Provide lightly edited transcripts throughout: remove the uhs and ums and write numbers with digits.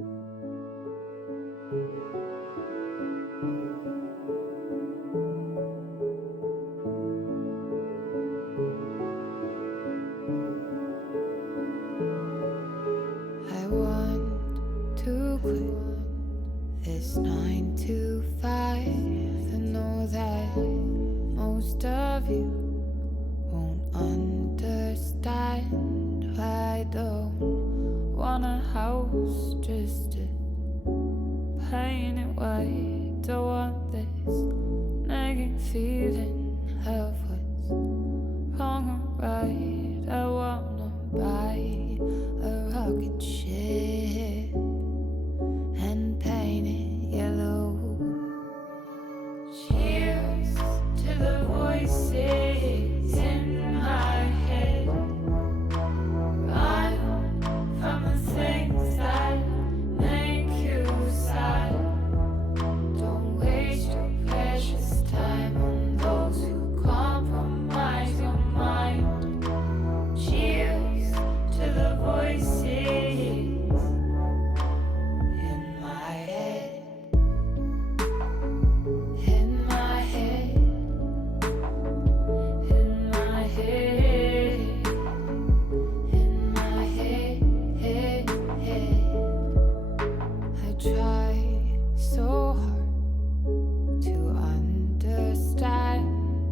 I want to quit this 9 to 5. I know that most of you won't understand. I don't want a house just to paint it white. Don't want this nagging feeling of what's wrong or right. I wanna buy a rocket ship and paint it yellow. Cheers to the voices in my head. Run from the things that make you sad. Don't waste your precious time on those who compromise your mind. Cheers to the voices in my head. In my head. In my head. In my head. I try so hard to understand,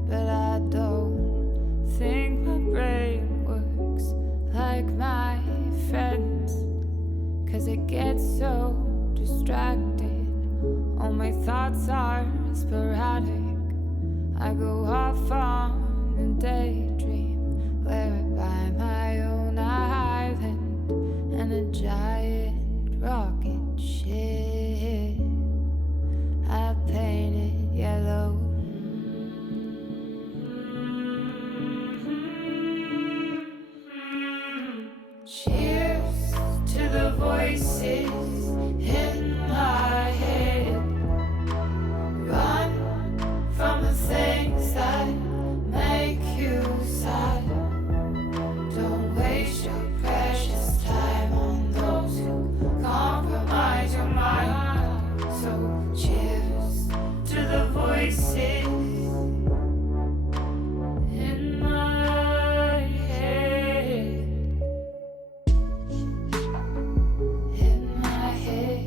but I don't think my brain works like my friends. 'Cause it gets so distracted. All my thoughts are sporadic. I go off on a daydream, where I buy my own island and a giant rocket ship. I paint it yellow. Cheers to the voices in my head. Run from the things that make you sad. Don't waste your precious time on those who compromise your mind. So cheers to the voices in my head. In my head.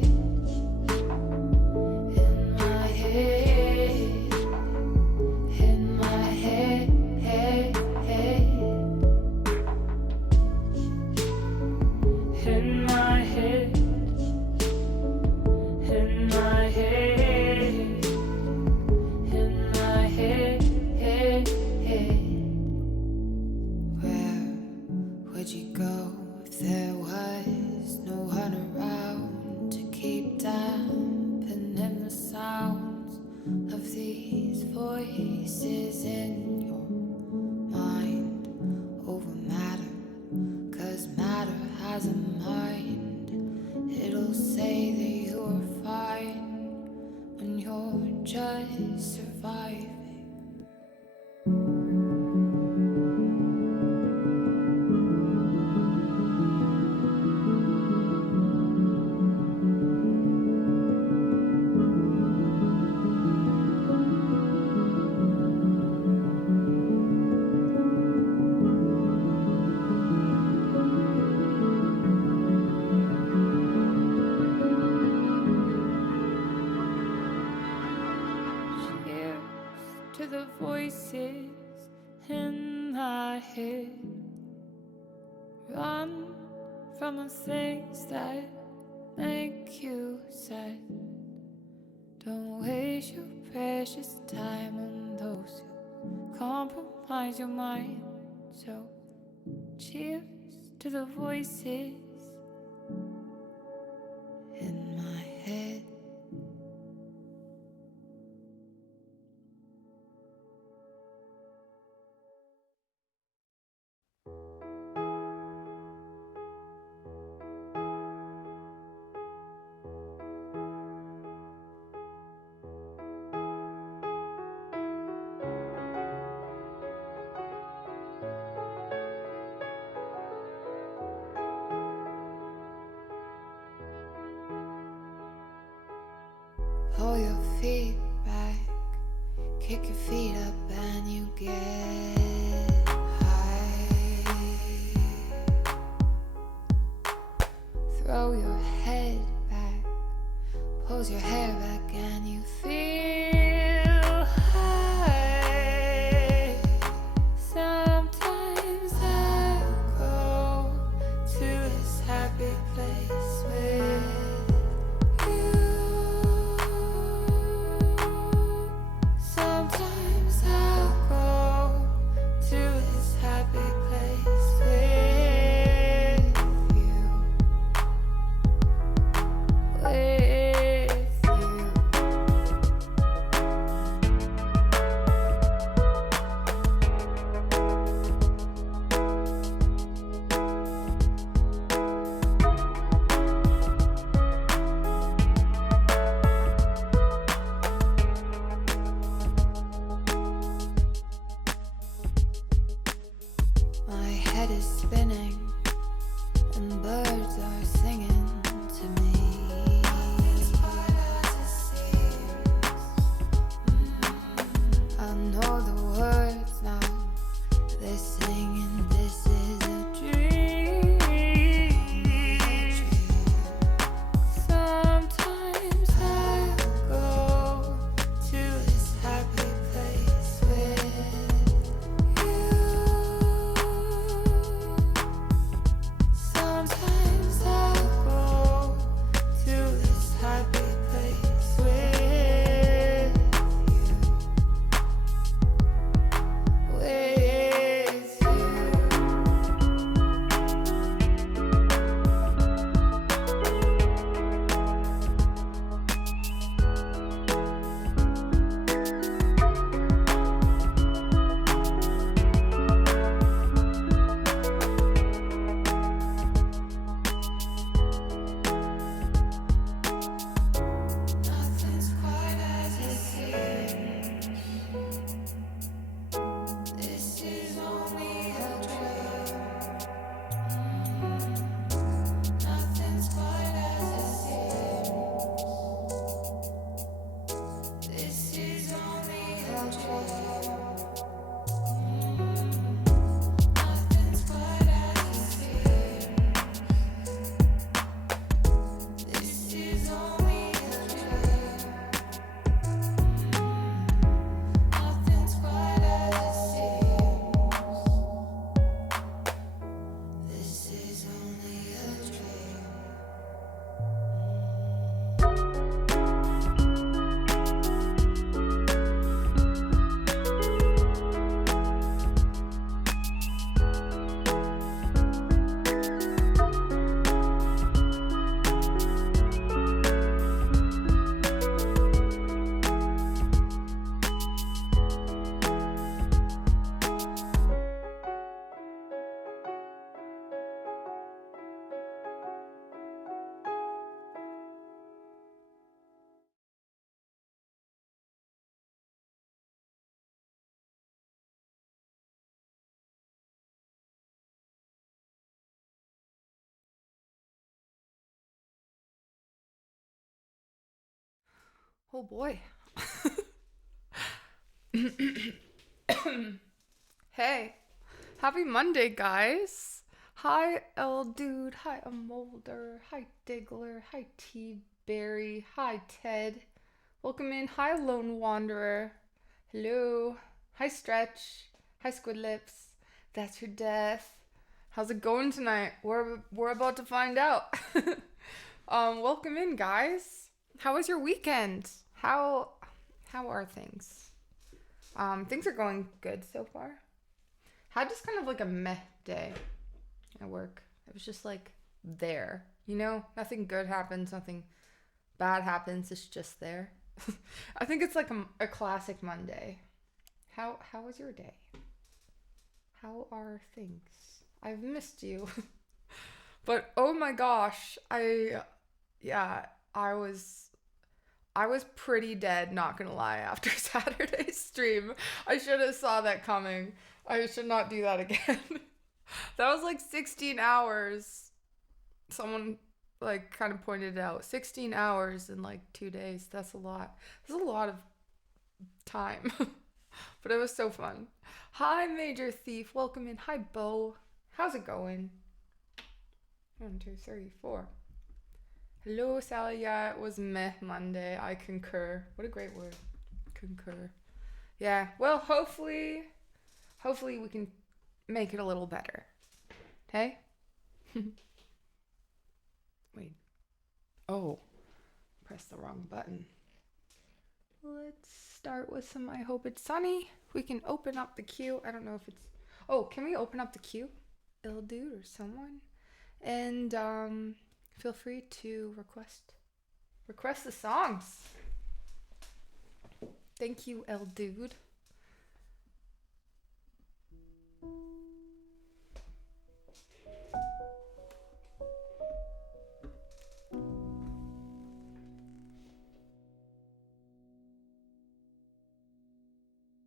In my head. In my head. In my head. In my head. In my head. Where would you go if there was no one around to keep dampening the sounds of these voices in your mind over matter? 'Cause matter has a mind. It'll say that you're fine when you're just surviving. Cheers to the voices in my head. Run from the things that make you sad. Don't waste your precious time on those who compromise your mind. So cheers to the voices in my head. Kick your feet up and you get high. Throw your head back, pulls your hair back and you feel high. Sometimes I go to this happy place with you. Sometimes I'll go to this happy place with you. With you. My head is spinning and birds are singing to me. I know the words now. They're singing, this is a dream. Sometimes I'll go to this happy place with you. Sometimes I'll go to this happy place with you. With you. Nothing's quite as it seems. This is only a dream. Nothing's quite as it seems. This is only a dream. Nothing's quite as it seems. This is only a dream. Nothing's quite as it seems. This is only a dream. Oh boy. Hey, happy Monday, guys. Hi, L Dude. Hi, Amolder. Hi, Diggler. Hi, T Berry. Hi, Ted. Welcome in. Hi, Lone Wanderer. Hello. Hi, Stretch. Hi, Squid Lips. That's your death. How's it going tonight? We're about to find out. Welcome in, guys. How was your weekend? How are things? Things are going good so far. Had just kind of like a meh day at work. It was just like there, nothing good happens, nothing bad happens. It's just there. I think it's like a classic Monday. How was your day? How are things? I've missed you. But oh my gosh, I was pretty dead, not gonna lie, after Saturday's stream. I should have saw that coming. I should not do that again. That was like 16 hours. Someone like kind of pointed it out. 16 hours in like 2 days. That's a lot. There's a lot of time. But it was so fun. Hi, Major Thief. Welcome in. Hi, Bo. How's it going? 1, 2, 3, 4. Hello, Sally. Yeah, it was meh Monday. I concur. What a great word. Concur. Yeah, well, hopefully we can make it a little better. Okay? Wait. Oh, pressed the wrong button. Let's start with some I Hope It's Sunny. We can open up the queue. I don't know if it's... Oh, can we open up the queue? Ill Dude or someone? And feel free to request the songs. Thank you, L Dude.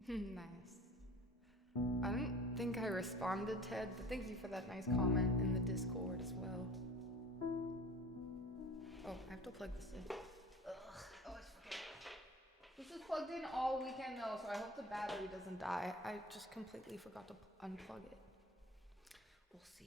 Nice. I don't think I responded, Ted, but thank you for that nice comment in the Discord as well. Oh, I have to plug this in. Ugh, always forget. This is plugged in all weekend though, so I hope the battery doesn't die. I just completely forgot to unplug it. We'll see.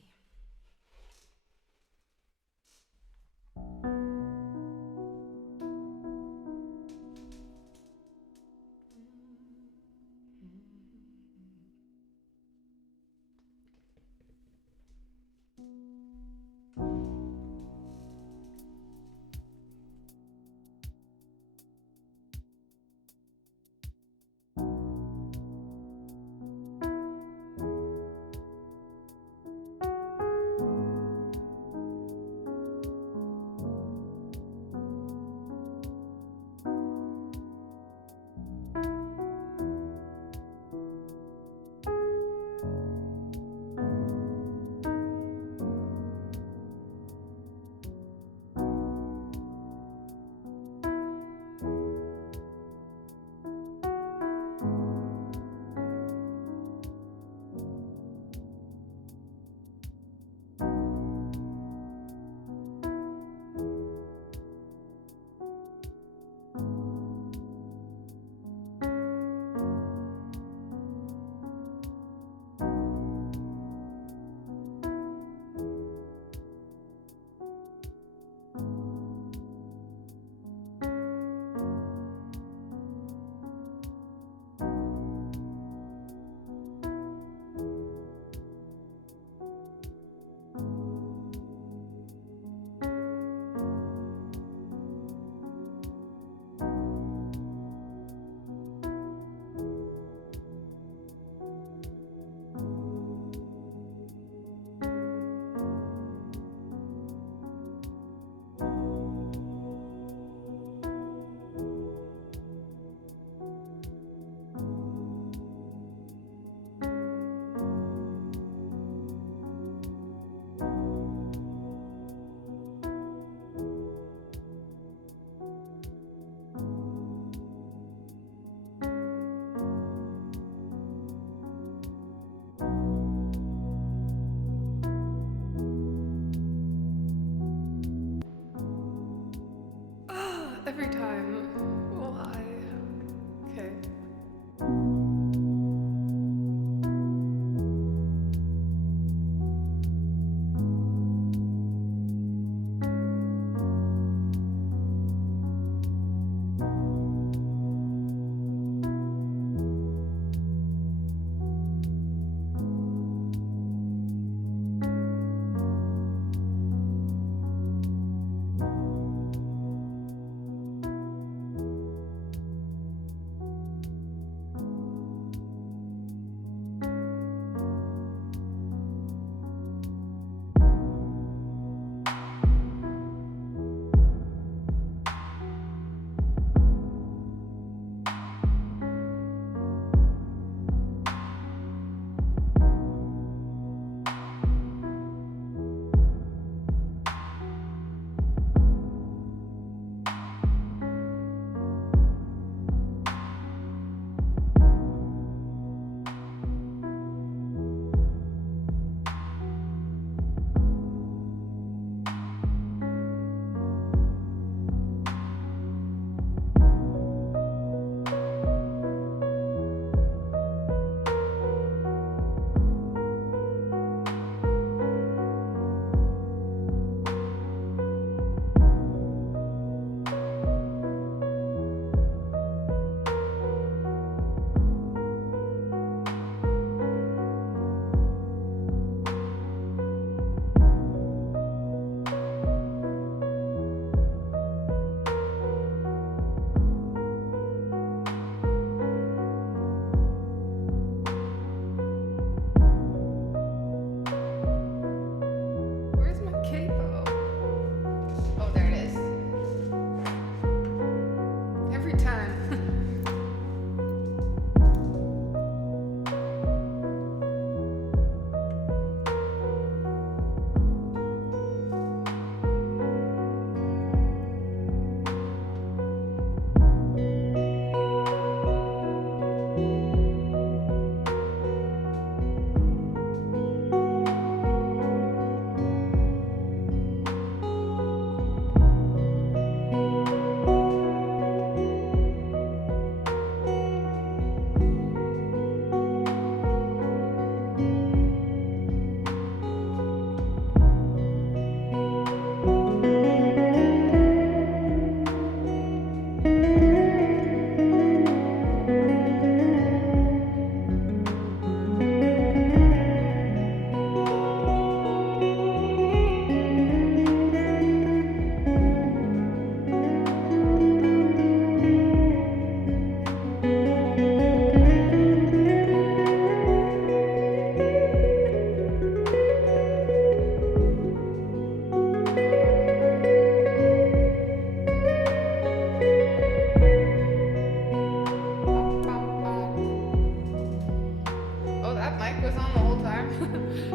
was on the whole time.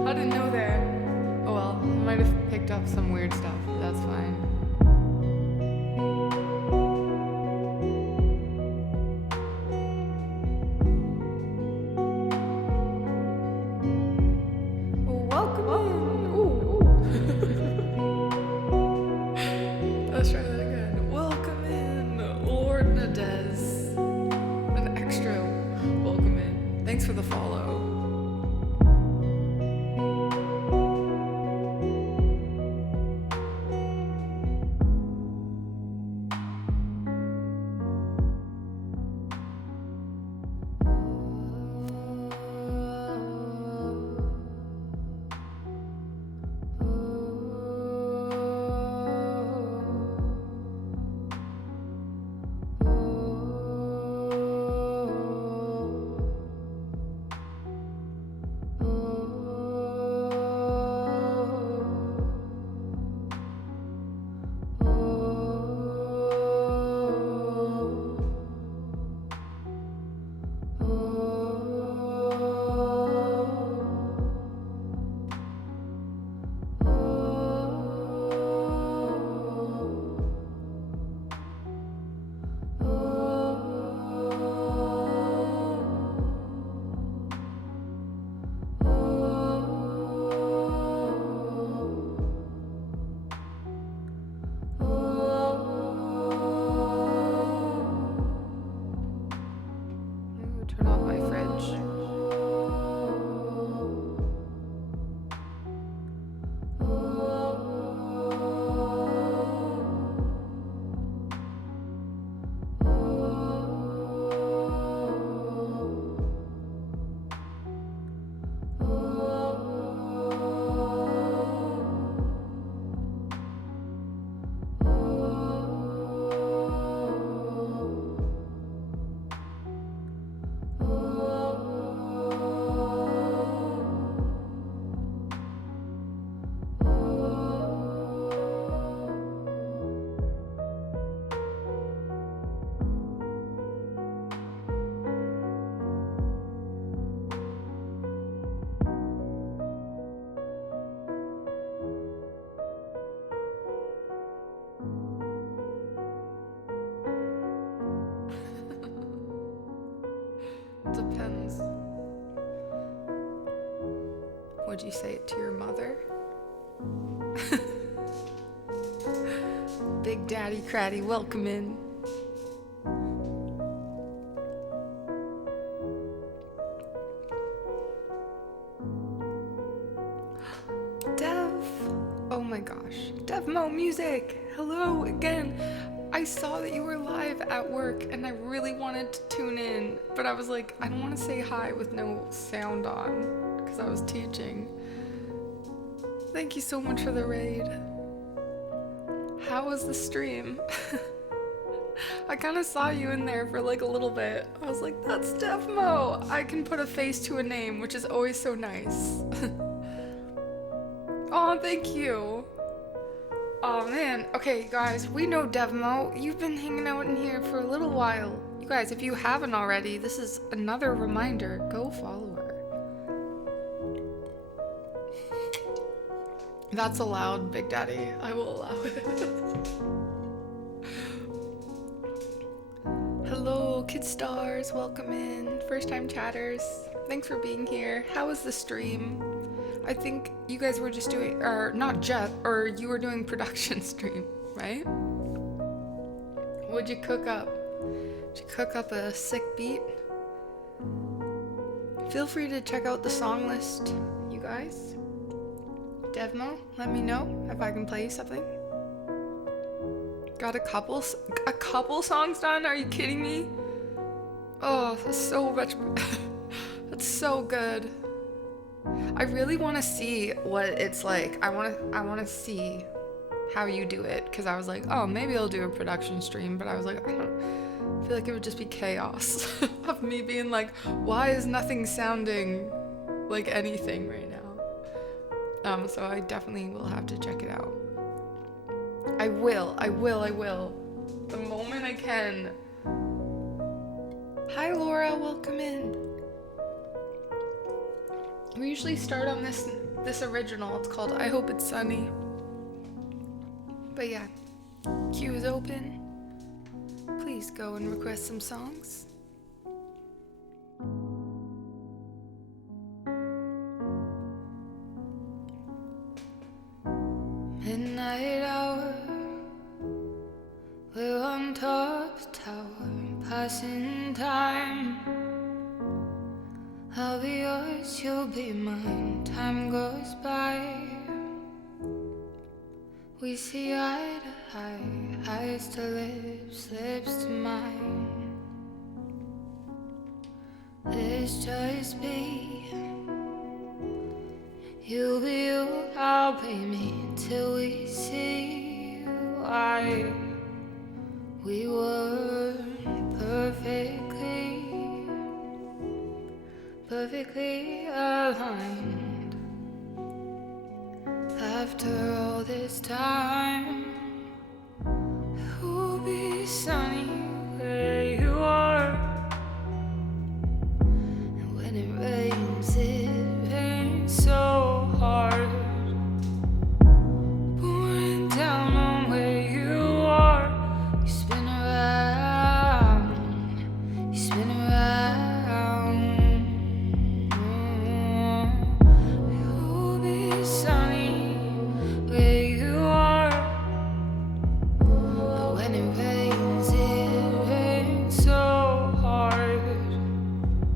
I didn't know that. Oh well, I might have picked up some weird stuff. That's fine. Welcome in. Ooh. Let's try that again. Welcome in, Lord Nadez. An extra welcome in. Thanks for the follow. Turn off my fridge. Depends. Would you say it to your mother? Big Daddy Cratty, welcome in. Dev! Oh my gosh. Devmo Music! Hello again! I saw that you were live at work and I really wanted to tune in, but I was like, I don't want to say hi with no sound on because I was teaching. Thank you so much for the raid. How was the stream? I kind of saw you in there for like a little bit. I was like, that's Devmo! I can put a face to a name, which is always so nice. Oh, thank you. Oh man, okay guys, we know Devmo. You've been hanging out in here for a little while. You guys, if you haven't already, this is another reminder. Go follow her. That's allowed, Big Daddy. I will allow it. Hello, Kid Stars. Welcome in. First time chatters. Thanks for being here. How was the stream? I think you guys were just doing, or not just, or you were doing production stream, right? What'd you cook up? Did you cook up a sick beat? Feel free to check out the song list, you guys. Devmo, let me know if I can play you something. Got a couple songs done? Are you kidding me? Oh, that's so much. That's so good. I really want to see what it's like. I want to see how you do it, because I was like, oh, maybe I'll do a production stream, but I was like, I feel like it would just be chaos of me being like, why is nothing sounding like anything right now? So I definitely will have to check it out. I will. The moment I can. Hi Laura, welcome in. We usually start on this original. It's called I Hope It's Sunny. But yeah, queue is open. Please go and request some songs. Midnight hour, we're on top of the tower, passing time. I'll be yours, you'll be mine. Time goes by, we see eye to eye, eyes to lips, lips to mine. Let's just be, you'll be you, I'll be me, till we see why we were perfectly aligned. After all this time, it will be sunny where you are. And when it rains so hard, pouring down on where you are. You spin around, you spin around. It will be sunny where you are. But when it rains so hard,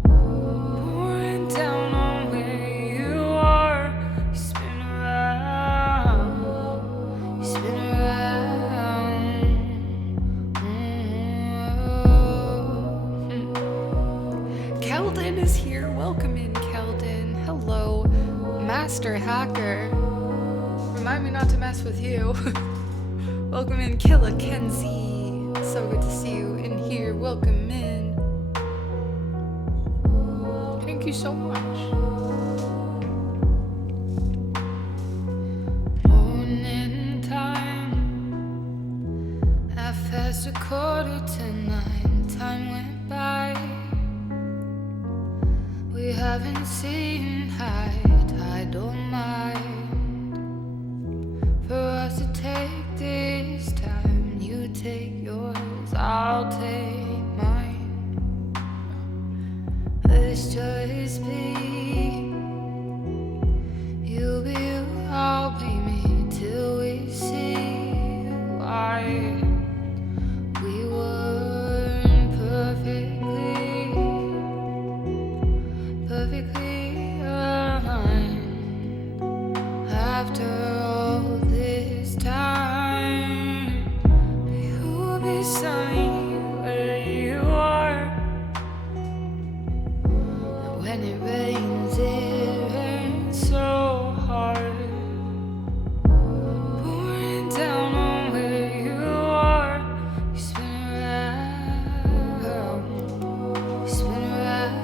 pouring down on where you are. You spin around, you spin around. Keldon is here. Welcome in, Keldon. Hello, Master Hacker. Remind me not to mess with you. Welcome in, Killa Kenzie. So good to see you in here. Welcome in. Thank you so much. Morning time, at fast 8:45, time went by. We haven't seen eye to eye, don't mind. For us to take this time, you take yours, I'll take mine. Let's just be, you'll be you, I'll be me, till we see why we weren't perfectly aligned. After all this time, you'll be sunny where you are. And when it rains so hard, pouring down on where you are. You spin around, you spin around.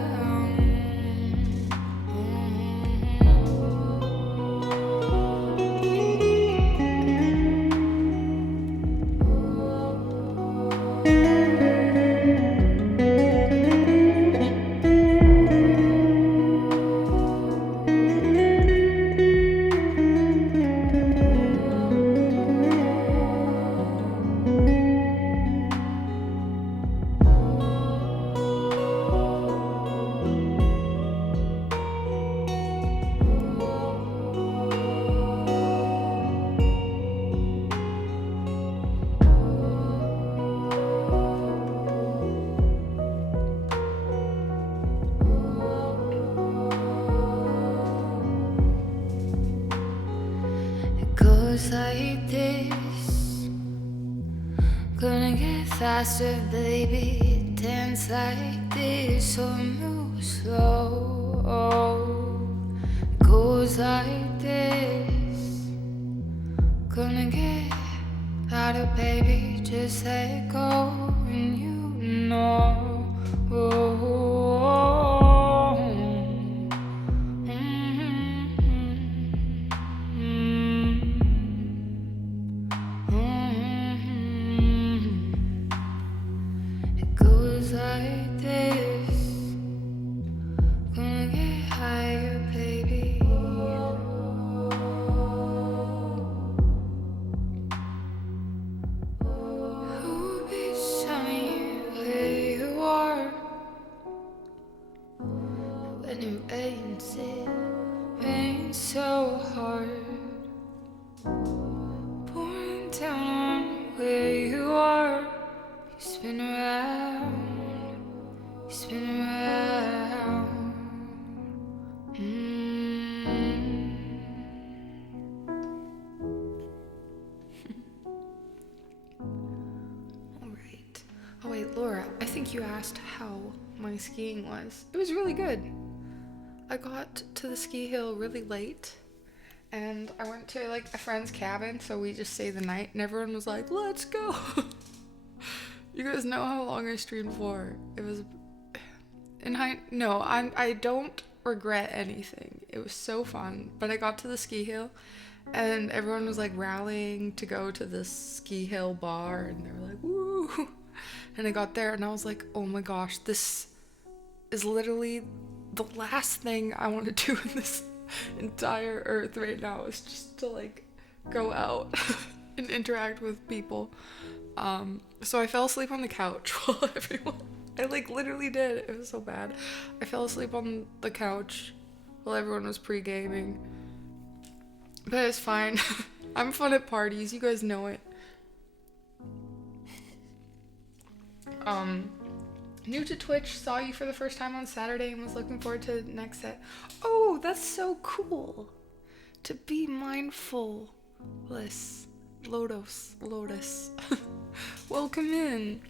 It goes like this, gonna get faster, baby. Dance like this or move slow. It goes like this, gonna get louder, baby. Just let go and you know. It goes like this, gonna get higher, baby. and it rains so hard, pouring down on where you are. You spin around, you spin around. Alright. Oh wait, Laura, I think you asked how my skiing was. It was really good. I got to the ski hill really late, and I went to like a friend's cabin, so we just stayed the night, and everyone was like, let's go. You guys know how long I streamed for. It was I don't regret anything. It was so fun. But I got to the ski hill and everyone was like rallying to go to this ski hill bar, and they were like, woo. And I got there and I was like, oh my gosh, this is literally the last thing I want to do in this entire earth right now, is just to like go out and interact with people. So I fell asleep on the couch while I like literally did. It was so bad. I fell asleep on the couch while everyone was pre-gaming. But it's fine. I'm fun at parties. You guys know it. New to Twitch, saw you for the first time on Saturday and was looking forward to the next set. Oh, that's so cool. To be mindful. Lotus. Welcome in.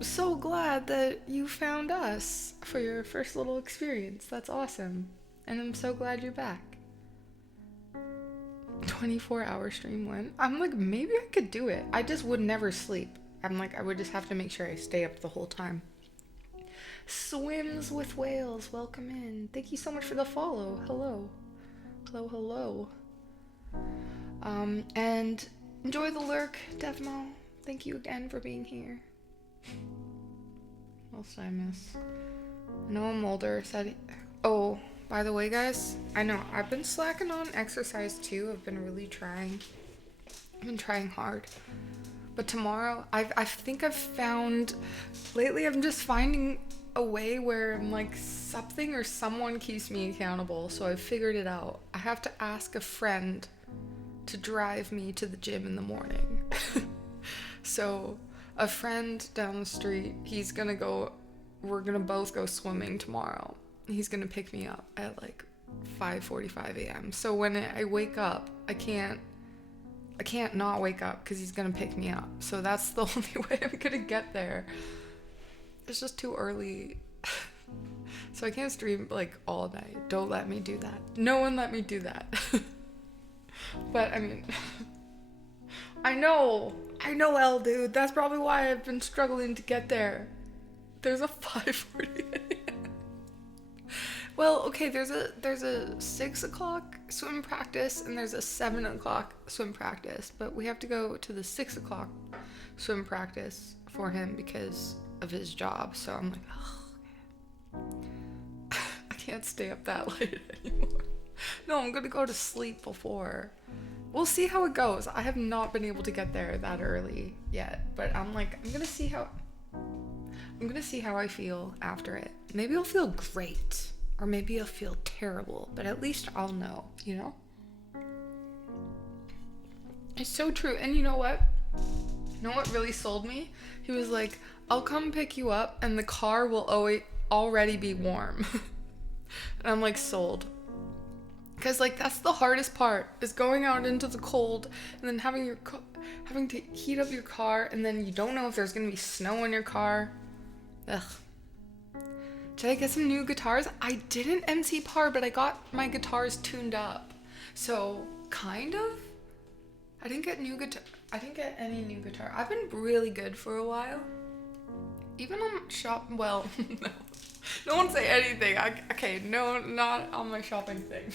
So glad that you found us for your first little experience. That's awesome. And I'm so glad you're back. 24-hour stream went. I'm like, maybe I could do it. I just would never sleep. I'm like, I would just have to make sure I stay up the whole time. Swims with Whales, welcome in. Thank you so much for the follow. Hello. And enjoy the lurk, Devmo. Thank you again for being here. What else did I miss? Noah Mulder said, oh, by the way, guys, I know I've been slacking on exercise too. I've been really trying. I've been trying hard. But tomorrow, I think I've found, lately I'm just finding a way where I'm like something or someone keeps me accountable. So I've figured it out. I have to ask a friend to drive me to the gym in the morning. So a friend down the street, we're gonna both go swimming tomorrow. He's gonna pick me up at like 5:45 a.m. So when I wake up, I can't not wake up because he's gonna pick me up. So that's the only way I'm gonna get there. It's just too early. So I can't stream like all night. Don't let me do that. No one let me do that. But I mean, I know, L dude. That's probably why I've been struggling to get there. There's a 5:40 a.m. Well, okay, there's a 6 o'clock swim practice and there's a 7 o'clock swim practice, but we have to go to the 6 o'clock swim practice for him because of his job. So I'm like, oh, I can't stay up that late anymore. No, I'm gonna go to sleep before. We'll see how it goes. I have not been able to get there that early yet, but I'm like, I'm gonna see how I feel after it. Maybe I'll feel great, or maybe I'll feel terrible, but at least I'll know, you know? It's so true. And you know what? You know what really sold me? He was like, I'll come pick you up and the car will already be warm. And I'm like, sold. Because like that's the hardest part, is going out into the cold and then having to heat up your car, and then you don't know if there's gonna be snow in your car. Ugh. Did I get some new guitars? I didn't MC par, but I got my guitars tuned up. So kind of. I didn't get any new guitar. I've been really good for a while. Even on no. No one say anything. No, not on my shopping thing.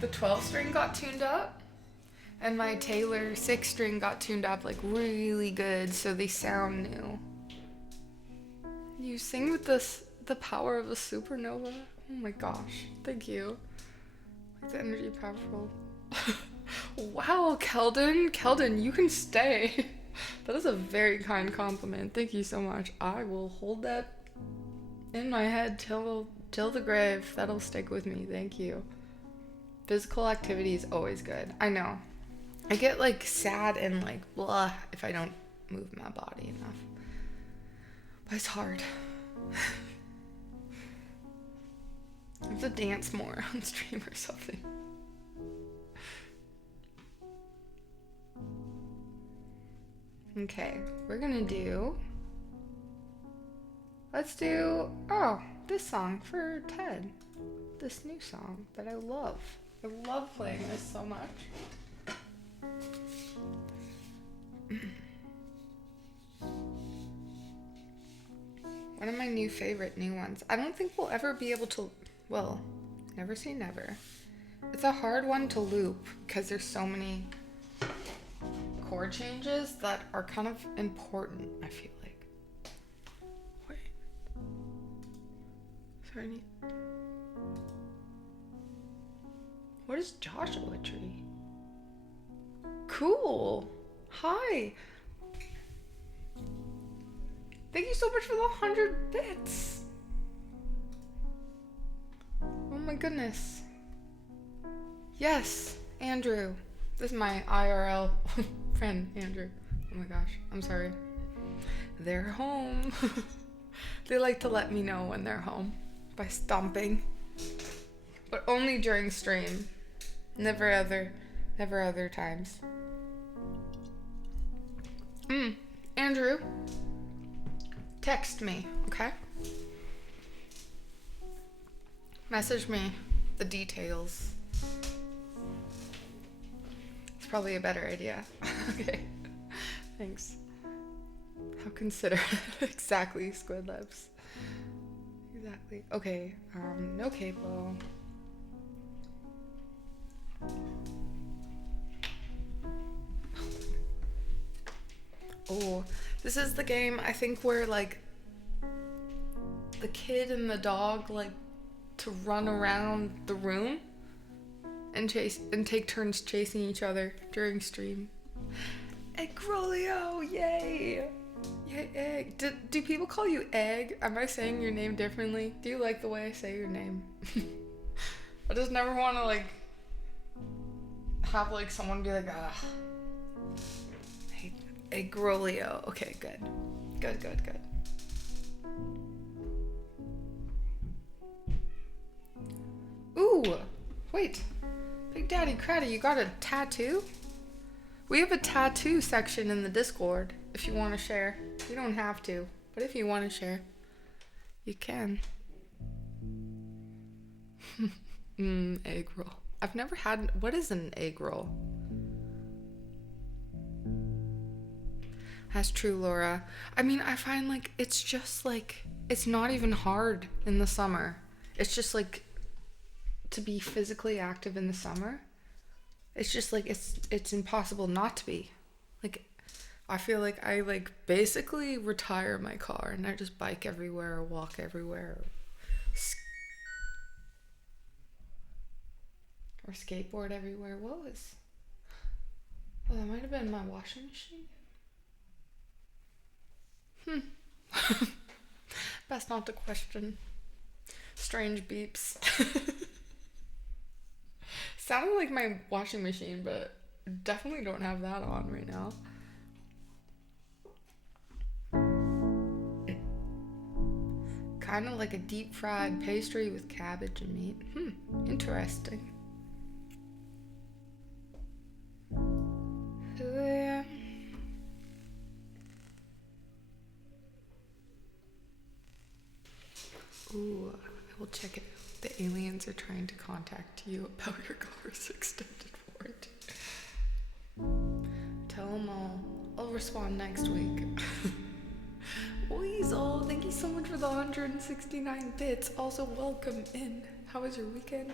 The 12 string got tuned up, and my Taylor 6 string got tuned up like really good, so they sound new. You sing with the power of a supernova. Oh my gosh, thank you. Like the energy powerful. Wow, Keldon, you can stay. That is a very kind compliment. Thank you so much. I will hold that in my head till the grave. That'll stick with me. Thank you. Physical activity is always good. I know. I get like sad and like blah if I don't move my body enough. But it's hard. I have to dance more on stream or something. Okay, let's do, this song for Ted. This new song that I love. I love playing this so much. One of my new favorite new ones. I don't think we'll ever be able to, well, never say never. It's a hard one to loop because there's so many chord changes that are kind of important, I feel like. Wait. Sorry. What is Joshua Tree? Cool. Hi. Thank you so much for the 100 bits. Oh my goodness. Yes, Andrew. This is my IRL friend, Andrew. Oh my gosh, I'm sorry. They're home. They like to let me know when they're home by stomping. But only during stream. Never other times. Andrew, text me, okay? Message me the details. It's probably a better idea. Okay. Thanks. How considerate. Exactly, Squid Lips. Exactly. Okay, no capo. Oh, this is the game I think where like the kid and the dog like to run around the room and take turns chasing each other during stream. Eggrolio, yay! Yay, Egg. Do people call you Egg? Am I saying your name differently? Do you like the way I say your name? I just never want to like have like someone be like, hey, Eggrolio. Okay, good. Good. Ooh, wait. Big Daddy Craddy, you got a tattoo? We have a tattoo section in the Discord if you want to share. You don't have to, but if you want to share, you can. Egg roll. I've never had, what is an egg roll? That's true, Laura. I mean, I find like, it's just like, it's not even hard in the summer. It's just like, to be physically active in the summer, it's just like it's impossible not to be. Like I feel like I like basically retire my car and I just bike everywhere or walk everywhere or skateboard everywhere. What was, oh, that might have been my washing machine. Best not to question strange beeps. Sounded like my washing machine, but definitely don't have that on right now. Kind of like a deep fried pastry with cabbage and meat. Interesting. Yeah. Ooh, I will check it out. The aliens are trying to contact you about your car's extended warranty. Tell them I'll respond next week. Weasel, thank you so much for the 169 bits. Also, welcome in. How was your weekend?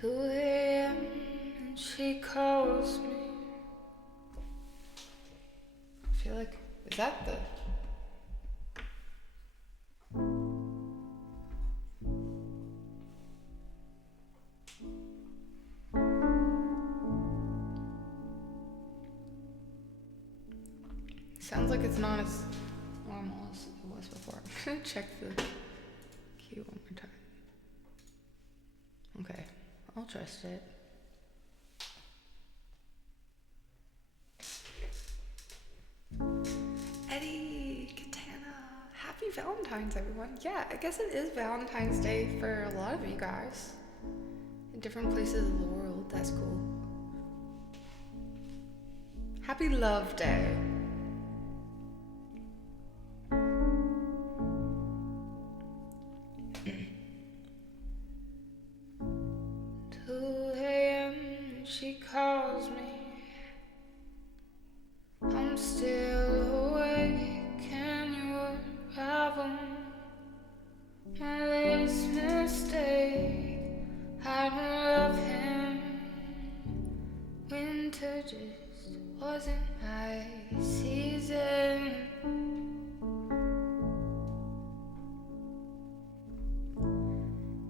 2 a.m. and she calls me. I feel like, is that the... Sounds like it's not as normal as it was before. I'm gonna check the key one more time. Okay, I'll trust it. Eddie Katana, happy Valentine's, everyone. Yeah, I guess it is Valentine's Day for a lot of you guys in different places of the world. That's cool. Happy Love Day. She calls me. I'm still awake. Can you unravel my latest mistake? I don't love him. Winter just wasn't my season.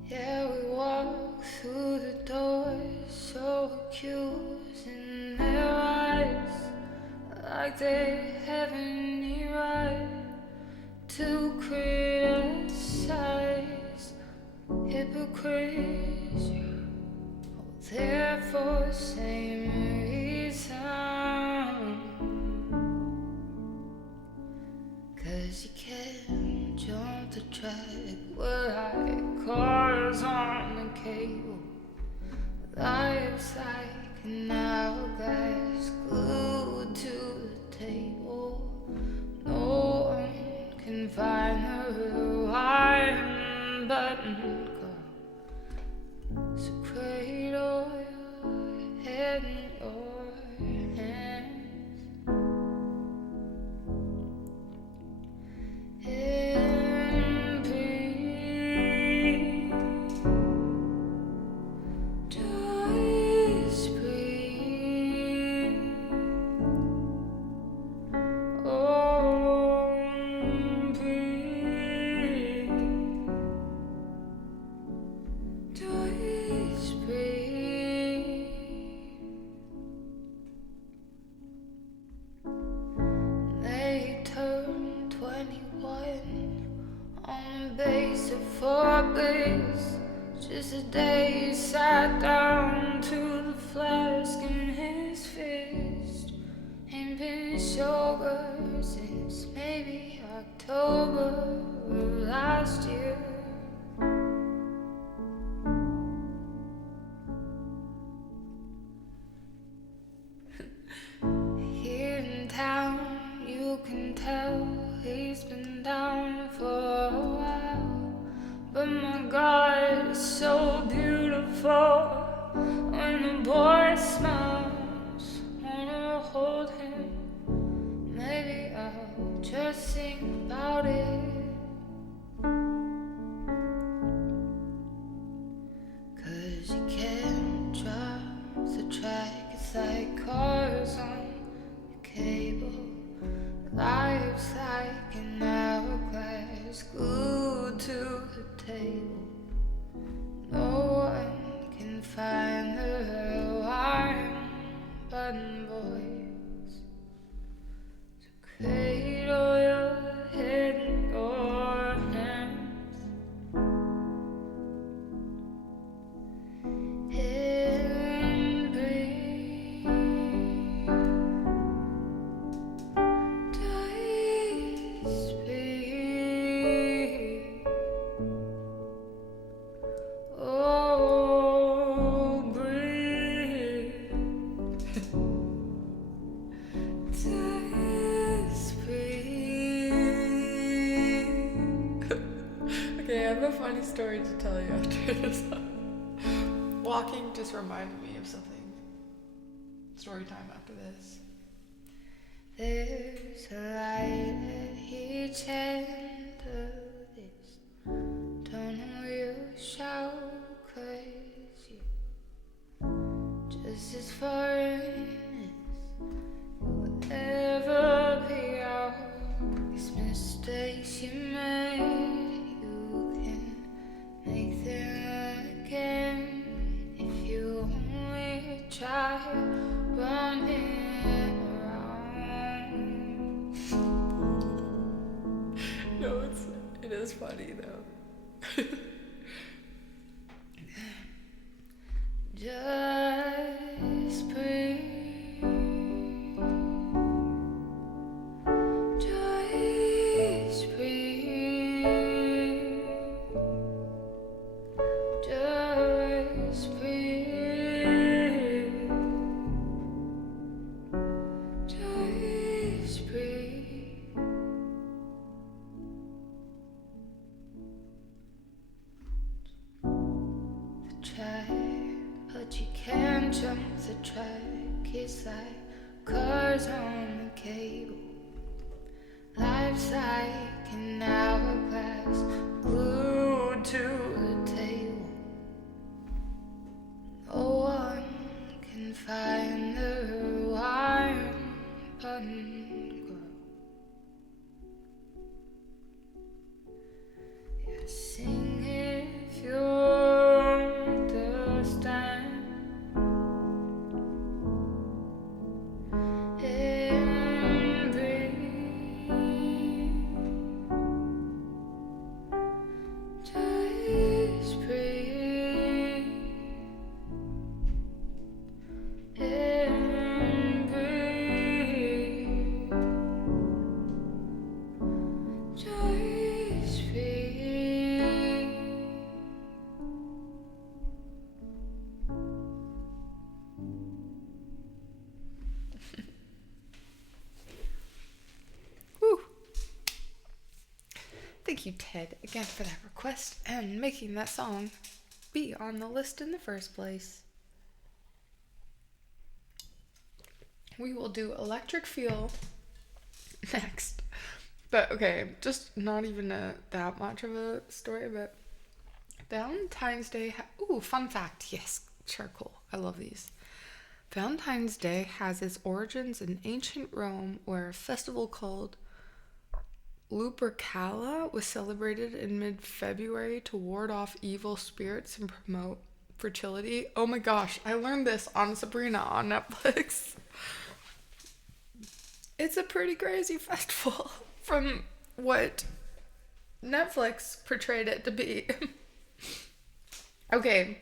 Yeah, we walk through the doors, so accusing their eyes, like they have any right to criticize. Hypocrites, you're all there for the same reason. 'Cause you can't jump the track like cars on the cable. Life's like an hourglass glued to the table. No one can find the rewind button, girl. So cradle your head in your hands. Just a day he sat down to the flask in his fist. Ain't been sober since maybe October of last year. Here in town you can tell he's been down for a while. But my God, it's so beautiful when the boy smiles. Wanna hold him, maybe I'll just think about it. 'Cause you can't drop the track, it's like cars on the cable. Life's like an hourglass glued to the table. No one can find the rewind button, boys. So cradle your head in your hands. And breathe. Okay, I have a funny story to tell you after this. Walking just reminded me of something. Story time after this. There's a light at each end of this tunnel you shout crazy. just as far as you'll ever be out. These mistakes you made, you can make them again if you only try running around. No, it is funny though. Just breathe. Just breathe. Just breathe. Just breathe. The track, but you can't jump the track. It's like cars on the cable. Life's like an hourglass glued to the table. No one can find the rewind button, girl. Yeah, sing if you understand. And breathe. Just breathe. And breathe. Just breathe. Whew. Thank you, Ted, again for that request and making that song be on the list in the first place. We will do Electric Feel next. But okay, just not even that much of a story, but Valentine's Day. Ooh, fun fact. Yes, charcoal. I love these. Valentine's Day has its origins in ancient Rome, where a festival called Lupercalia was celebrated in mid-February to ward off evil spirits and promote fertility. Oh my gosh, I learned this on Sabrina on Netflix. It's a pretty crazy festival from what Netflix portrayed it to be. Okay,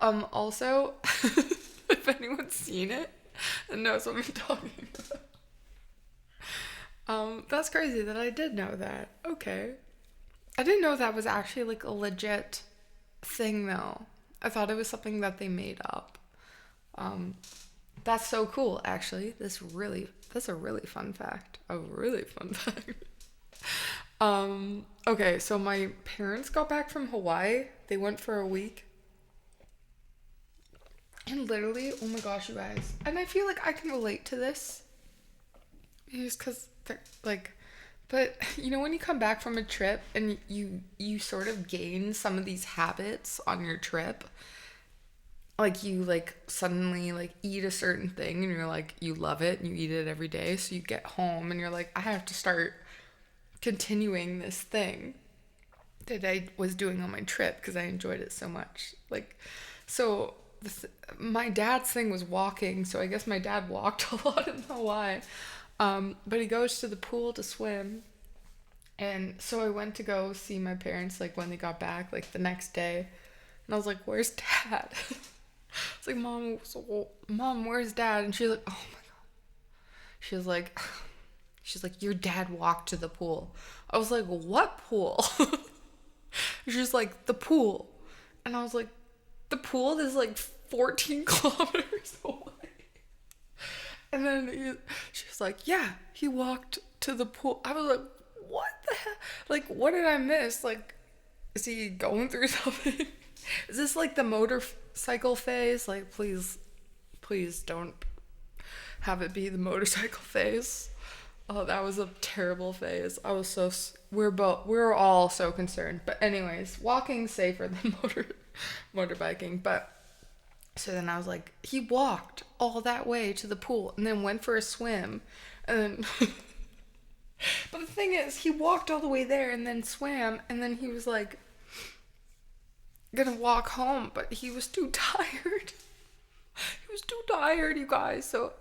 also, if anyone's seen it and knows what I'm talking about, that's crazy that I did know that. Okay. I didn't know that was actually like a legit thing though. I thought it was something that they made up. That's so cool, actually. That's a really fun fact. A really fun fact. Okay, so my parents got back from Hawaii. They went for a week. And literally, oh my gosh, you guys. And I feel like I can relate to this. Just because, like, but you know when you come back from a trip and you sort of gain some of these habits on your trip, like you like suddenly like eat a certain thing and you're like you love it and you eat it every day, so you get home and you're like I have to start continuing this thing that I was doing on my trip because I enjoyed it so much. Like, so my dad's thing was walking, so I guess my dad walked a lot in Hawaii. But he goes to the pool to swim. And so I went to go see my parents, like, when they got back, like, the next day. And I was like, where's Dad? It's like, Mom, where's Dad? And she's like, oh, my God. She's like, your dad walked to the pool. I was like, what pool? She's like, the pool. And I was like, the pool is, like, 14 kilometers away. And then she was like, yeah, he walked to the pool. I was like, what the hell? Like, what did I miss? Like, is he going through something? Is this like the motorcycle phase? Like, please don't have it be the motorcycle phase. Oh, that was a terrible phase. I was so, we're all so concerned. But anyways, walking safer than motorbiking. But So then I was like, he walked all that way to the pool and then went for a swim. And then, but the thing is, he walked all the way there and then swam. And then he was like, gonna walk home, but he was too tired. He was too tired, you guys. So,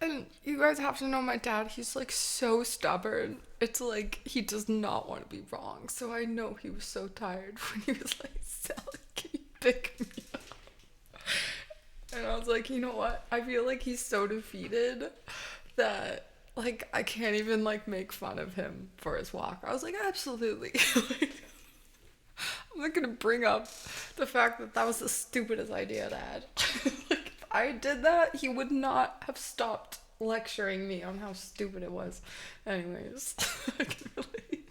and you guys have to know my dad, he's like so stubborn. It's like, he does not want to be wrong. So I know he was so tired when he was like, Sally, can you pick me up? And I was like, you know what? I feel like he's so defeated that, like, I can't even, like, make fun of him for his walk. I was like, absolutely. Like, I'm not gonna bring up the fact that that was the stupidest idea I'd had. Like, if I did that, he would not have stopped lecturing me on how stupid it was. Anyways, I can relate.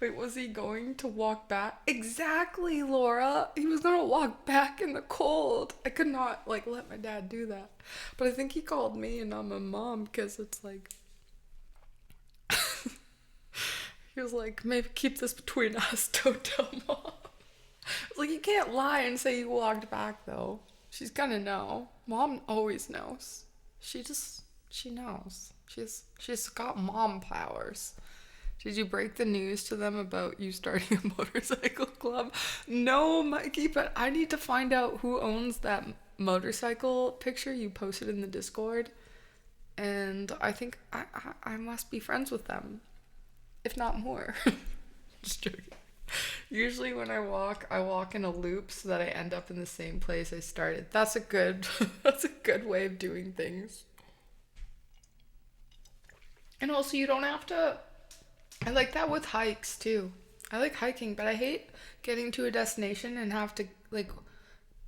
Wait, was he going to walk back? Exactly, Laura. He was gonna walk back in the cold. I could not, like, let my dad do that. But I think he called me and not my mom because it's like... He was like, maybe keep this between us. Don't tell mom. I was like, you can't lie and say you walked back, though. She's gonna know. Mom always knows. She knows. She's got mom powers. Did you break the news to them about you starting a motorcycle club? No, Mikey, but I need to find out who owns that motorcycle picture you posted in the Discord. And I think I must be friends with them, if not more. Just joking. Usually when I walk in a loop so that I end up in the same place I started. That's a good way of doing things. And also you don't have to... I like that with hikes too. I like hiking, but I hate getting to a destination and have to, like,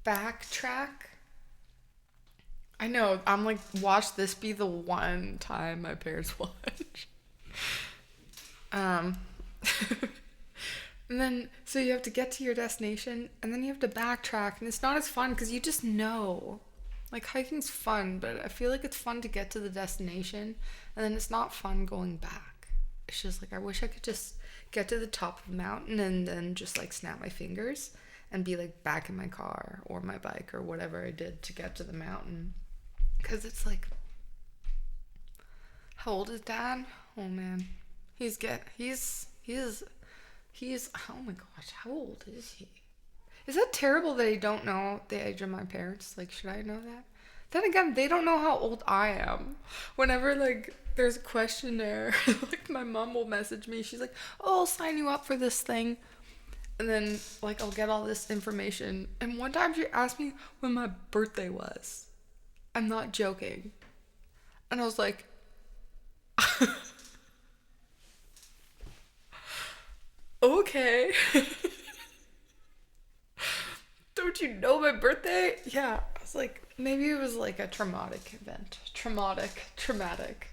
backtrack. I know, I'm like, watch this be the one time my parents watch. And then, so you have to get to your destination, and then you have to backtrack, and it's not as fun because you just know. Like, hiking's fun, but I feel like it's fun to get to the destination, and then it's not fun going back. It's just like, I wish I could just get to the top of the mountain and then just, like, snap my fingers and be, like, back in my car or my bike or whatever I did to get to the mountain. Because it's like, how old is Dad? Oh, man. He's, oh my gosh, how old is he? Is that terrible that I don't know the age of my parents? Like, should I know that? Then again, they don't know how old I am. Whenever, like, there's a questionnaire, like, my mom will message me. She's like, oh, I'll sign you up for this thing. And then, like, I'll get all this information. And one time she asked me when my birthday was. I'm not joking. And I was like... okay. Don't you know my birthday? Yeah. I was like, maybe it was like a traumatic event. Traumatic.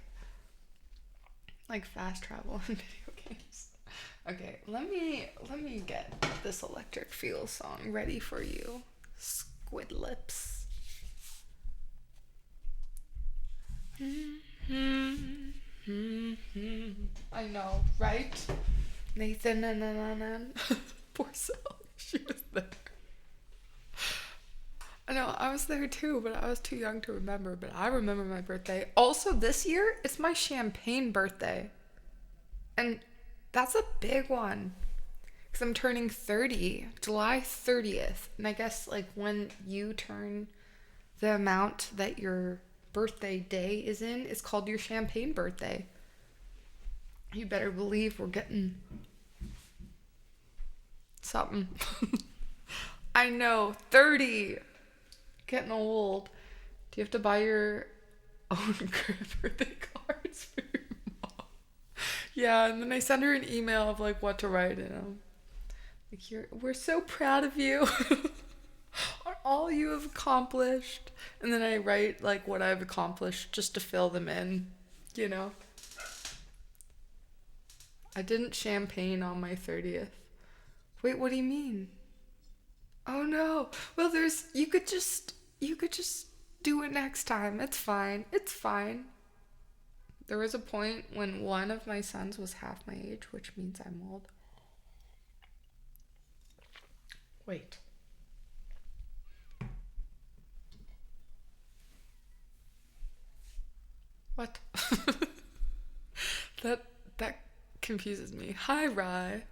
Like fast travel in video games. Okay, let me get this Electric Feel song ready for you. Squid Lips. I know, right? Nathan, poor Sally, she was there. I know, I was there too, but I was too young to remember. But I remember my birthday. Also, this year, it's my champagne birthday. And that's a big one. Because I'm turning 30, July 30th. And I guess, like, when you turn the amount that your birthday day is in, it's called your champagne birthday. You better believe we're getting something. I know, 30. Getting old. Do you have to buy your own birthday cards for your mom? Yeah, and then I send her an email of, like, what to write in them. Like, we're so proud of you. On all you have accomplished. And then I write, like, what I've accomplished just to fill them in, you know? I didn't champagne on my 30th. Wait, what do you mean? Oh no. Well, you could just do it next time. It's fine. There was a point when one of my sons was half my age, which means I'm old. Wait. What? That confuses me. Hi, Rye.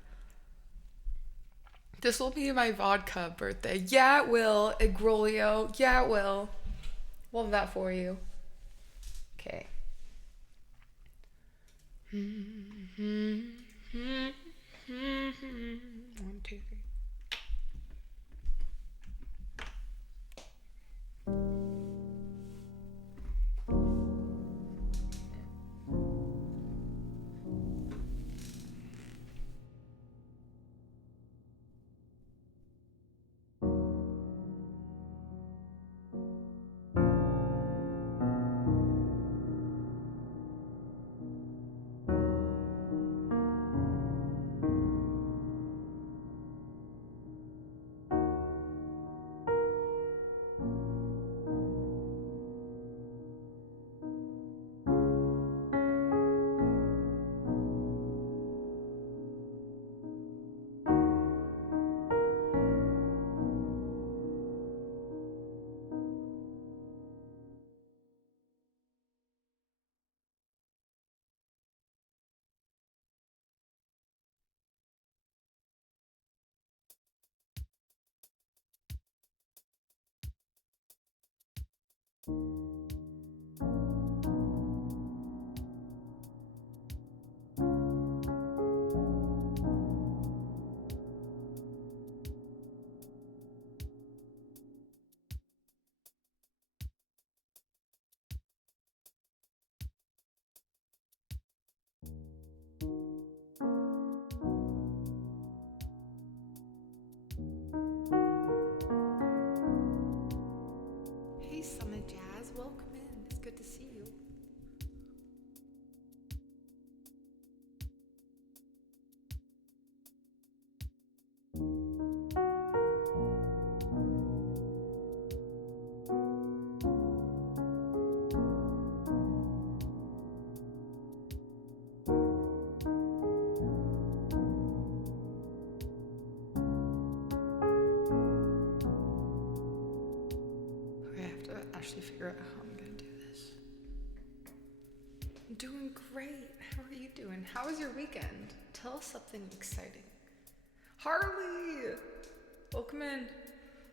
This will be my vodka birthday. Yeah, it will. Agrolio. Yeah, it will. Love that for you. Okay. 1, 2, 3. Hey, Summit Jazz. Welcome in. It's good to see you. Okay, I have to actually figure out how I'm gonna do this. I'm doing great. How are you doing? How was your weekend? Tell us something exciting. Harley! Welcome in.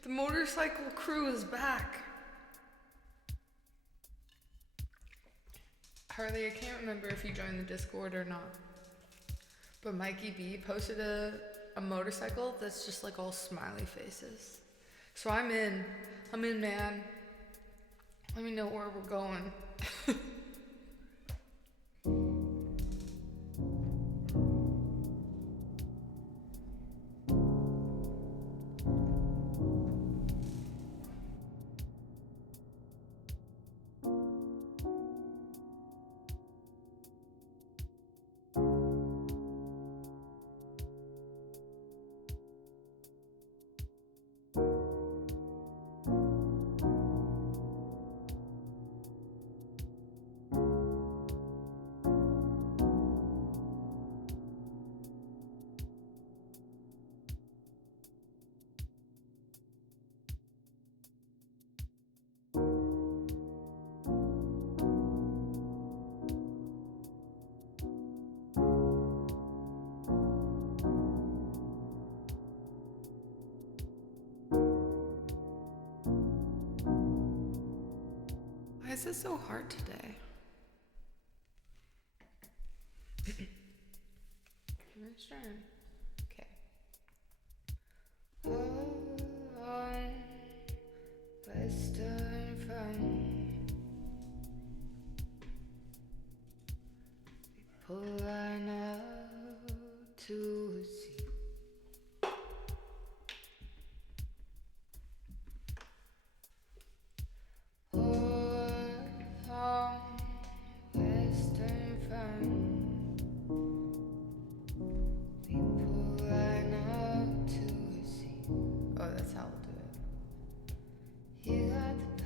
The motorcycle crew is back. Harley, I can't remember if you joined the Discord or not, but Mikey B posted a motorcycle that's just like all smiley faces. So I'm in, man. Let me know where we're going. Why is this so hard today? Let's try. Okay. On Western Front, people line out to see. Western Front, people line out to see. Oh, that's how we'll do it. You got the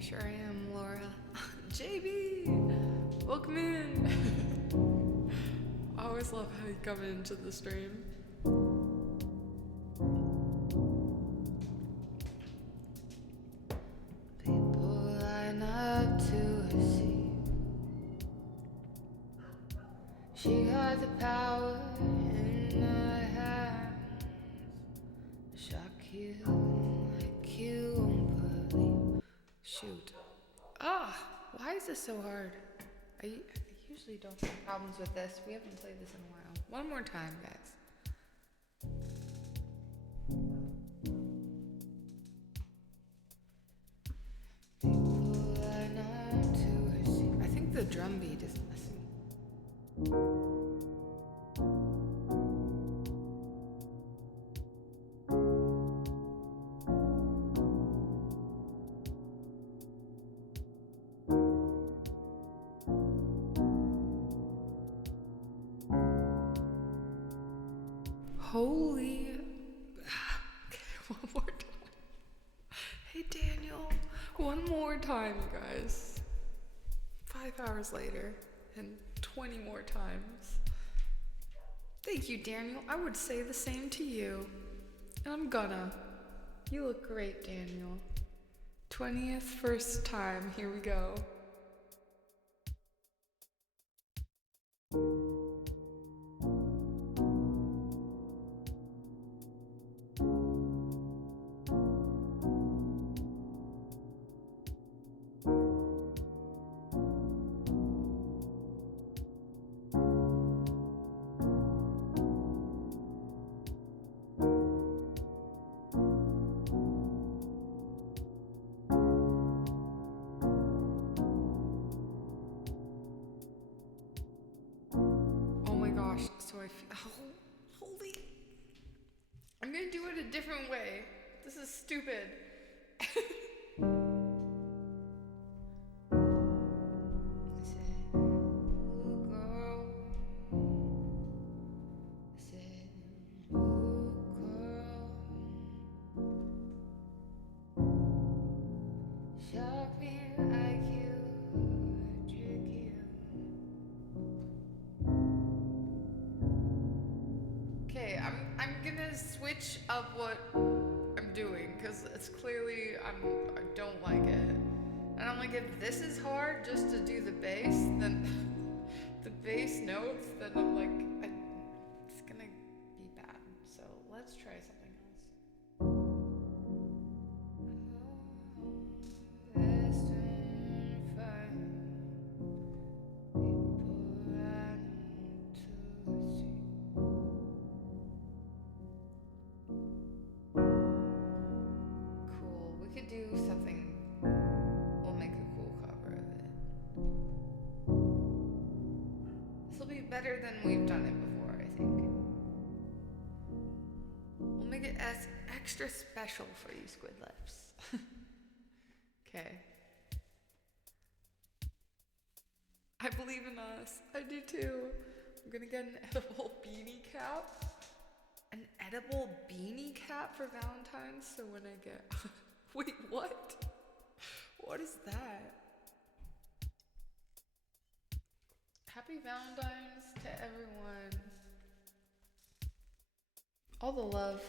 sure am, Laura. JB! Welcome in! I always love how you come into the stream. People line up to see. She got the power in her hands. Shock you like you won't believe. Shoot. Why is this so hard? I usually don't have problems with this. We haven't played this in a while. One more time, guys. People line up to see. I think the drum beat is missing. Holy. Okay, one more time. Hey, Daniel. One more time, you guys. 5 hours later, and 20 more times. Thank you, Daniel. I would say the same to you. And I'm gonna. You look great, Daniel. 20th first time. Here we go. So I feel, holy, I'm gonna do it a different way. This is stupid. I said, ooh, girl. I said, ooh, girl. Shock me like you, trick you. Okay, I'm gonna switch up what I'm doing because it's clearly I don't like it. And I'm like, if this is hard just to do the bass, then the bass notes, then I'm like, it's gonna be bad. So let's try something else. Western fire. People ran to see. Cool. We could do something. We'll make a cool cover of it. This will be better than we've done it before, I think. We'll make it as extra special for you, Squid Lips. Okay. I believe in us. I do too. I'm gonna get an edible beanie cap. An edible beanie cap for Valentine's, so when I get... Wait, what? What is that? Happy Valentine's to everyone. All the love.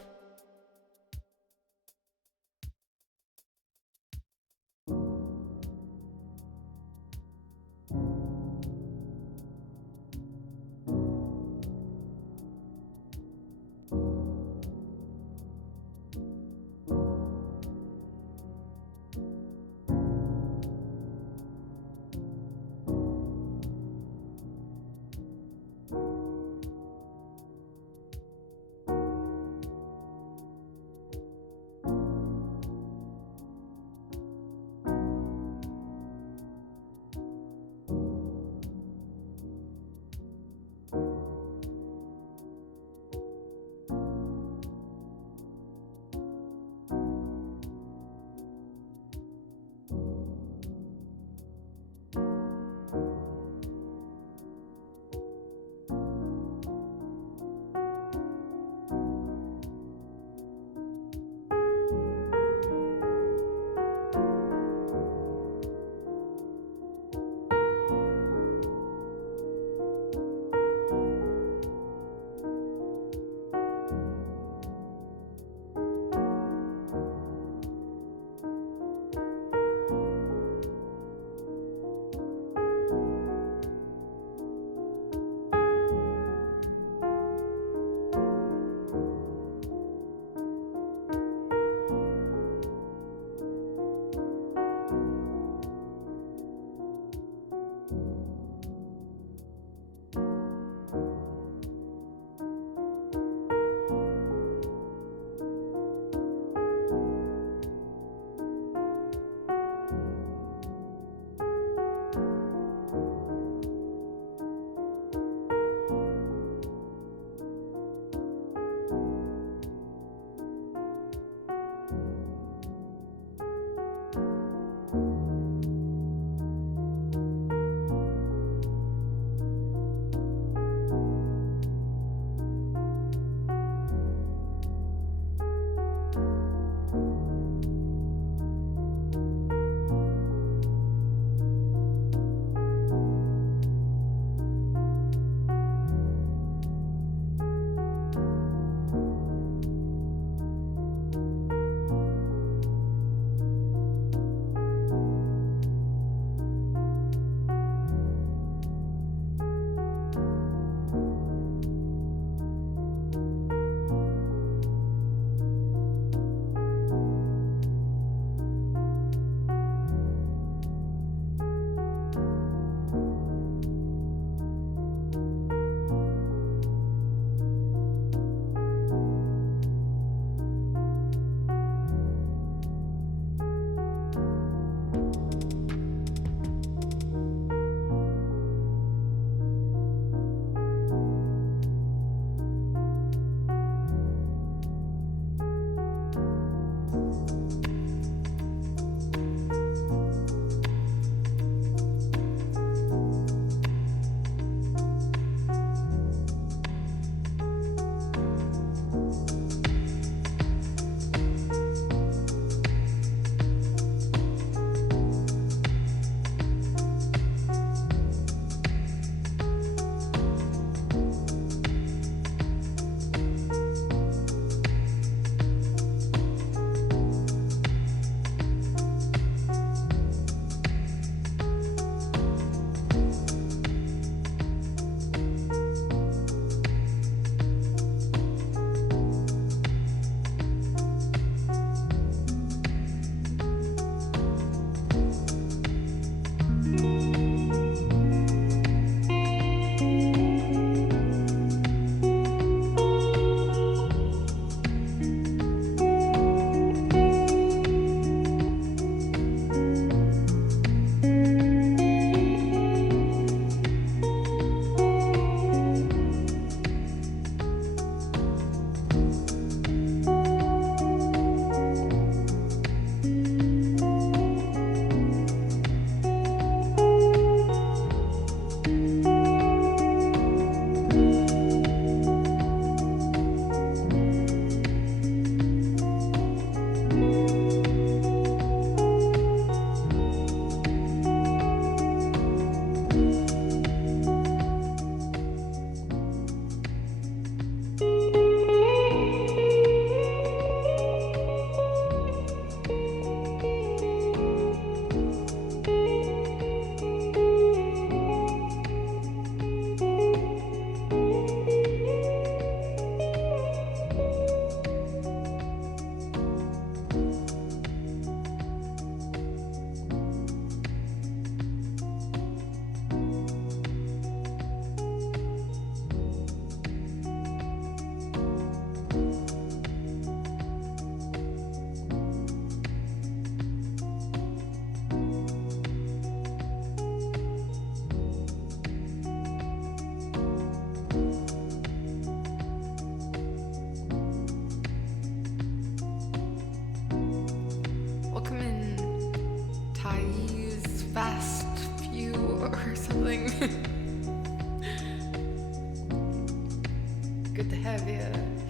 Good to have you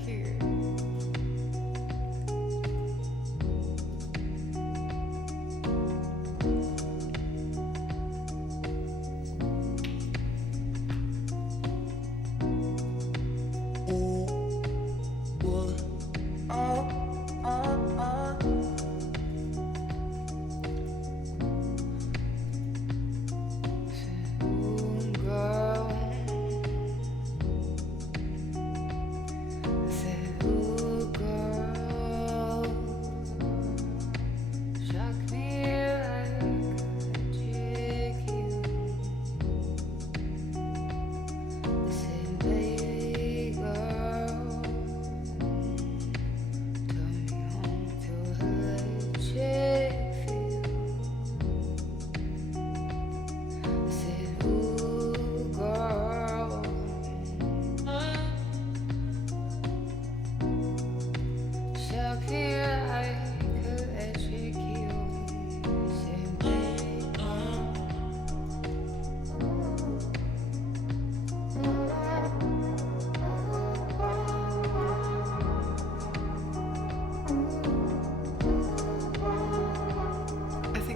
here.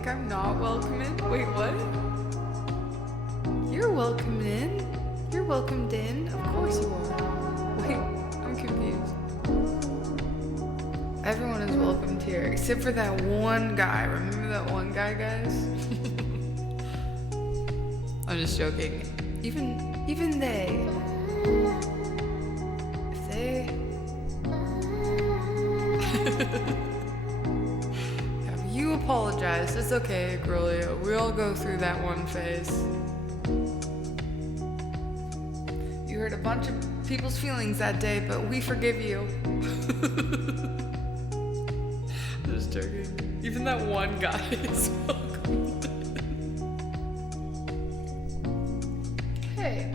I'm not welcome in? Wait, what? You're welcome in. You're welcomed in. Of course you are. Wait, I'm confused. Everyone is welcomed here, except for that one guy. Remember that one guy, guys? I'm just joking. Even they. If they... You apologize. It's okay, Grolio. We all go through that one phase. You hurt a bunch of people's feelings that day, but we forgive you. Just joking. Even that one guy is welcome. Hey.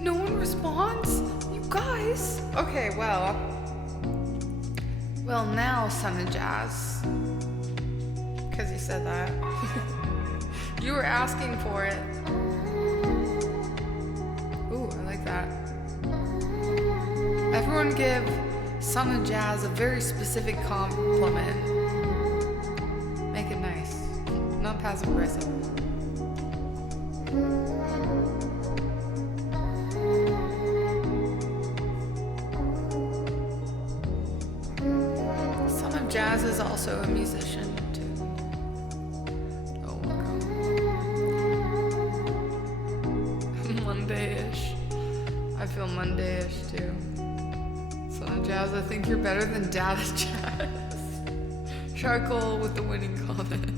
No one responds? Guys! Okay, well, now, Son of Jazz. Because you said that. You were asking for it. Ooh, I like that. Everyone give Son of Jazz a very specific compliment. Make it nice. Not passive aggressive. Jazz is also a musician, too. Oh, welcome. Monday-ish. I feel Monday-ish, too. Son of Jazz, I think you're better than Data Jazz. Charcoal with the winning comment.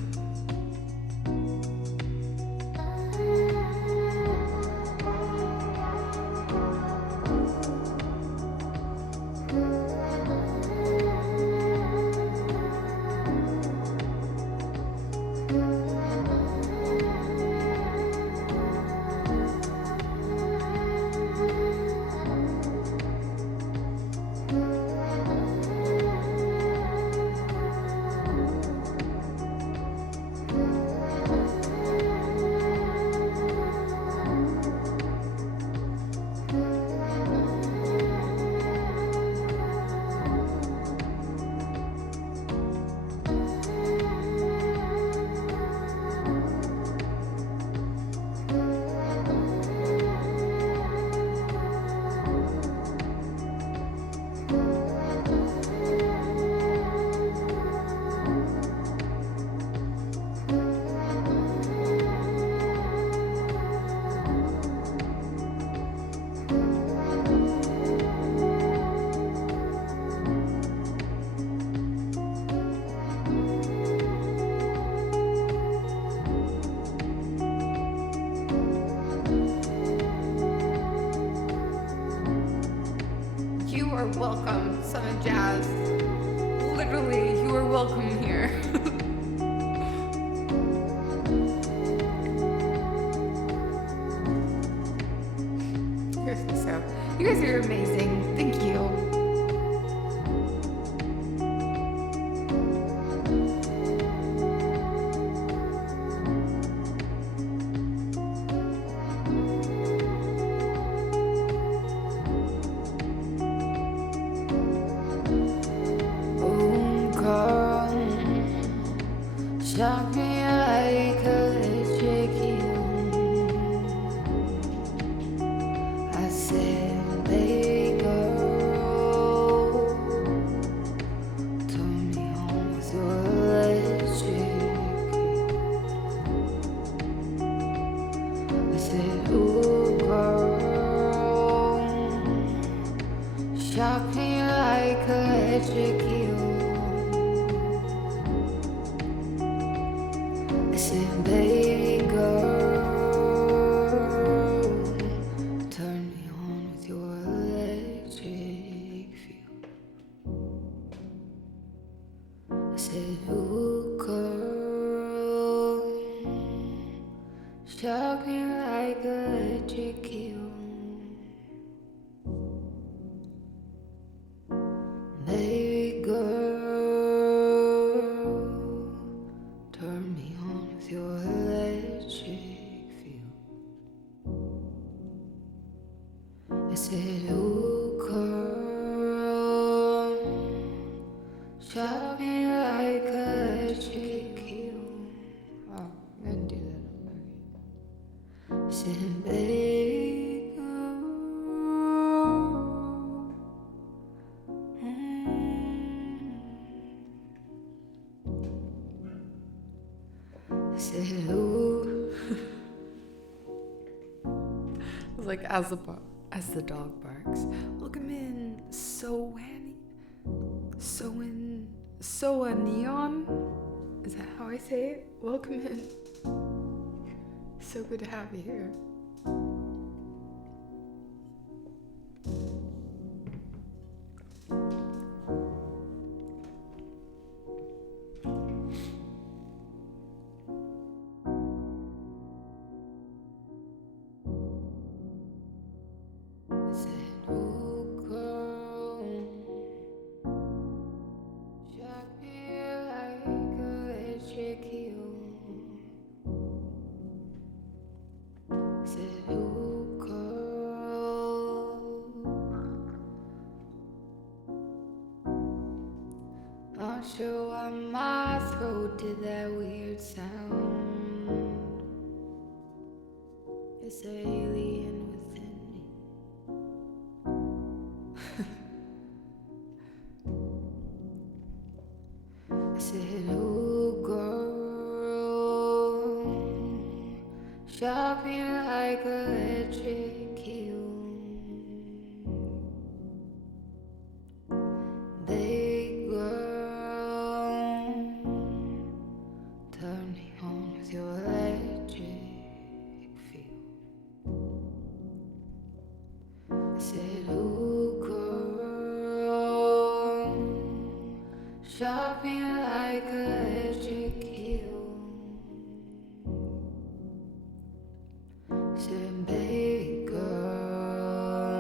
are welcome, Son of Jazz. Literally, you are welcome here. Seriously, so you guys are amazing. Thank you. shock me like electric eel. I said, baby girl, turn me on with your electric feel. I said, ooh, girl, shock me like electric eel. Baby girl, turn me on with your electric feel. I said, ooh, girl, shock me like electric eel. Oh, I'm gonna do that. I said, baby girl, I said, ooh. It's like as the dog barks. Welcome in, so a neon. Is that how I say it? Welcome in. So good to have you here. I said, ooh, girl, shock me like electric eel. I said, ooh, girl, not sure why my throat did that weird sound. It's alien within me. I said, ooh, girl, shock me like electric eel. Baby girl, turn me on with your electric feel. I said, ooh, girl, shock me like electric eel. Said, baby girl,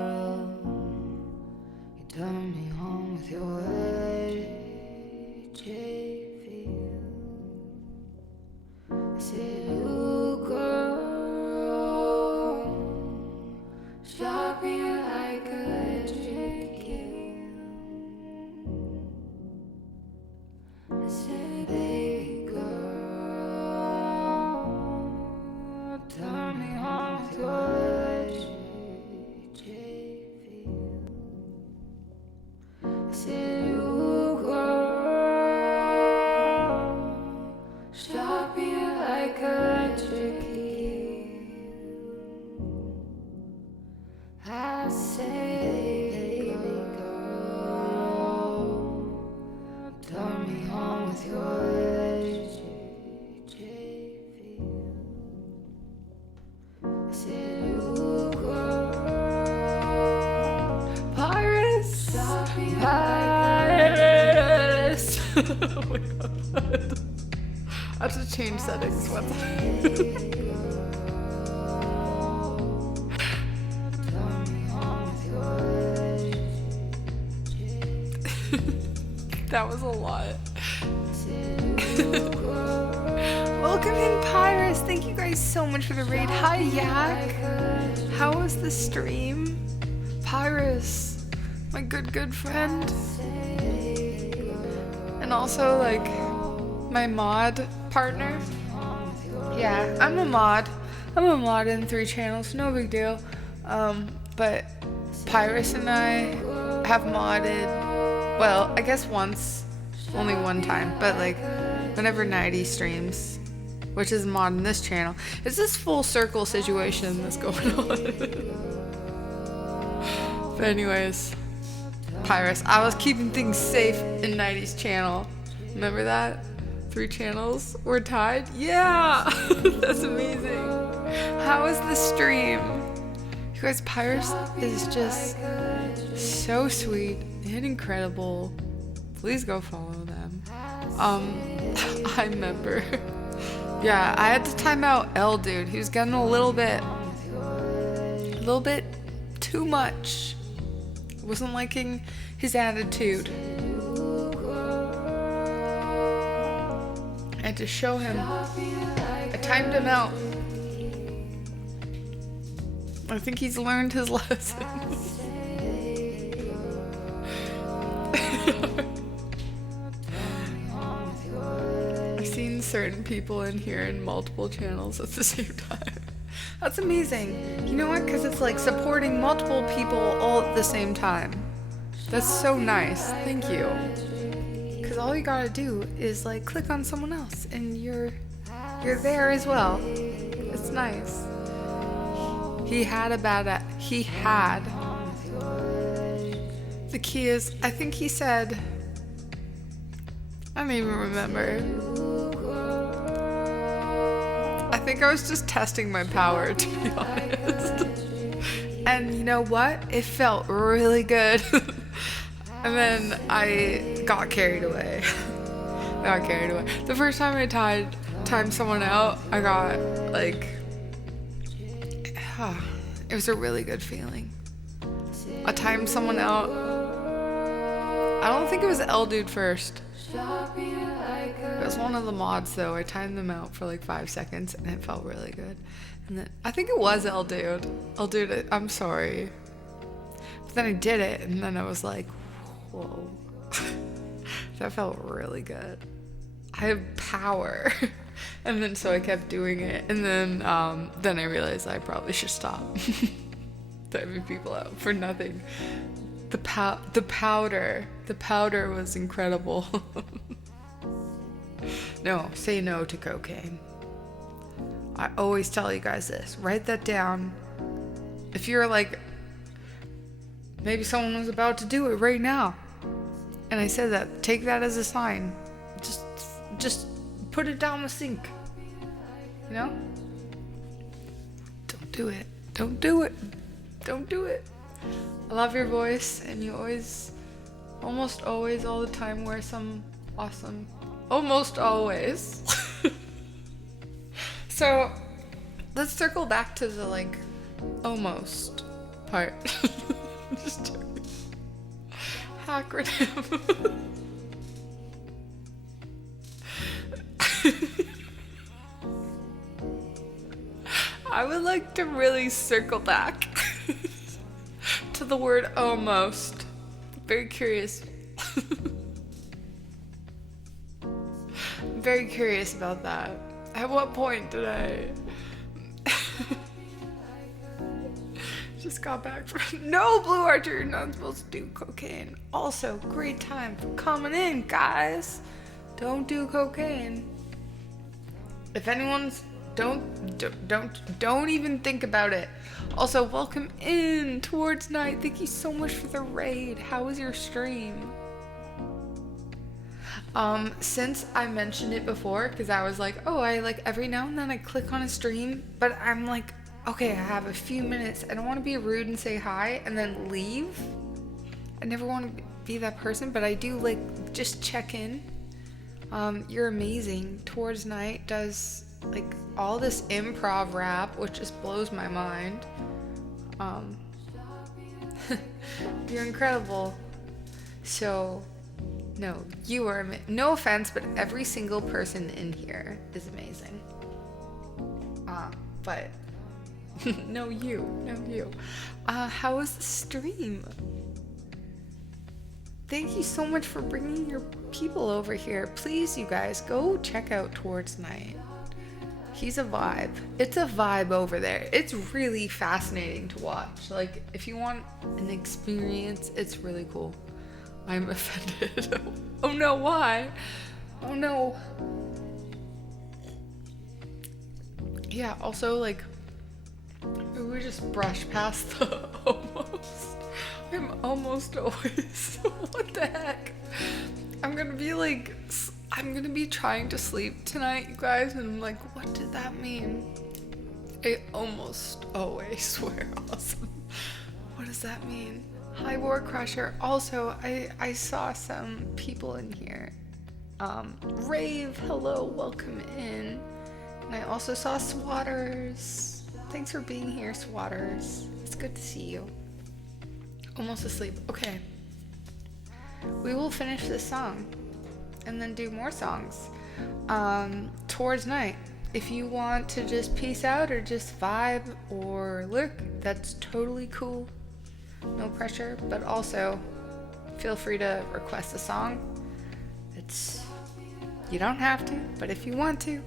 you turn me on with your electric feel. I said, ooh, girl, shock me like electric eel. I said, baby girl, turn me on with your electric feel. I said, ooh, girl, shock me like electric eel. I say, baby girl, turn me on with your electric feel. I said, ooh, girl, Pirates, Pirates. Oh my god. I have to change settings. What's That was a lot. Welcome in, Pyrus. Thank you guys so much for the raid. Hi, Yak. How was the stream? Pyrus, my good friend. And also, like, my mod partner. Yeah, I'm a mod. I'm a mod in 3 channels, no big deal. But Pyrus and I have modded, well, I guess once, only one time, but like whenever Nighty streams, which is a mod in this channel. It's this full circle situation that's going on. But anyways, Pyrus. I was keeping things safe in 90s channel. Remember that? 3 channels were tied? Yeah! That's amazing. How was the stream? You guys, Pyrus is just so sweet and incredible. Please go follow them. I remember. Yeah, I had to time out L dude. He was getting a little bit too much. Wasn't liking his attitude. I had to show him. I timed him out. I think he's learned his lessons. I've seen certain people in here in multiple channels at the same time. That's amazing. You know what? Because it's like supporting multiple people all at the same time. That's so nice. Thank you. Because all you gotta do is like click on someone else and you're there as well. It's nice. He had. The key is, I think he said, I don't even remember. I think I was just testing my power, to be honest. And you know what? It felt really good. And then I got carried away. The first time I timed someone out, I got like, it was a really good feeling. I timed someone out. I don't think it was L dude first. It was one of the mods though. I timed them out for like 5 seconds and it felt really good. And then I think it was L dude. L dude, I'm sorry. But then I did it and then I was like, whoa. That felt really good. I have power. And then so I kept doing it. And then I realized I probably should stop. Timing people out for nothing. The powder was incredible. No, say no to cocaine. I always tell you guys this. Write that down. If you're like, maybe someone was about to do it right now, and I said that, take that as a sign. Just put it down the sink. You know? Don't do it. Don't do it. Don't do it. I love your voice, and you almost always, all the time, wear some awesome, almost always. So, let's circle back to the, like, almost part. Just joking. Acronym. I would like to really circle back to the word almost. Very curious. Very curious about that. At what point did I just got back from no, Blue Archer, you're not supposed to do cocaine. Also, great time for coming in, guys. Don't do cocaine. If anyone's don't even think about it. Also, welcome in Towards Night. Thank you so much for the raid. How was your stream? Since I mentioned it before, because I was like, oh, I like every now and then I click on a stream, but I'm like, okay, I have a few minutes. I don't want to be rude and say hi and then leave. I never want to be that person, but I do like just check in. You're amazing. Towards Night does like all this improv rap, which just blows my mind. You're incredible. So, no, you are, no offense, but every single person in here is amazing. But, no you. How was the stream? Thank you so much for bringing your people over here. Please, you guys, go check out Towards Night. He's a vibe. It's a vibe over there. It's really fascinating to watch. Like, if you want an experience, it's really cool. I'm offended. Oh no, why? Oh no. Yeah, also, like, we just brushed past the almost. I'm almost always. What the heck? I'm gonna be trying to sleep tonight, you guys, and I'm like, what did that mean? I almost always wear awesome. What does that mean? Hi, War Crusher. Also, I saw some people in here. Rave, hello, welcome in. And I also saw Swatters. Thanks for being here, Swatters. It's good to see you. Almost asleep. Okay. We will finish this song and then do more songs towards night. If you want to just peace out or just vibe or lurk, that's totally cool. No pressure, but also feel free to request a song. You don't have to, but if you want to,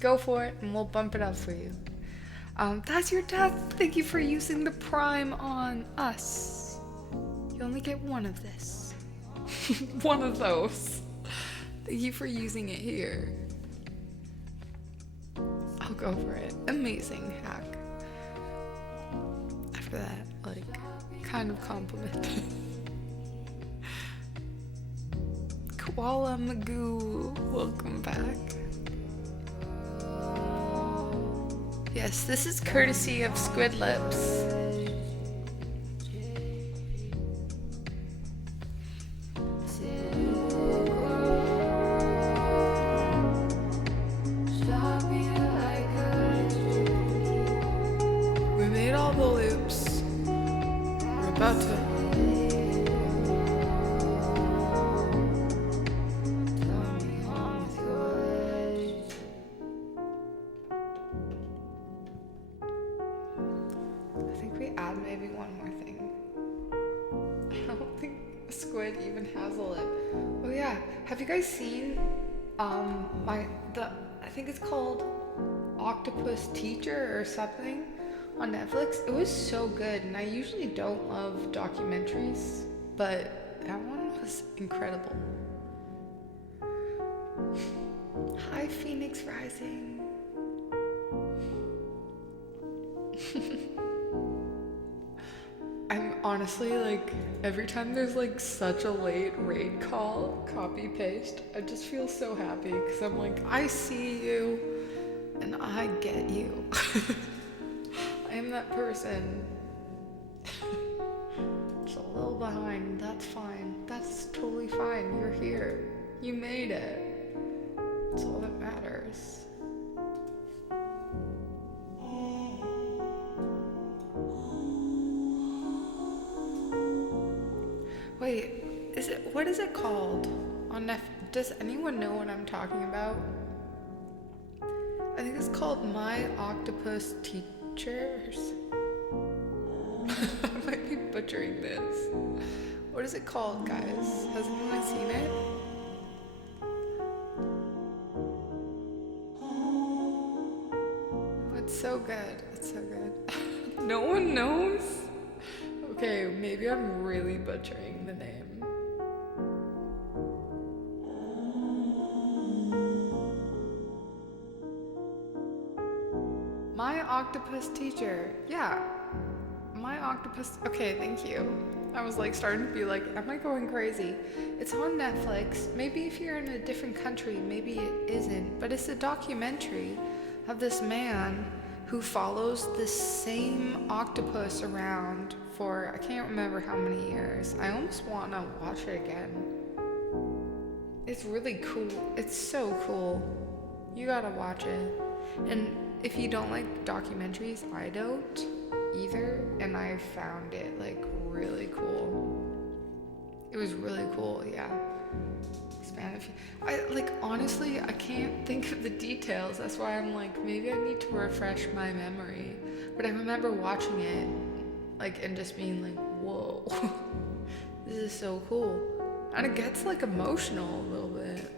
go for it and we'll bump it up for you. That's your death. Thank you for using the Prime on us. You only get one of this. One of those. Thank you for using it here. I'll go for it. Amazing hack. After that, kind of compliment. Koala Magoo, welcome back. Yes, this is courtesy of Squid Lips. We made all the loops. We're about to. Have you guys seen I think it's called Octopus Teacher or something on Netflix? It was so good, and I usually don't love documentaries, but that one was incredible. Hi, Phoenix Rising. I'm honestly every time there's such a late raid call, copy paste, I just feel so happy because I'm I see you and I get you. I am that person. Just a little behind, that's fine. That's totally fine. You're here. You made it. That's all that matters. Wait, what is it called on Netflix? Does anyone know what I'm talking about? I think it's called My Octopus Teachers. I might be butchering this. What is it called, guys? Has anyone seen it? It's so good. It's so good. No one knows? Okay, maybe I'm really butchering the name. My Octopus Teacher. Yeah. My Octopus. Okay, thank you. I was starting to be am I going crazy? It's on Netflix. Maybe if you're in a different country, maybe it isn't. But it's a documentary of this man who follows the same octopus around for I can't remember how many years. I almost want to watch it again. It's really cool. It's so cool. You gotta watch it. And if you don't like documentaries, I don't either. And I found it really cool. It was really cool, yeah. Spanish. Honestly, I can't think of the details. That's why I'm maybe I need to refresh my memory. But I remember watching it, and just being whoa, this is so cool. And it gets emotional a little bit.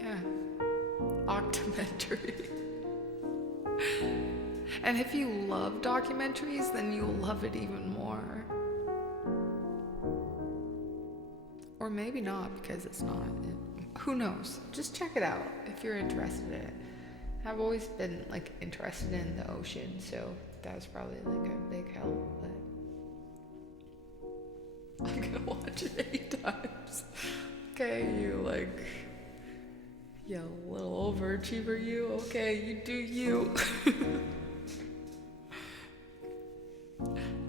Yeah. Octomentary. And if you love documentaries, then you'll love it even more. Or maybe not, because it's not. Who knows? Just check it out if you're interested in it. I've always been interested in the ocean, so that was probably a big help. But I'm gonna watch it 8 times. Okay, you like, yeah, little overachiever you. Okay, you do you.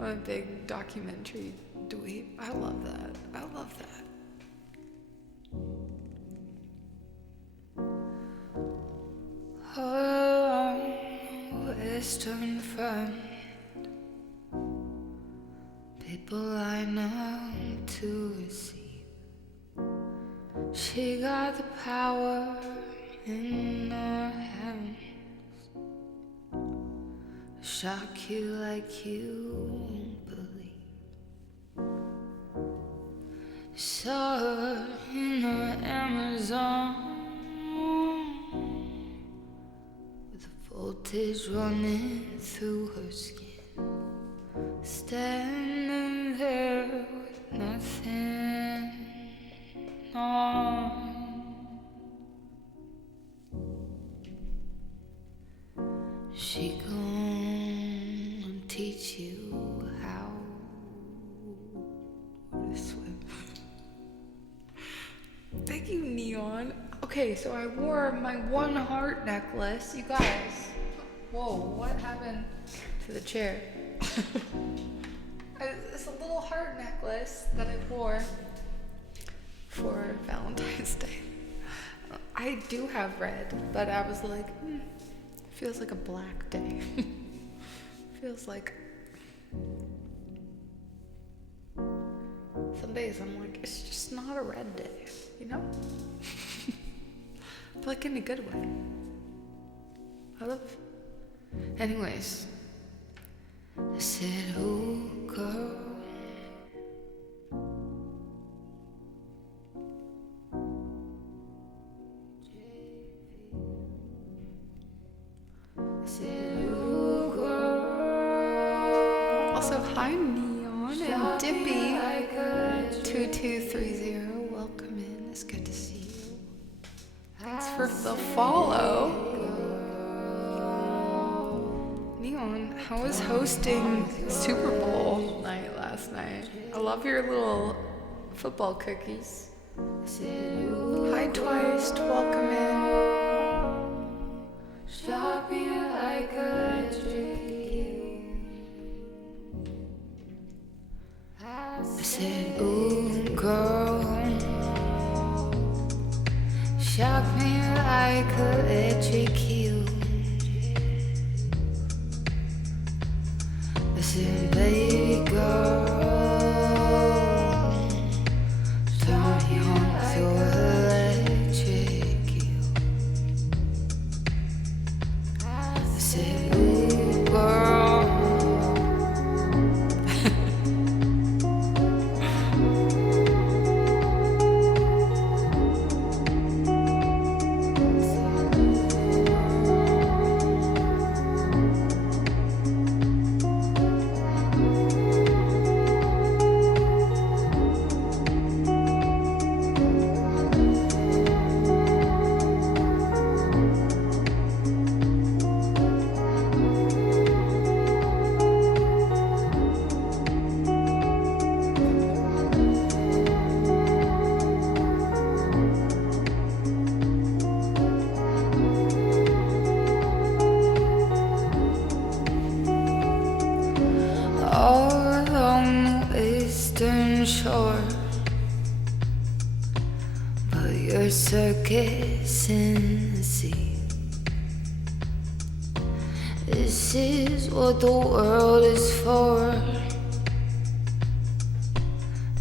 I'm a big documentary dweeb. I love that. I love that. Oh, Western Front. People line up to receive. She got the power in her hands. Shock you like you won't believe. Saw her in her Amazon with the voltage running through her skin. Standing there with nothing on. She gonna teach you how to swim. Thank you, Neon. Okay, so I wore my one heart necklace. You guys. Whoa, what happened to the chair? It's a little heart necklace that I wore for Valentine's Day. I do have red, but I was like, feels like a black day. Feels like some days I'm like, it's just not a red day, you know? But like in a good way. I love. Anyways, I said, oh girl, I said, oh girl. also hi Neon and Dippy 2230. Welcome in. It's good to see you. Thanks for the follow. Neon, how was hosting Super Bowl night last night? I love your little football cookies. Hi Twice, welcome in. Shock me like a dream. I said, ooh, girl, shock me like electric eel. I said, baby girl, turn me on with your electric eel. I said, ooh, girl. All along the western shore, but your circus in the sea. This is what the world is for,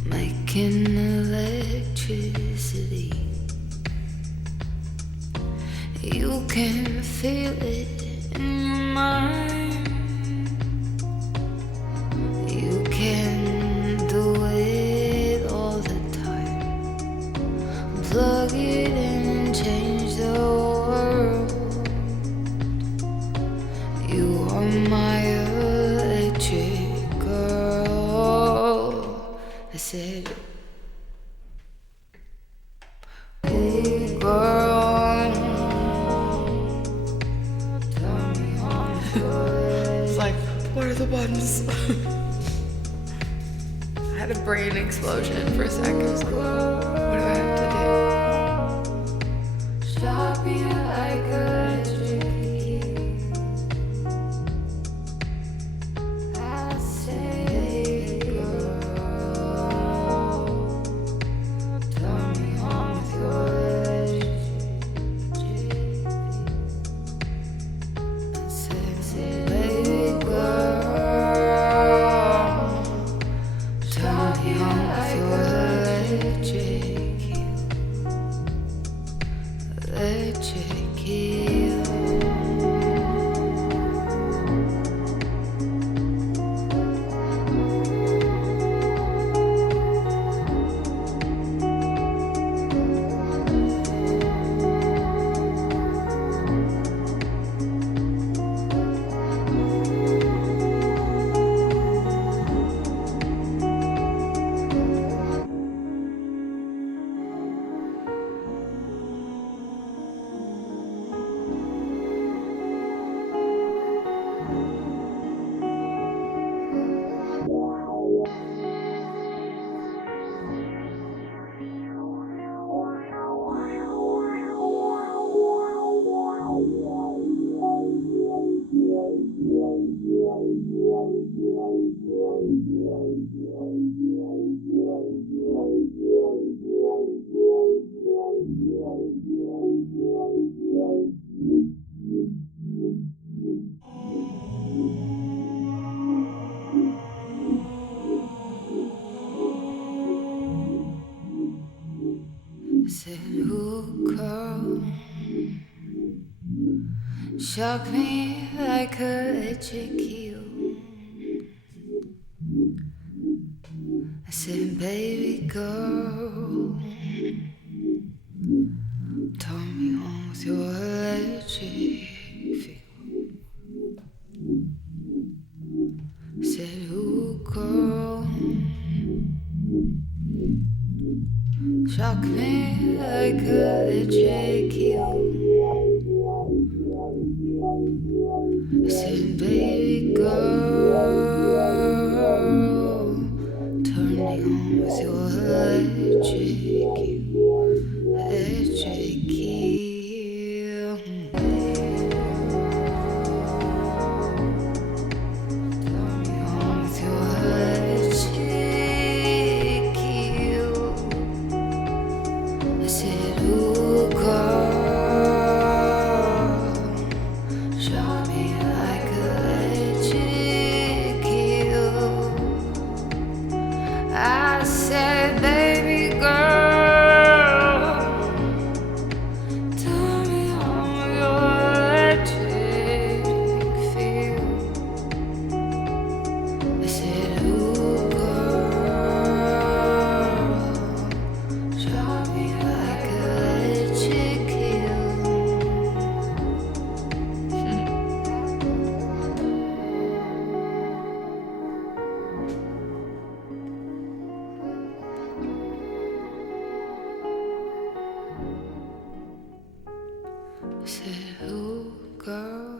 making electricity. You can feel it in your mind. You can do it all the time. Plug it in and change the world. You are my electric girl. I said, ooh, girl, turn me on. It's like, what are the buttons? I had a brain explosion for a second. What do I have to Stop me like a electric. I say, girl, turn me on with your electric. I say, baby girl, turn me on with your electric. Electric eel. I said, ooh, girl, shock me like a electric eel. I said, baby girl, turn me on with your electric feel. I said, ooh, girl, shock me like a electric eel. I said, baby girl, turn me on with your electric eel. Electric eel. Turn me on with your electric eel. I said, ooh, girl, shock me like a electric eel. I said, baby girl, turn me on with your electric feel. I said, ooh, girl, shock me like a electric eel. I said, ooh, girl,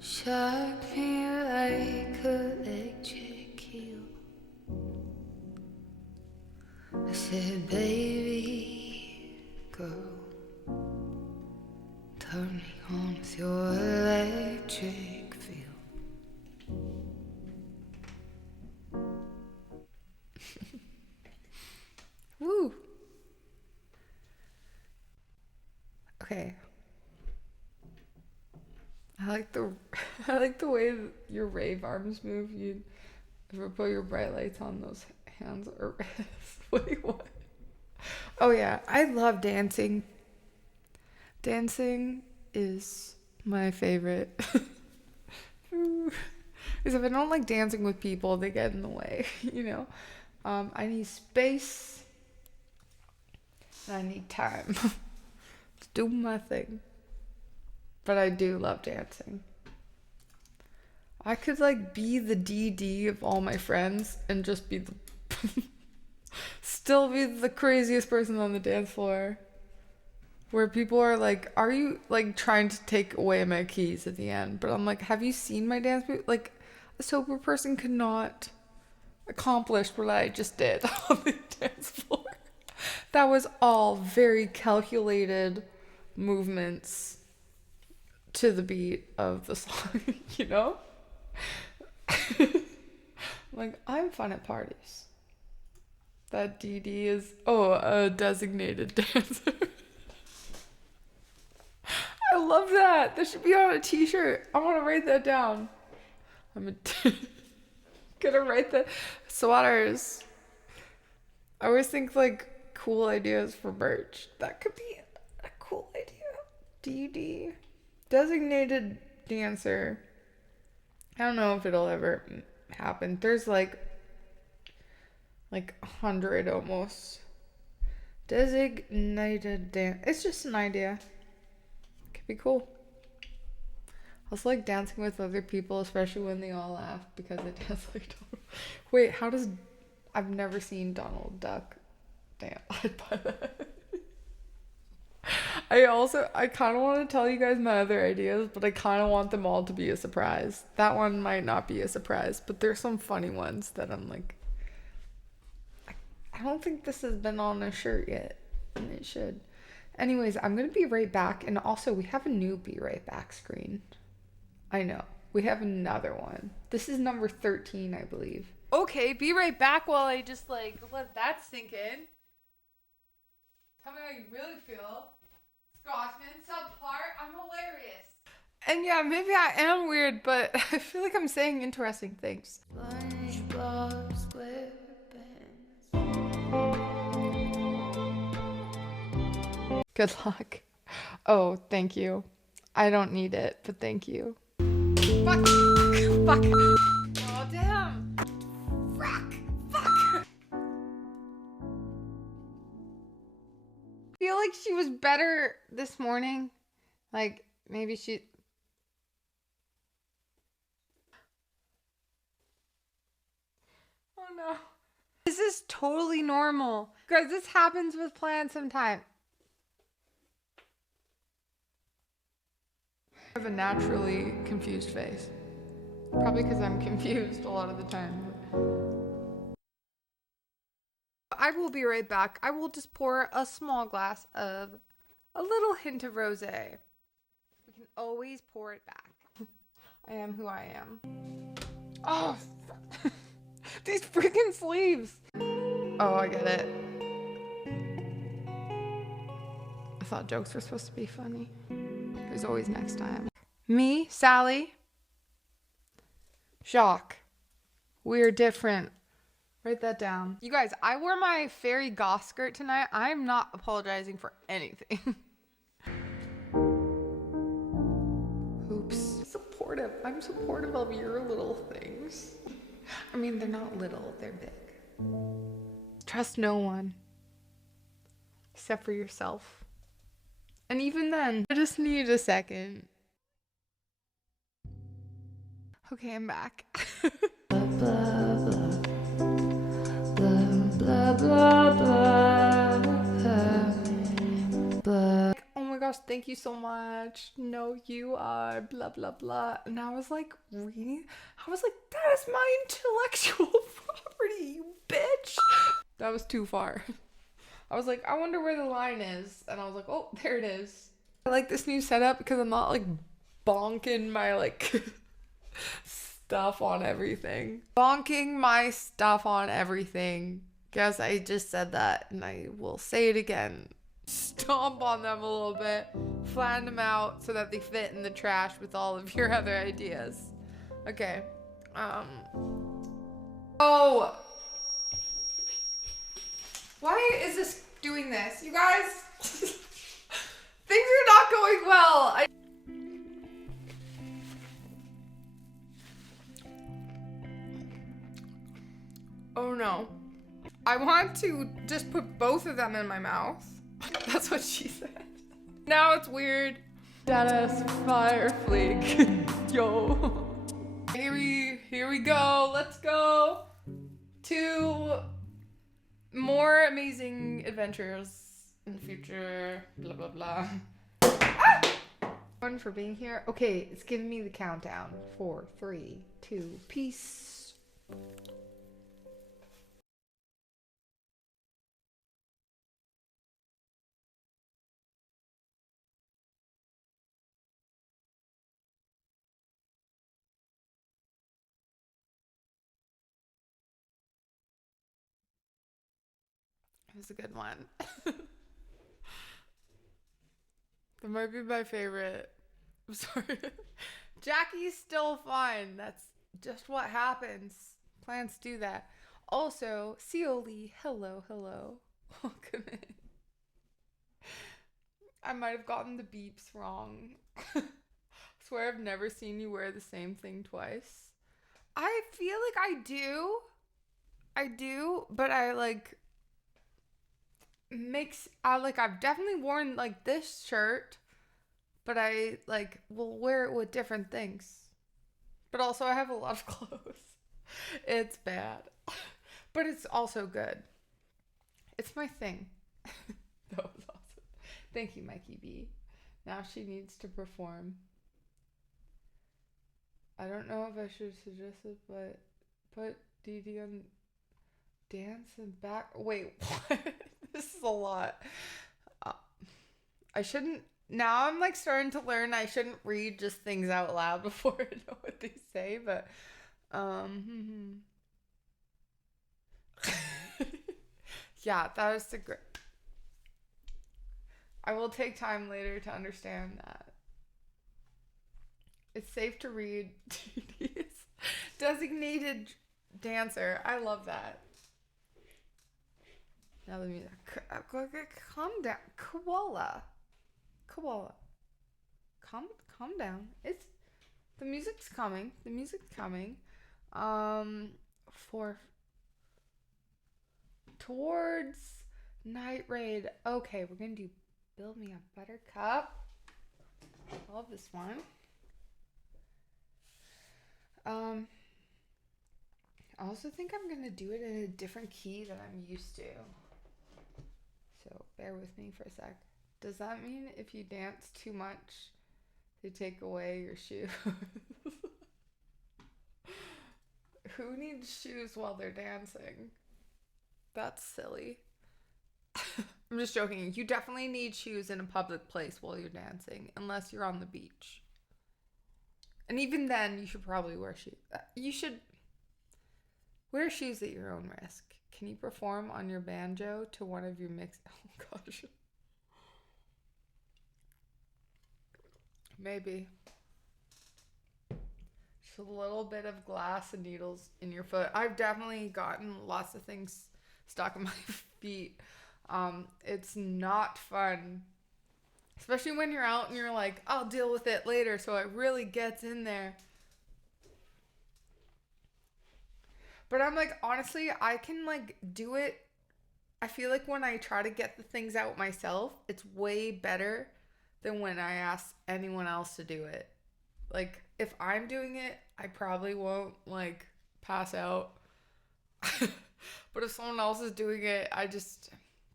shock me like a electric eel. I said, baby girl, turn me on with your electric feel. Woo. Okay. I like the I like the way that your rave arms move. You ever put your bright lights on those hands or wait, what? Oh yeah, I love dancing. Dancing is my favorite. Because if I don't like dancing with people, they get in the way, you know. I need space and I need time to do my thing. But I do love dancing. I could like be the DD of all my friends and just be the still be the craziest person on the dance floor. Where people are like, are you like trying to take away my keys at the end? But I'm like, have you seen my dance move? Like, a sober person could not accomplish what I just did on the dance floor. That was all very calculated movements to the beat of the song, you know? Like, I'm fun at parties. That DD is, a designated dancer. I love that. That should be on a t-shirt. I want to write that down. Gonna write the sweaters. I always think like cool ideas for merch. That could be a cool idea. DD. Designated dancer. I don't know if it'll ever happen. There's like 100 almost. Designated dance. It's just an idea. Could be cool. I also like dancing with other people, especially when they all laugh because I dance like Donald. Wait, I've never seen Donald Duck dance. I'd buy that. I kind of want to tell you guys my other ideas, but I kind of want them all to be a surprise. That one might not be a surprise, but there's some funny ones that I'm like, I don't think this has been on a shirt yet, and it should. Anyways, I'm going to be right back, and also we have a new Be Right Back screen. I know. We have another one. This is number 13, I believe. Okay, be right back while I just let that sink in. Tell me how you really feel. Scotsman, subpart, I'm hilarious. And yeah, maybe I am weird, but I feel like I'm saying interesting things. SpongeBob SquarePants. Good luck. Oh, thank you. I don't need it, but thank you. Fuck. Fuck. Oh, damn. Fuck. I feel like she was better this morning. Like, maybe she... Oh, no. This is totally normal. Guys, this happens with plants sometimes. I have a naturally confused face. Probably because I'm confused a lot of the time. I will be right back. I will just pour a small glass of a little hint of rosé. We can always pour it back. I am who I am. Oh, these freaking sleeves. Oh, I get it. I thought jokes were supposed to be funny. There's always next time. Me, Sally, Jacques. We're different. Write that down. You guys, I wore my fairy goth skirt tonight. I'm not apologizing for anything. Oops. Supportive. I'm supportive of your little things. I mean, they're not little, they're big. Trust no one. Except for yourself. And even then, I just need a second. Okay, I'm back. Blah, blah, blah, blah. Oh my gosh, thank you so much. No, you are blah, blah, blah. And I was like, reading. I was like, that is my intellectual property, you bitch. That was too far. I was like, I wonder where the line is. And I was like, oh, there it is. I like this new setup because I'm not like bonking my stuff on everything. Bonking my stuff on everything. Guess I just said that and I will say it again. Stomp on them a little bit. Flatten them out so that they fit in the trash with all of your other ideas. Okay. Oh. Why is this doing this? You guys? Things are not going well. Oh no. I want to just put both of them in my mouth. That's what she said. Now it's weird. Dennis Firefleek. Yo. Here we go. Let's go to more amazing adventures in the future. Blah, blah, blah. Ah! Everyone for being here. Okay, it's giving me the countdown. 4, 3, 2, peace. It was a good one. That might be my favorite. I'm sorry. Jackie's still fine. That's just what happens. Plants do that. Also, Cioli, hello, hello. Welcome in. I might have gotten the beeps wrong. Swear I've never seen you wear the same thing twice. I feel like I do. But I like I've definitely worn like this shirt, but I like will wear it with different things. But also I have a lot of clothes. It's bad. But it's also good. It's my thing. That was awesome. Thank you, Mikey B. Now she needs to perform. I don't know if I should suggest it, but put Dee Dee on dance and back. Wait, what? This is a lot. I shouldn't. Now I'm like starting to learn I shouldn't read just things out loud before I know what they say, but yeah, that was the great. I will take time later to understand that. It's safe to read TD's designated dancer. I love that. Now the music. Calm down. Koala. Calm down. It's the music's coming. For towards Night Raid. Okay, we're gonna do Build Me a Buttercup. I love this one. I also think I'm gonna do it in a different key than I'm used to. So bear with me for a sec. Does that mean if you dance too much, they take away your shoes? Who needs shoes while they're dancing? That's silly. I'm just joking. You definitely need shoes in a public place while you're dancing, unless you're on the beach. And even then, you should probably wear shoes. You should wear shoes at your own risk. Can you perform on your banjo to one of your mix? Oh gosh. Maybe. Just a little bit of glass and needles in your foot. I've definitely gotten lots of things stuck in my feet. It's not fun. Especially when you're out and you're like, I'll deal with it later, so it really gets in there. But I'm like, honestly, I can like do it. I feel like when I try to get the things out myself, it's way better than when I ask anyone else to do it. Like, if I'm doing it, I probably won't like pass out. But if someone else is doing it, I just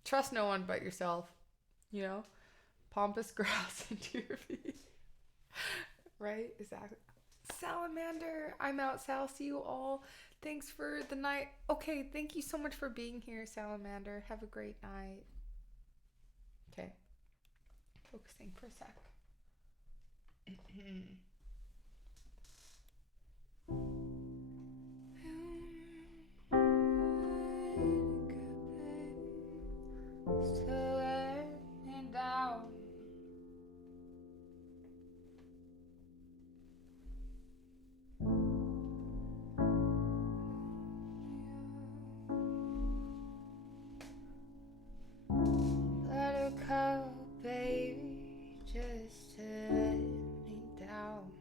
trust no one but yourself, you know? Pampas grass into your feet. Right? Exactly. Salamander, I'm out, Sal. See you all. Thanks for the night. Okay, thank you so much for being here, Salamander. Have a great night. Okay. Focusing for a sec. Slowing down. Buttercup, baby, just to let me down.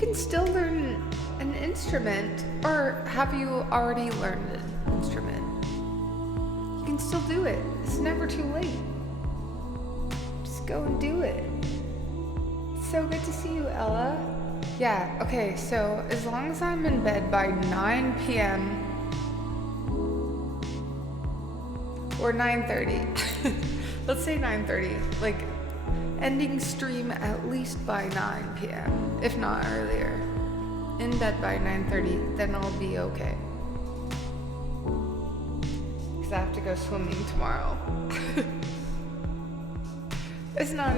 can still learn an instrument, or have you already learned an instrument? You can still do it. It's never too late. Just go and do it. It's so good to see you, Ella. Yeah, okay, so as long as I'm in bed by 9 p.m. or 9:30, let's say 9:30, like ending stream at least by 9 p.m., if not earlier. In bed by 9:30, then I'll be okay. Because I have to go swimming tomorrow. It's not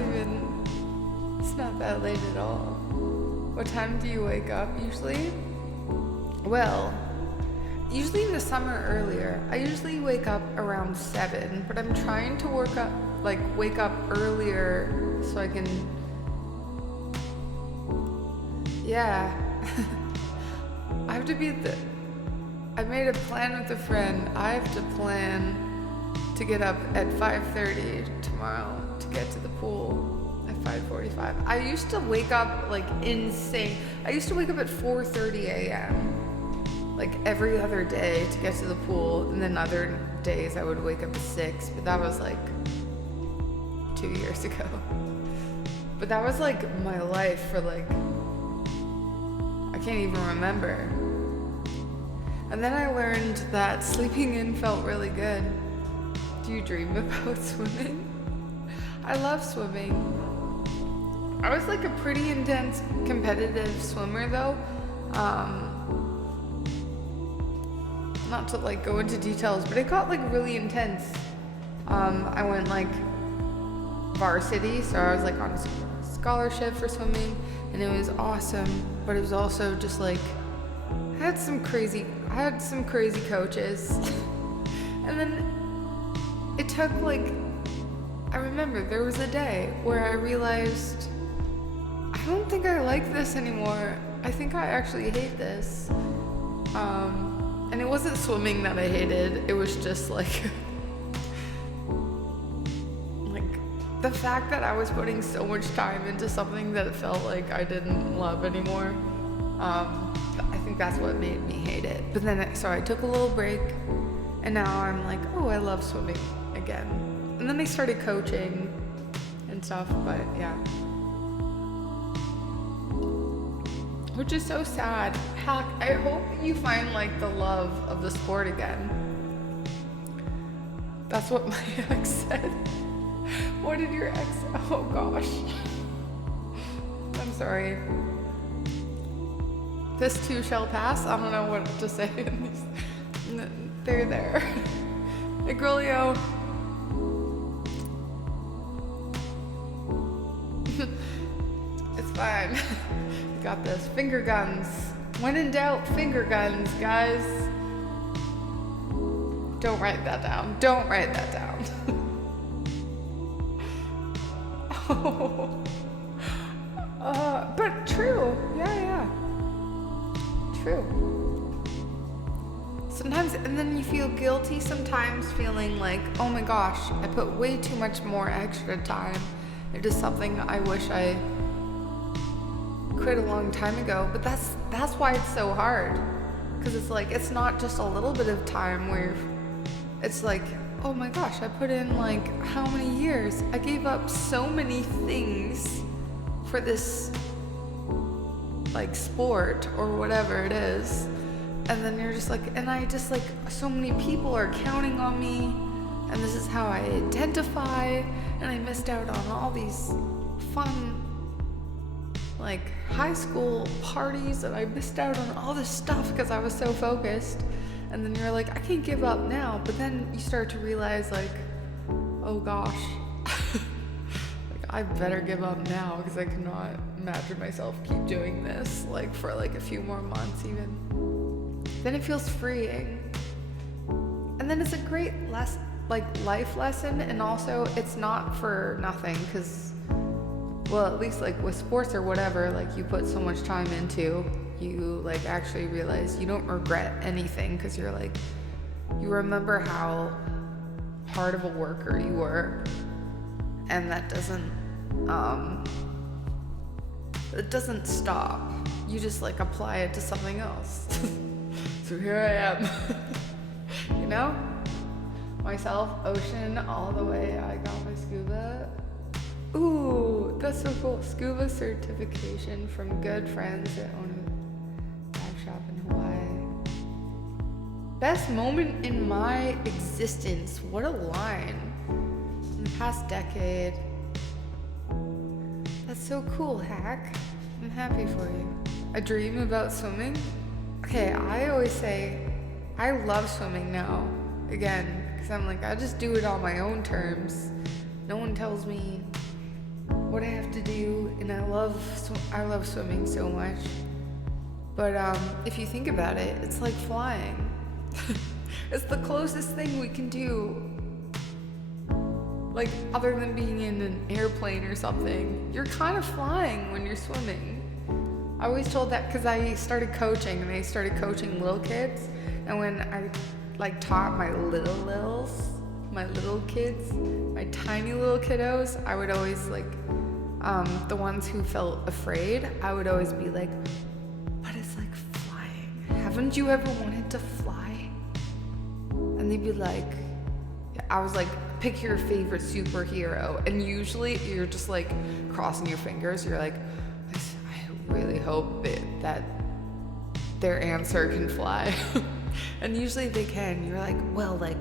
that late at all. What time do you wake up usually? Well, usually in the summer earlier. I usually wake up around 7, but I'm trying to wake up earlier so I can, yeah. I made a plan with a friend. I have to plan to get up at 5:30 tomorrow to get to the pool at 5:45. I used to wake up like insane. I used to wake up at 4:30 a.m. like every other day to get to the pool, and then other days I would wake up at 6, but that was like 2 years ago. But that was like my life for like, I can't even remember. And then I learned that sleeping in felt really good. Do you dream about swimming? I love swimming. I was like a pretty intense competitive swimmer though. Not to like go into details, but it got like really intense. I went like varsity, so I was like on a scholarship for swimming, and it was awesome, but it was also just like, I had some crazy coaches. And then it took like, I remember there was a day where I realized, I don't think I like this anymore. I think I actually hate this. And it wasn't swimming that I hated, it was just like, the fact that I was putting so much time into something that felt like I didn't love anymore. I think that's what made me hate it. But then, so I took a little break, and now I'm like, oh, I love swimming again. And then I started coaching and stuff, but yeah. Which is so sad. Heck, I hope you find like the love of the sport again. That's what my ex said. What did your ex? Oh gosh. I'm sorry. This too shall pass. I don't know what to say. They're there. Hey, Grolio. It's fine. You got this. Finger guns. When in doubt, finger guns, guys. Don't write that down. Don't write that down. Oh. But true. Yeah. True. Sometimes, and then you feel guilty sometimes, feeling like, oh my gosh, I put way too much more extra time into something I wish I quit a long time ago. But that's why it's so hard. Because it's like, it's not just a little bit of time where it's like, oh my gosh, I put in like how many years? I gave up so many things for this like sport or whatever it is. And then you're just like, and I just like, so many people are counting on me, and this is how I identify, and I missed out on all these fun like high school parties, and I missed out on all this stuff because I was so focused. And then you're like, I can't give up now. But then you start to realize like, oh gosh, like I better give up now, because I cannot imagine myself keep doing this like for like a few more months even. Then it feels freeing. And then it's a great life lesson, and also it's not for nothing, because, well, at least like with sports or whatever, like you put so much time into, you like actually realize you don't regret anything, because you're like, you remember how hard of a worker you were, and that doesn't it doesn't stop. you just like apply it to something else. So here I am. You know? Myself, ocean, all the way. I got my scuba. Ooh, that's so cool. Scuba certification from good friends that own a dive shop in Hawaii. Best moment in my existence. What a line. In the past decade. That's so cool, Hack. I'm happy for you. A dream about swimming? Okay, I always say I love swimming now. Again, because I'm like, I just do it on my own terms. No one tells me what I have to do, and I love swimming so much. But if you think about it, it's like flying. It's the closest thing we can do, like other than being in an airplane or something. You're kind of flying when you're swimming. I always told that because I started coaching, and I started coaching little kids, and when I like taught my little kids, my tiny little kiddos, I would always like the ones who felt afraid, I would always be like, but it's like flying. Haven't you ever wanted to fly? And they'd be like, I was like, pick your favorite superhero. And usually you're just like crossing your fingers. You're like, I really hope that their answer can fly. And usually they can. You're like, well, like,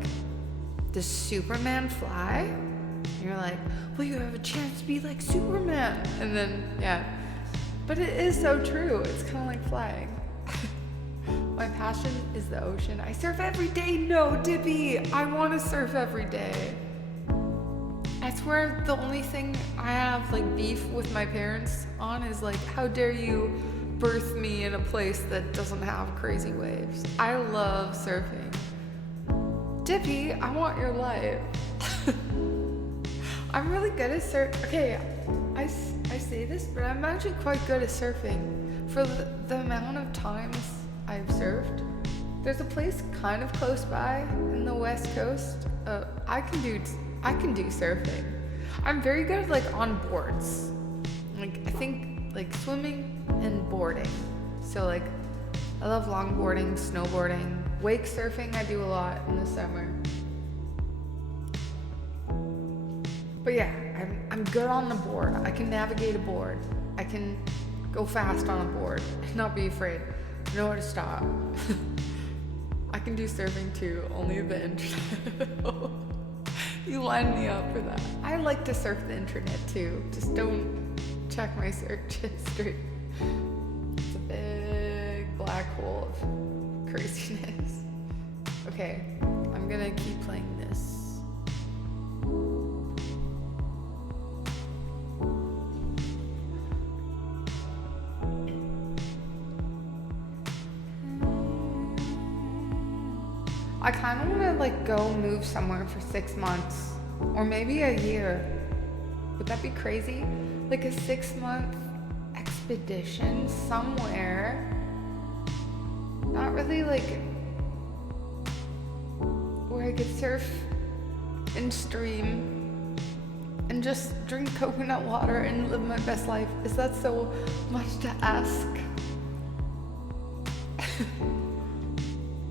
does Superman fly? And you're like, well, you have a chance to be like Superman. And then, yeah. But it is so true. It's kind of like flying. My passion is the ocean. I surf every day. No, Dippy, I want to surf every day. I swear the only thing I have like beef with my parents on is like, how dare you birth me in a place that doesn't have crazy waves. I love surfing. Dippy, I want your life. I'm really good at surf. Okay, I say this, but I'm actually quite good at surfing. For the amount of times I've surfed, there's a place kind of close by in the West Coast. I can do surfing. I'm very good like on boards. Like I think like swimming and boarding. So like I love longboarding, snowboarding, wake surfing I do a lot in the summer. But yeah, I'm good on the board. I can navigate a board. I can go fast on a board and not be afraid. Know where to stop. I can do surfing too, only the internet. You line me up for that. I like to surf the internet too. Just don't check my search history. It's a big black hole of craziness. Okay, I'm gonna keep playing this. I kind of want to like go move somewhere for 6 months or maybe a year. Would that be crazy? Like a 6-month expedition somewhere. Not really like where I could surf and stream and just drink coconut water and live my best life. Is that so much to ask?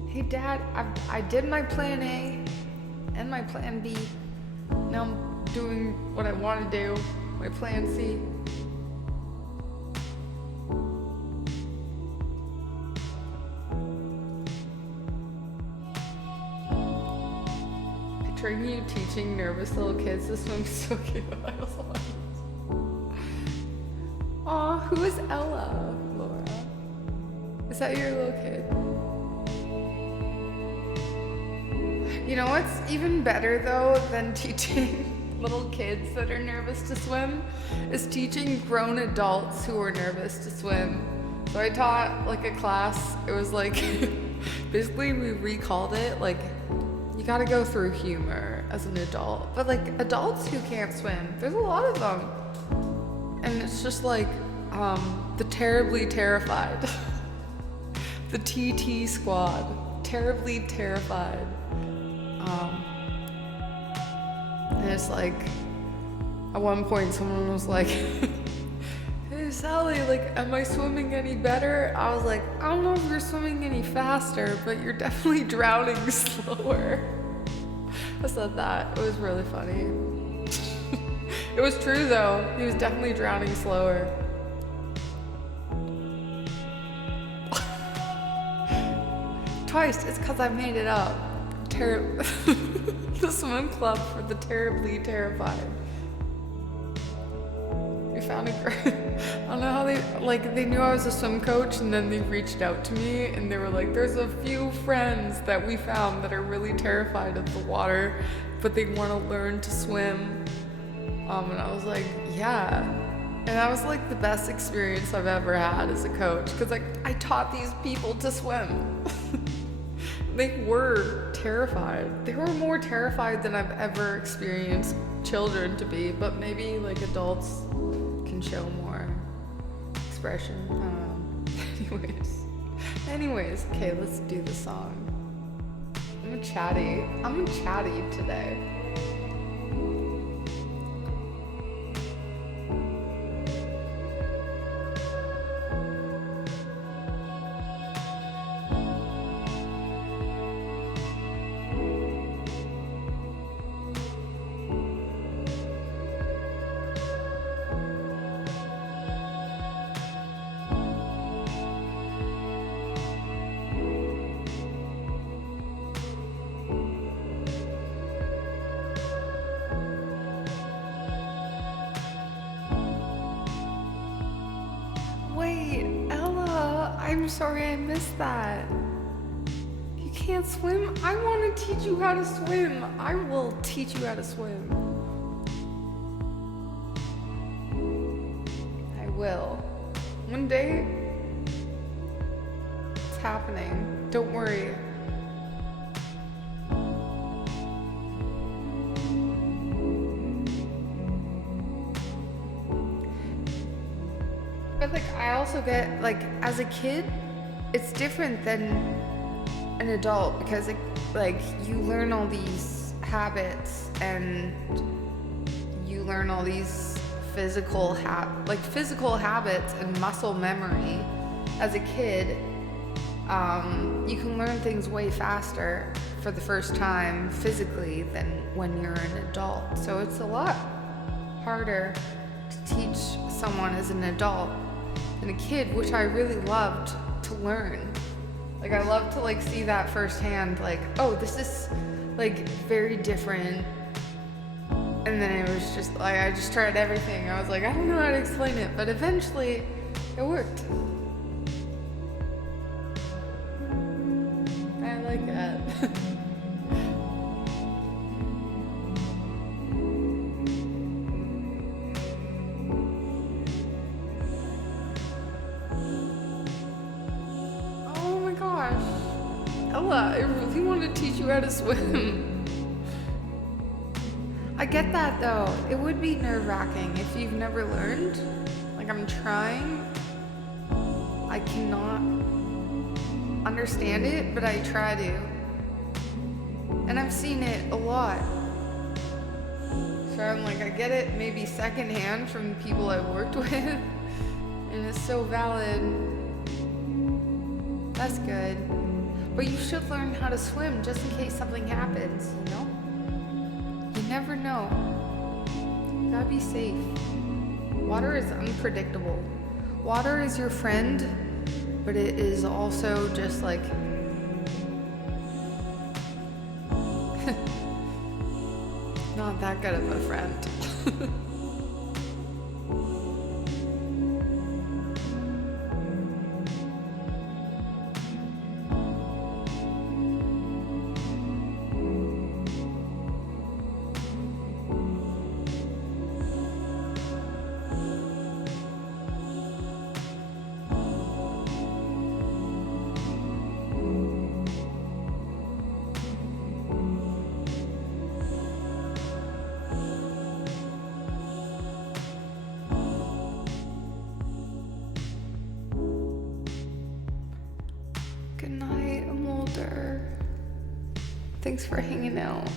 Hey Dad, I did my plan A and my plan B. Now I'm doing what I want to do, my plan C. Picturing you teaching nervous little kids to swim is so cute. I also want it. Aw, who is Ella, Laura? Is that your little kid? You know what's even better though than teaching little kids that are nervous to swim is teaching grown adults who are nervous to swim. So I taught like a class, it was like, basically we recalled it like, you gotta go through humor as an adult. But like adults who can't swim, there's a lot of them. And it's just like, the terribly terrified. The TT squad, terribly terrified. And it's like, at one point someone was like, Sally, like, am I swimming any better? I was like, I don't know if you're swimming any faster, but you're definitely drowning slower. I said that. It was really funny. It was true though. He was definitely drowning slower. Twice. It's because I made it up. The swim club for the terribly terrified. We found a girl. I don't know how they knew I was a swim coach, and then they reached out to me and they were like, there's a few friends that we found that are really terrified of the water, but they want to learn to swim. And I was like, yeah. And that was like the best experience I've ever had as a coach, because like I taught these people to swim. They were terrified. They were more terrified than I've ever experienced children to be, but maybe like adults can show more expression. Anyways, okay, let's do the song. I'm chatty today. Wait, Ella, I'm sorry I missed that. You can't swim? I want to teach you how to swim. I will teach you how to swim. I will. One day, it's happening. Don't worry. But like I also get like as a kid, it's different than an adult, because like you learn all these habits and you learn all these physical habits and muscle memory. As a kid, you can learn things way faster for the first time physically than when you're an adult. So it's a lot harder to teach someone as an adult than a kid, which I really loved to learn. Like I love to like see that firsthand, like, oh, this is like very different. And then it was just like I just tried everything. I was like, I don't know how to explain it, but eventually it worked. I like that. Ella, I really want to teach you how to swim. I get that though. It would be nerve-wracking if you've never learned. Like I'm trying. I cannot understand it, but I try to. And I've seen it a lot. So I'm like, I get it maybe secondhand from people I've worked with. And it's so valid. That's good. But you should learn how to swim just in case something happens, you know? You never know. You gotta be safe. Water is unpredictable. Water is your friend, but it is also just like not that good of a friend. Good night, Mulder. Thanks for hanging out.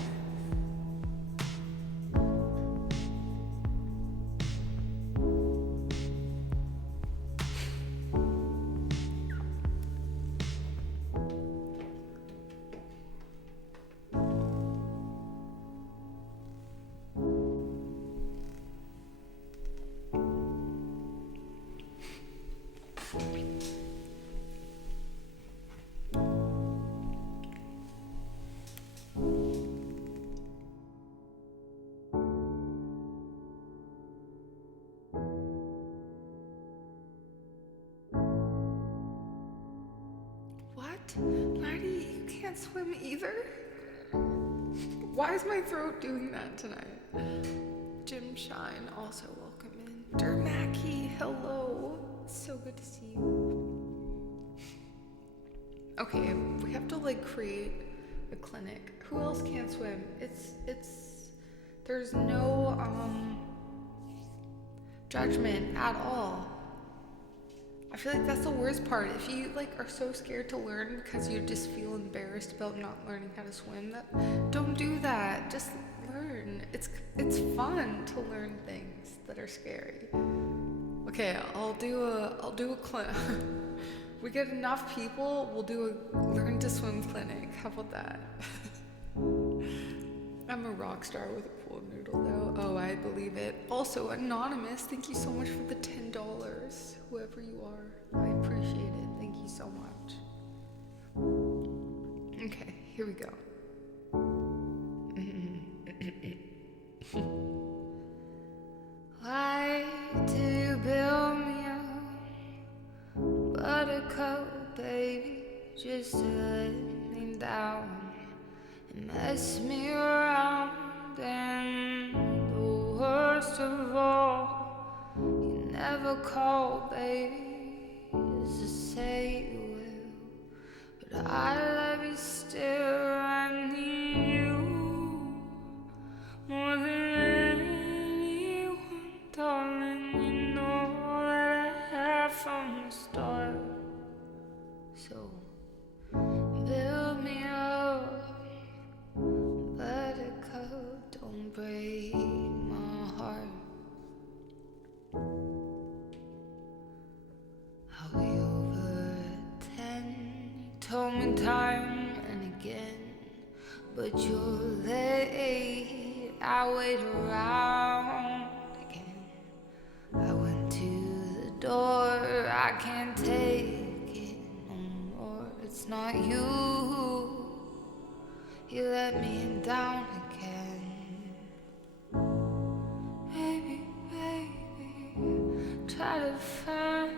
can't swim either. Why is my throat doing that tonight? Jim Shine, also welcome in. Dermaki, hello. So good to see you. Okay, we have to like create a clinic. Who else can't swim? There's no judgment at all. I feel like that's the worst part. If you like are so scared to learn because you just feel embarrassed about not learning how to swim, don't do that. Just learn. It's fun to learn things that are scary. Okay, I'll do a clinic. We get enough people, we'll do a learn to swim clinic. How about that? I'm a rock star with a pool noodle though. Oh, I believe it. Also, Anonymous, thank you so much for the $10. Whoever you are, I appreciate it. Thank you so much. Okay, here we go. Why do you build me up, buttercup, baby, just to let me down and mess me around? And the worst of all, you never call, baby, just to say you will, but I love you still. I need you more than anyone, darling. You know that I have from the start. So build me up, buttercup, don't break my heart. I'll be over 10, you told me time and again, but you're late, I wait around again. I went to the door, I can't take it no more. It's not you, you let me down again. Baby, baby, try to find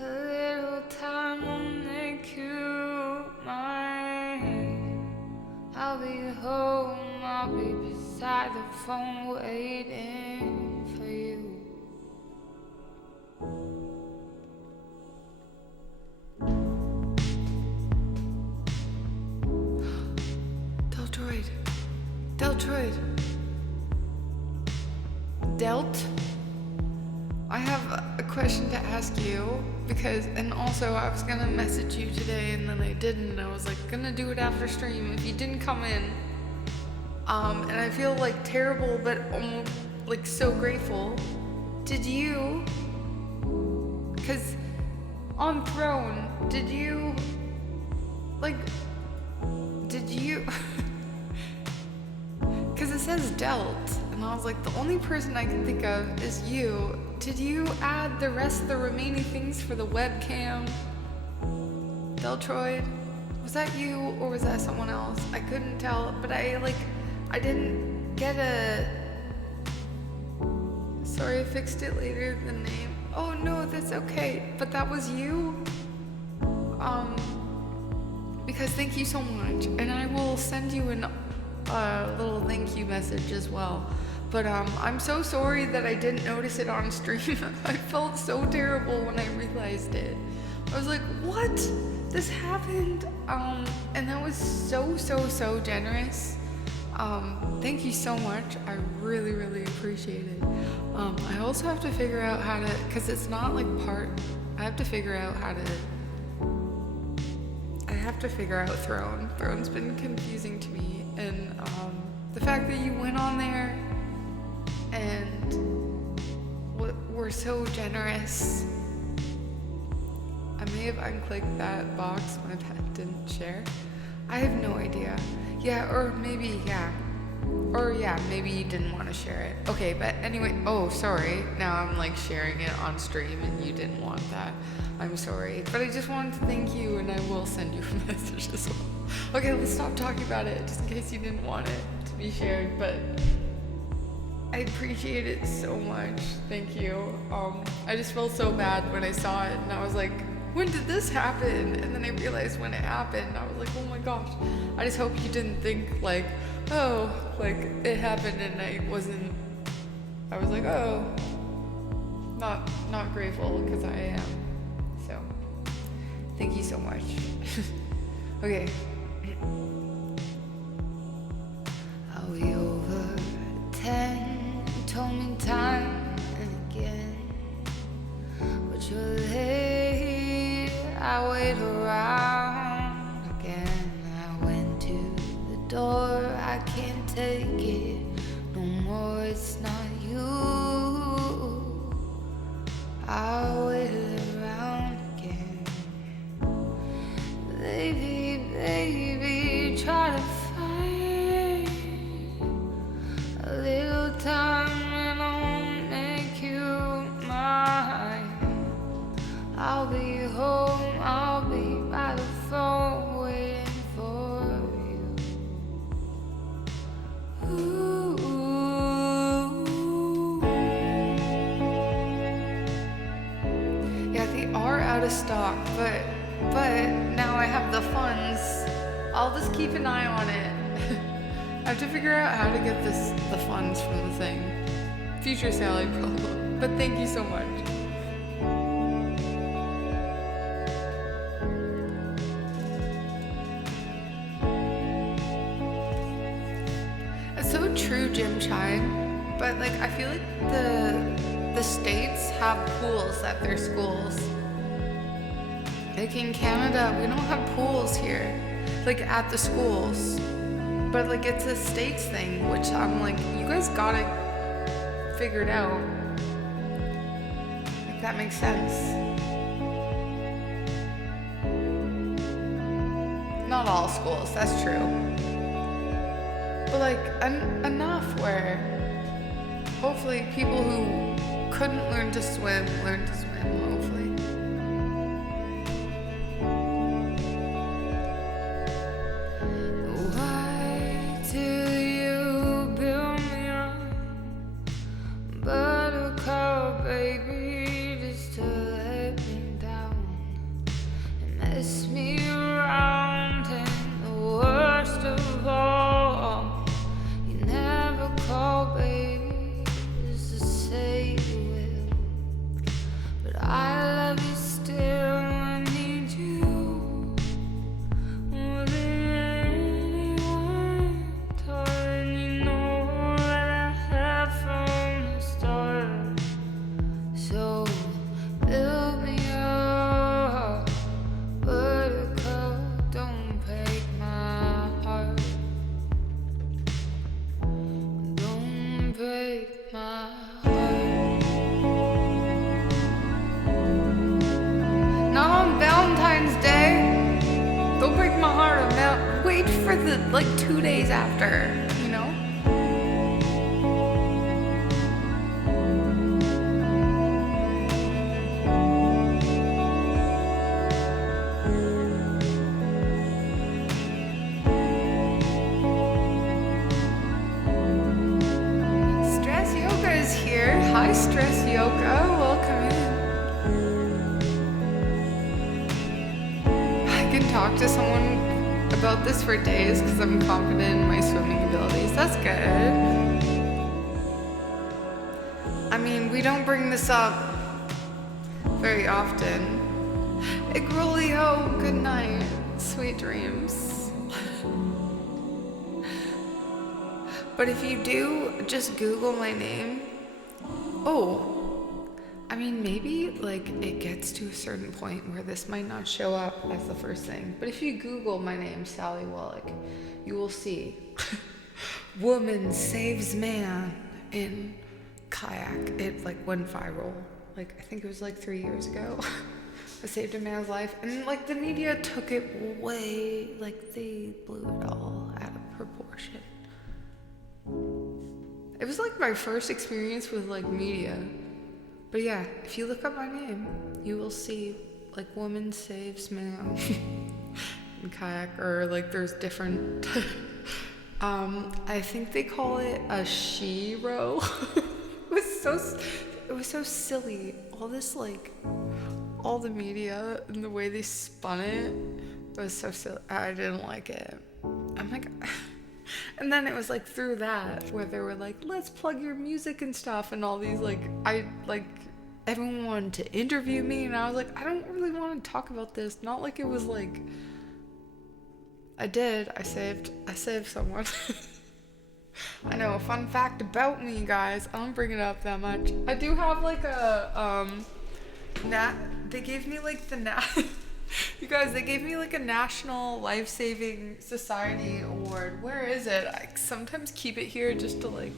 a little time, will make you mine. I'll be home, I'll be beside the phone waiting for you. Deltroid. Delt? I have a question to ask you because, and also I was gonna message you today and then I didn't. I was like gonna do it after stream if you didn't come in. And I feel like terrible but almost like so grateful. Did you, cause on Throne, did you because it says Delt, and I was like, the only person I can think of is you. Did you add the rest of the remaining things for the webcam? Deltroid? Was that you or was that someone else? I couldn't tell, but I didn't get a... Sorry, I fixed it later, the name. Oh no, that's okay, but that was you? Because thank you so much, and I will send you a little thank you message as well. But I'm so sorry that I didn't notice it on stream. I felt so terrible when I realized it. I was like, what? This happened? And that was so generous. Thank you so much. I really appreciate it. I also have to figure out how to, because it's not like I have to figure out how to, Throne. Throne's been confusing to me, and the fact that you went on there and were so generous. I may have unclicked that box my pet didn't share. I have no idea. Yeah, or maybe, maybe you didn't want to share it. Okay, but anyway, oh, sorry. Now I'm like sharing it on stream and you didn't want that. I'm sorry. But I just wanted to thank you, and I will send you a message as well. Okay, let's stop talking about it, just in case you didn't want it to be shared, but I appreciate it so much. Thank you. I just felt so bad when I saw it, and I was like, when did this happen? And then I realized when it happened, I was like, oh my gosh. I just hope you didn't think like, oh, like it happened and I was like, oh, not grateful, because I am. So thank you so much. Okay. Are we over 10? You told me time and again, but you're late. I wait around again. I went to the door. I can't take it no more. It's not you. I waited around again. Baby, baby, try to find a little time and I'll make you mine. I'll be home, I'll be by the phone waiting for you. Ooh. Yeah, they are out of stock, but now I have the funds. I'll just keep an eye on it. I have to figure out how to get the funds from the thing. Future Sally problem. But thank you so much. It's so true, Jim Chime. But like, I feel like the states have pools at their schools. Like in Canada, we don't have pools here, like at the schools. But like, it's a states thing, which I'm like, you guys got it figured out. Like, that makes sense. Not all schools, that's true. But like, enough where hopefully people who couldn't learn to swim, hopefully. Why do you build me up, buttercup, baby, just to let me down and mess me around? And the worst of all, you never call, baby, just to say you will. But I love you still, I need you more than anyone, darling. You know that I have from the start. So build me up, buttercup, don't break my heart. Don't break my heart. Not on Valentine's Day. Don't break my heart. Wait for the like 2 days after, you know? Stress Yoga is here. Hi, Stress Yoga. Welcome in. I can talk to someone about this for days because I'm confident in my swimming abilities. That's good. I mean, we don't bring this up very often. Igrolio, good night. Sweet dreams. But if you do, just Google my name. Oh, I mean, maybe like it gets to a certain point where this might not show up as the first thing. But if you Google my name, Sally Wallach, you will see woman saves man in kayak. It like went viral. Like, I think it was like 3 years ago. I saved a man's life. And like the media took it way, like they blew it all out of proportion. It was like my first experience with like media. But yeah, if you look up my name, you will see like woman saves man in kayak, or like there's different I think they call it a she row. It was so silly. All all the media and the way they spun it was so silly. I didn't like it. I'm like, and then it was like through that where they were like, let's plug your music and stuff, and all these everyone wanted to interview me, and I was like, I don't really want to talk about this. Not like it was like I saved someone. I know, a fun fact about me, guys. I don't bring it up that much. I do have like a they gave me like you guys, they gave me like a National Life Saving Society award. Where is it? I sometimes keep it here just to like,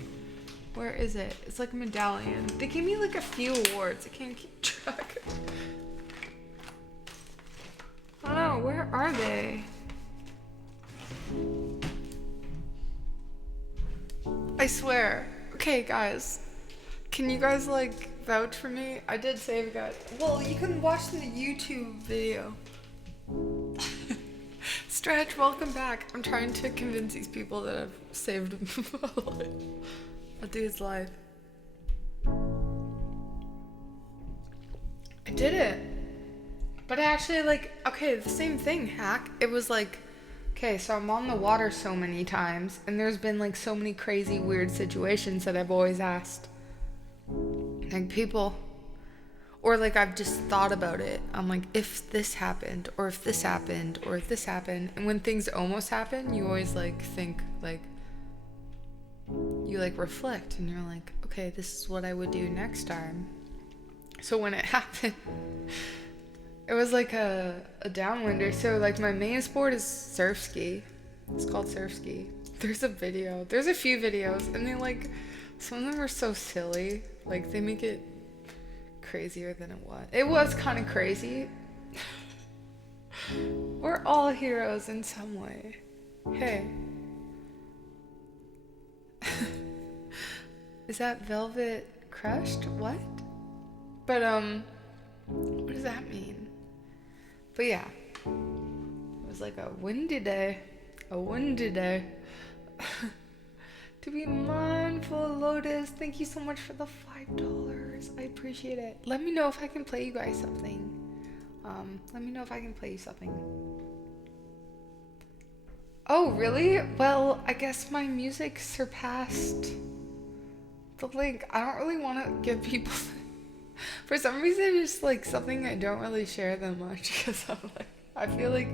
where is it? It's like a medallion. They gave me like a few awards. I can't keep track. I don't know, where are they? I swear. Okay, guys. Can you guys like vouch for me? I did save it, guys. Well, you can watch the YouTube video. Stretch, welcome back. I'm trying to convince these people that I've saved a life. A dude's life. I did it. But I actually okay, the same thing, hack. It was like, okay, so I'm on the water so many times, and there's been like so many crazy, weird situations that I've always asked. Like people, or like I've just thought about it. I'm like, if this happened, or if this happened, or if this happened. And when things almost happen, you always like think like, you like reflect, and you're like, okay, this is what I would do next time. So when it happened, it was like a downwinder. So like my main sport is surf ski. It's called surf ski. There's a few videos, and they like, some of them are so silly. Like they make it crazier than it was. It was kind of crazy. We're all heroes in some way. Hey. Is that velvet crushed? What? But what does that mean? But yeah, it was like a windy day. To be mindful, Lotus, thank you so much for the $5. I appreciate it. Let me know if I can play you guys something. Let me know if I can play you something. Oh, really? Well, I guess my music surpassed the link. I don't really want to give people... For some reason, it's like something I don't really share that much, because I'm like, I feel like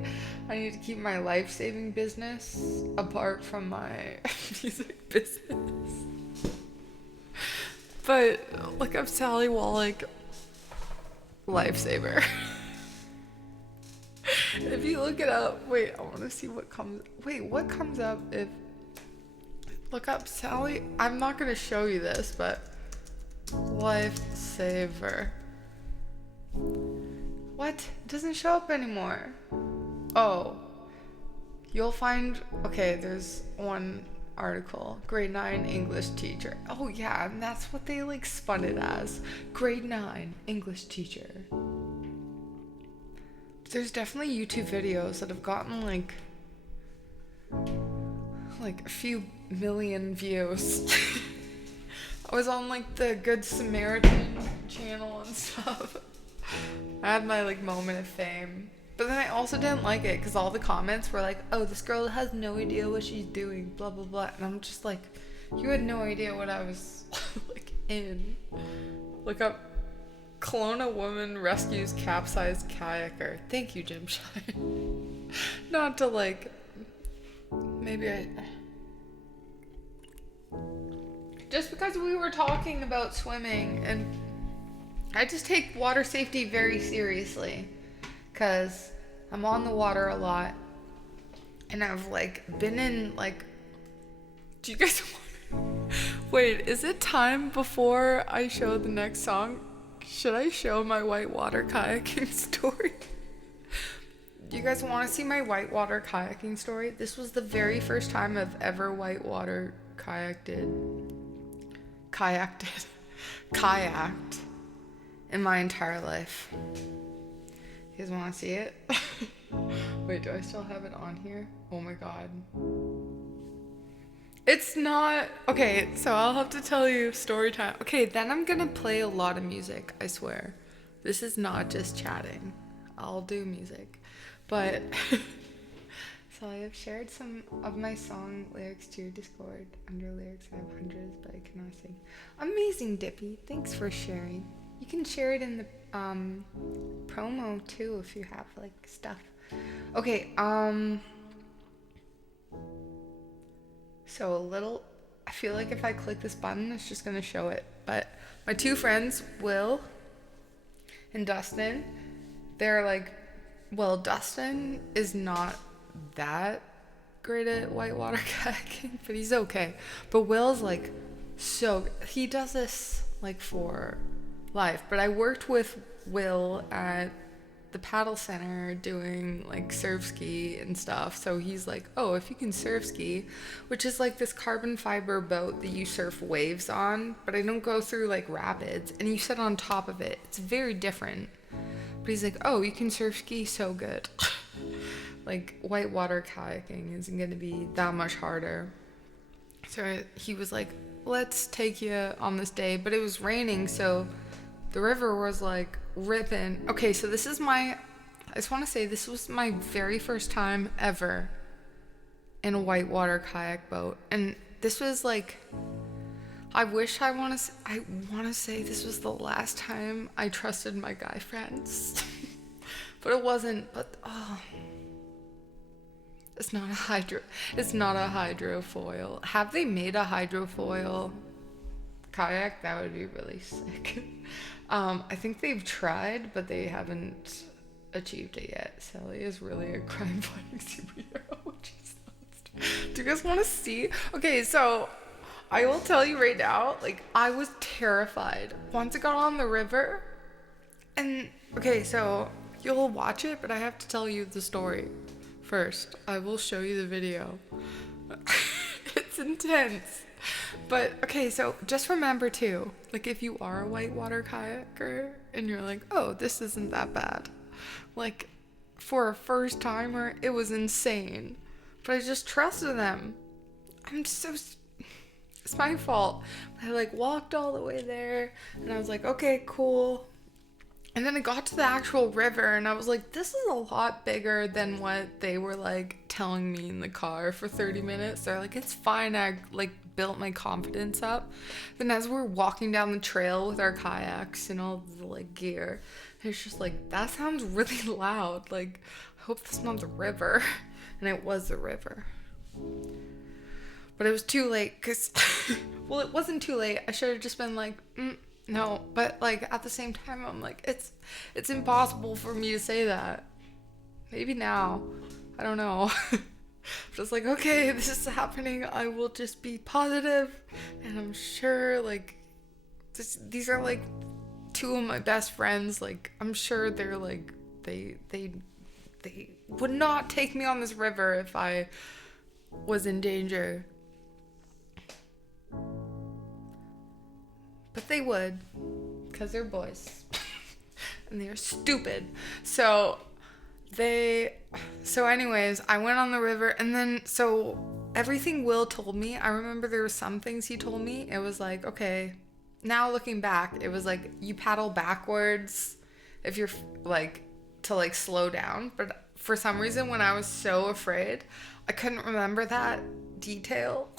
I need to keep my life-saving business apart from my music business. But look up Sally Wallach, lifesaver. If you look it up, wait, I want to see what comes. Wait, what comes up if? Look up Sally. I'm not gonna show you this, but lifesaver. What? It doesn't show up anymore. Oh, you'll find. Okay, there's one article. Grade 9 English teacher. Oh yeah, and that's what they like spun it as. Grade 9 English teacher. There's definitely YouTube videos that have gotten like a few million views. I was on like the Good Samaritan channel and stuff. I had my like moment of fame. But then I also didn't like it because all the comments were like, oh, this girl has no idea what she's doing, blah, blah, blah. And I'm just like, you had no idea what I was like in. Look up Kelowna woman rescues capsized kayaker. Thank you, Jim Shine. Not to like, maybe I... Just because we were talking about swimming, and I just take water safety very seriously because I'm on the water a lot, and I've like been in like, do you guys wait, is it time before I show the next song? Should I show my whitewater kayaking story? Do you guys want to see my whitewater kayaking story? This was the very first time I've ever whitewater kayaked in my entire life. You guys want to see it? Wait, do I still have it on here? Oh my god. It's not... Okay, so I'll have to tell you story time. Okay, then I'm gonna play a lot of music, I swear. This is not just chatting. I'll do music. But so I have shared some of my song lyrics to your Discord. Under lyrics I have hundreds, but I cannot sing. Amazing, Dippy. Thanks for sharing. You can share it in the promo too if you have like stuff. Okay, so a little, I feel like if I click this button, it's just gonna show it. But my two friends, Will and Dustin, they're like, well, Dustin is not that great at whitewater kayaking, but he's okay. But Will's like, so he does this like for life. But I worked with Will at the paddle center doing like surf ski and stuff. So he's like, oh, if you can surf ski, which is like this carbon fiber boat that you surf waves on, but I don't go through like rapids, and you sit on top of it. It's very different. But he's like, oh, you can surf ski, so good. Like whitewater kayaking isn't going to be that much harder. So he was like, let's take you on this day, but it was raining, so the river was like ripping. Okay, so I just want to say this was my very first time ever in a whitewater kayak boat. And this was like, I want to say this was the last time I trusted my guy friends. But it wasn't, but it's not a hydrofoil. Have they made a hydrofoil kayak? That would be really sick. I think they've tried, but they haven't achieved it yet. Sally is really a crime-fighting superhero, which is nuts. Do you guys want to see? Okay, so I will tell you right now, like, I was terrified once I got on the river. And, okay, so you'll watch it, but I have to tell you the story first. I will show you the video. It's intense. But, okay, so just remember too, like if you are a whitewater kayaker and you're like, oh, this isn't that bad. Like, for a first timer, it was insane. But I just trusted them. It's my fault. I like walked all the way there and I was like, okay, cool. And then I got to the actual river and I was like, this is a lot bigger than what they were like telling me in the car for 30 minutes. They're like, it's fine. I like built my confidence up. Then as we're walking down the trail with our kayaks and all the like gear, it's just like, that sounds really loud. Like, I hope that's not the river. And it was the river. But it was too late because, well, it wasn't too late. I should have just been like, no, but like at the same time, I'm like, it's impossible for me to say that. Maybe now, I don't know. Just like, okay, this is happening. I will just be positive, and I'm sure like these are like two of my best friends. Like I'm sure they're like they would not take me on this river if I was in danger. But they would, because they're boys. And they're stupid. So anyways, I went on the river, and then, so everything Will told me, I remember there were some things he told me. It was like, okay, now looking back, it was like, you paddle backwards if you're, like, to, like, slow down. But for some reason, when I was so afraid, I couldn't remember that detail.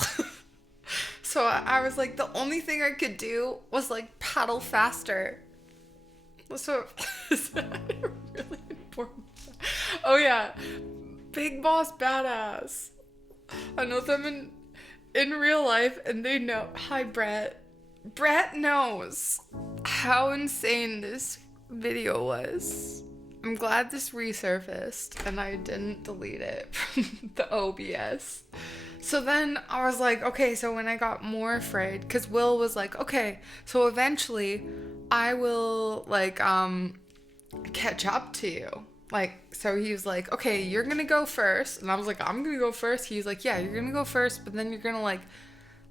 So I was like, the only thing I could do was like paddle faster. So is that really important? Oh yeah, Big Boss Badass. I know them in real life, and they know. Hi, Brett. Brett knows how insane this video was. I'm glad this resurfaced and I didn't delete it from the OBS. So then I was like, okay, so when I got more afraid, because Will was like, okay, so eventually I will, like, catch up to you. Like, so he was like, okay, you're going to go first. And I was like, I'm going to go first. He was like, yeah, you're going to go first, but then you're going to, like,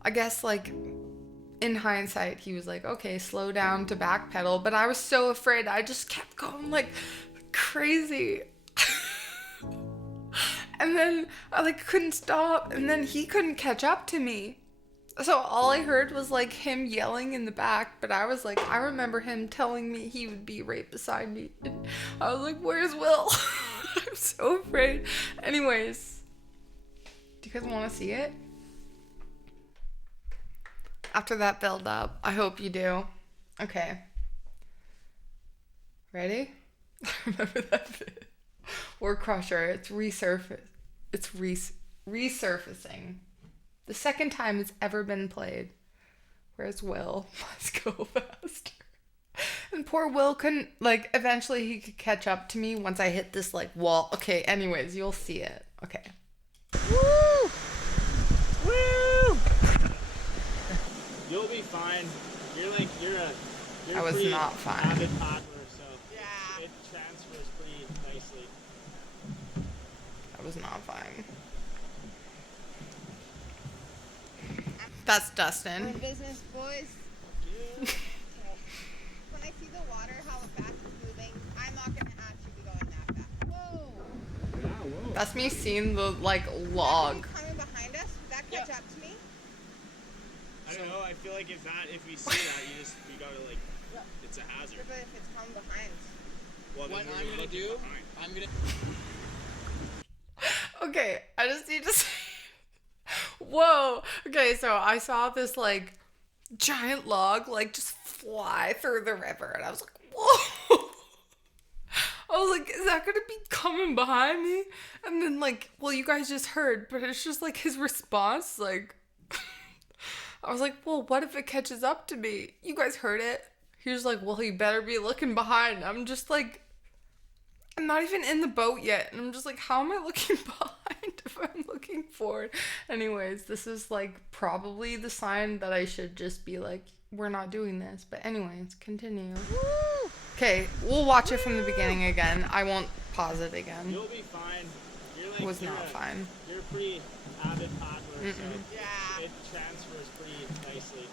I guess, like, in hindsight, he was like, okay, slow down to backpedal. But I was so afraid. I just kept going, like, crazy. And then I like couldn't stop, and then he couldn't catch up to me. So all I heard was like him yelling in the back, but I was like, I remember him telling me he would be right beside me. And I was like, where's Will? I'm so afraid. Anyways, do you guys want to see it? After that build up, I hope you do. Okay. Ready? Remember that bit? Or Crusher, it's resurfaced. It's resurfacing. The second time it's ever been played. Where's Will? Let's go faster. And poor Will couldn't, like, eventually he could catch up to me once I hit this, like, wall. Okay, anyways, you'll see it. Okay. Woo! Woo! You'll be fine. You're I was pretty not fine. avid paddler, so yeah, it transfers pretty nicely. I was not fine. That's Dustin. We're in business, boys. Yeah. Okay. When I see the water, how fast it's moving, I'm not gonna actually be going that fast. Whoa! Yeah, whoa. That's me seeing the, like, log. Coming behind us, did that catch up to me? I don't know. I feel like if we see that, you gotta like, it's a hazard. But if it's coming behind, Well, What then I'm we're gonna looking do, behind. I'm gonna. Okay, I just need to say. Whoa. Okay, so I saw this, like, giant log, like, just fly through the river, and I was like, whoa. I was like, is that gonna be coming behind me? And then, like, well, you guys just heard, but it's just, like, his response, like, I was like, well, what if it catches up to me? You guys heard it. He was like, well, you better be looking behind. I'm just like, I'm not even in the boat yet. And I'm just like, how am I looking behind if I'm looking forward? Anyways, this is like probably the sign that I should just be like, we're not doing this. But anyways, continue. Okay, we'll watch it from the beginning again. I won't pause it again. You'll be fine. It was not fine. You're a pretty avid paddler, so yeah. it transfers pretty nicely.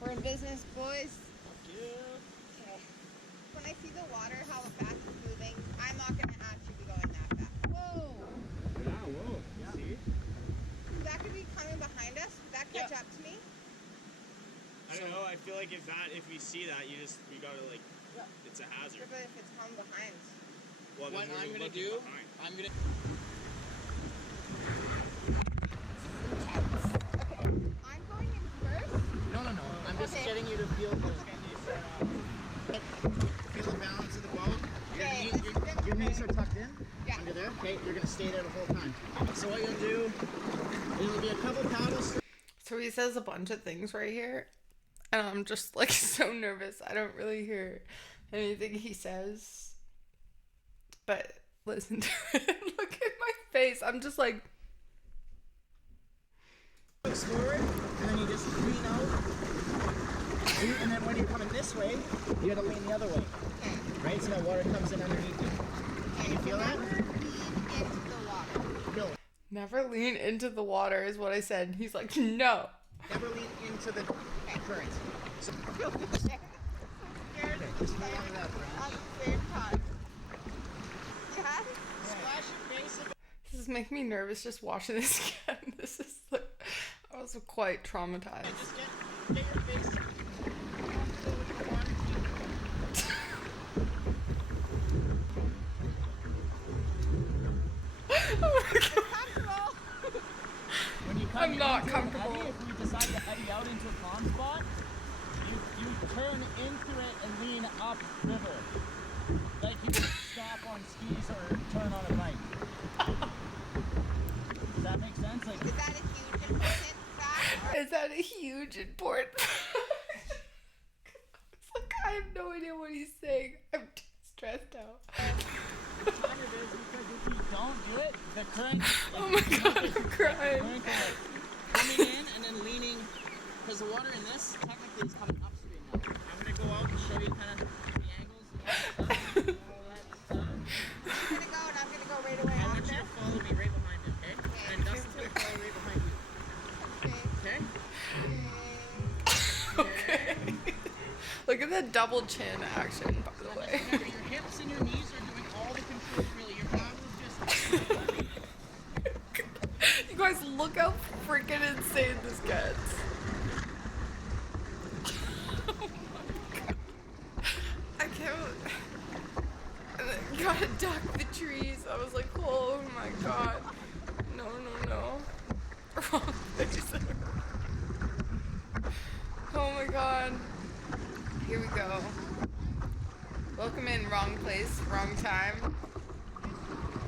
we're in business, boys. Yeah. Okay. When I see the water, how fast it's moving, I'm not gonna actually be going that fast. Whoa! Yeah, whoa. See? That could be coming behind us. Did that catch up to me? I don't know. I feel like if we see that, you gotta like, it's a hazard. But if it's coming behind, Well, then What we're I'm gonna looking do, behind. I'm gonna. okay. I'm going in first. No. I'm just Okay. getting you to feel the balance of the boat. Okay, Your knees are tucked in. Yeah. Under there. Okay, you're gonna stay there the whole time. So what you'll do, it'll be a couple paddles. So he says a bunch of things right here. And I'm just like so nervous. I don't really hear anything he says. But listen to it. Look at my face. I'm just like, Looks forward, and then you just lean out. And then when you're coming this way, you gotta lean the other way. Right? So that water comes in underneath you. Can you feel that? Into the water. No. never lean into the water is what I said. And he's like, no. Never lean into the current. So, Scared just lay on that, right? at the same time. Yeah? Splash your face of This is making me nervous just watching this again. This is like, I was quite traumatized. Just get your face comfortable with the water. Oh my God. Comfortable. When you come I'm not into comfortable. An eddy, if you decide to eddy out into a calm spot, you turn into it and lean up river. Like you would stop on skis or turn on a bike. Does that make sense? Like, Is that a huge important fact? Is that a huge important It's like, I have no idea what he's saying. I'm too stressed out. the time it is because if you don't do it, the current. Oh my God, I'm crying. Current will, like, coming in and then leaning, because the water in this technically is coming upstream now. I'm gonna go out and show you kind of the angles and all that stuff. I'm gonna go and I'm gonna go right away I want you after. to follow me right behind me, okay? And Dustin's gonna follow right behind you. Okay. Okay? Okay. Look at the double chin action, by the way. Remember, your hips and your knees are doing all the control, really. Your gotta duck the trees. I was like, oh my god. No. Wrong place. Oh my god. Here we go. Welcome in, wrong place, wrong time.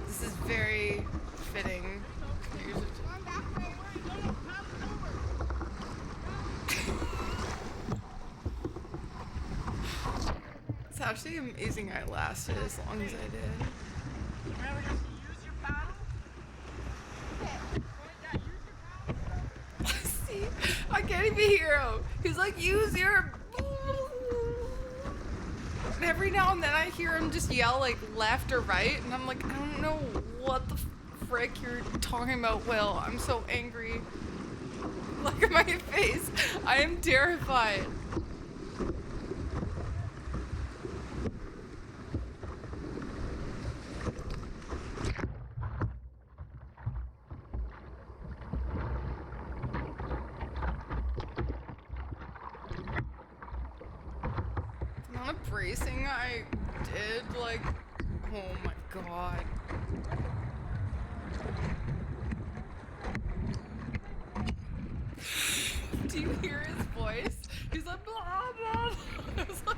This is very fitting. Going back way. It's actually amazing I lasted as long as I did. See, I can't even hear him. He's like, use your. And every now and then I hear him just yell like left or right, and I'm like, I don't know what the frick you're talking about, Will. I'm so angry. Look at my face. I am terrified. The amount of bracing I did, like, oh my god. Do you hear his voice? He's like, blah, blah, blah. I was like,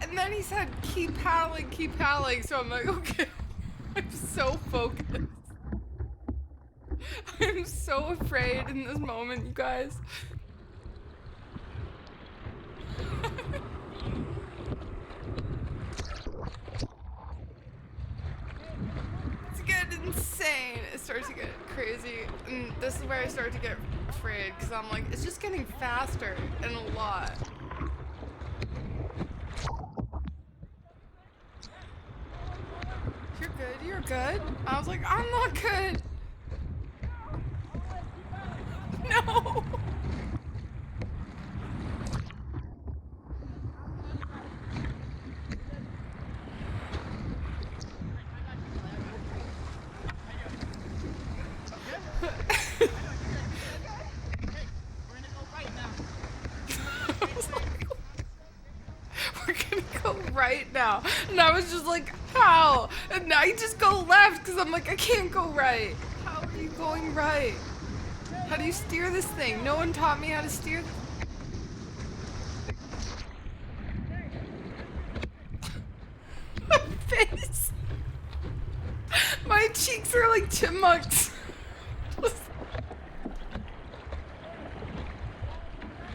and then he said, keep paddling, so I'm like, okay. I'm so focused. I'm so afraid in this moment, you guys. It's getting insane. It starts to get crazy. And this is where I start to get afraid, because I'm like, it's just getting faster and a lot. You're good. I was like, I'm not good. No. We're gonna go right now. And I was just like, how? And now you just go left because I'm like, I can't go right. How are you going right? How do you steer this thing? No one taught me how to steer. My face. My cheeks are like chipmunks.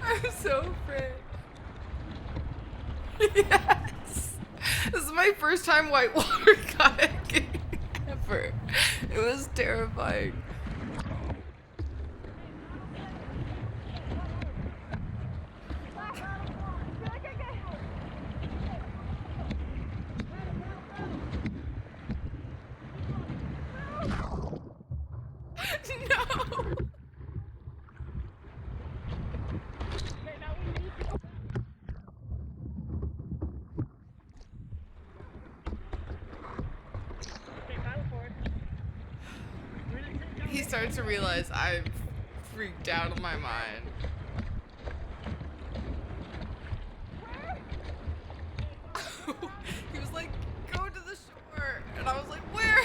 I'm so afraid. Yes. This is my first time whitewater kayaking ever. It was terrifying. No. He starts to realize I'm freaked out of my mind. He was like, go to the shore. And I was like, where?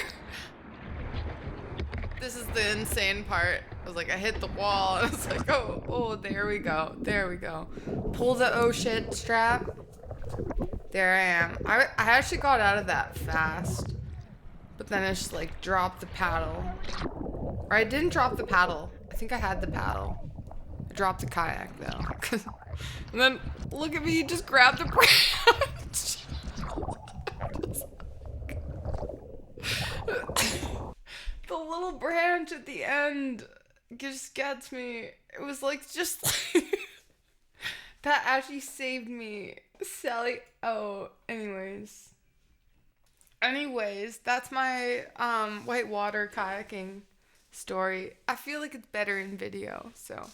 This is the insane part. I was like, I hit the wall. And I was like, oh, there we go. There we go. Pull the oh shit strap. There I am. I actually got out of that fast. But then I just like dropped the paddle. Or I didn't drop the paddle. I think I had the paddle. I dropped the kayak though. And then look at me, just grab the branch. The little branch at the end just gets me. It was like just like that actually saved me. Sally. Oh, anyways. Anyways, that's my whitewater kayaking story. I feel like it's better in video, so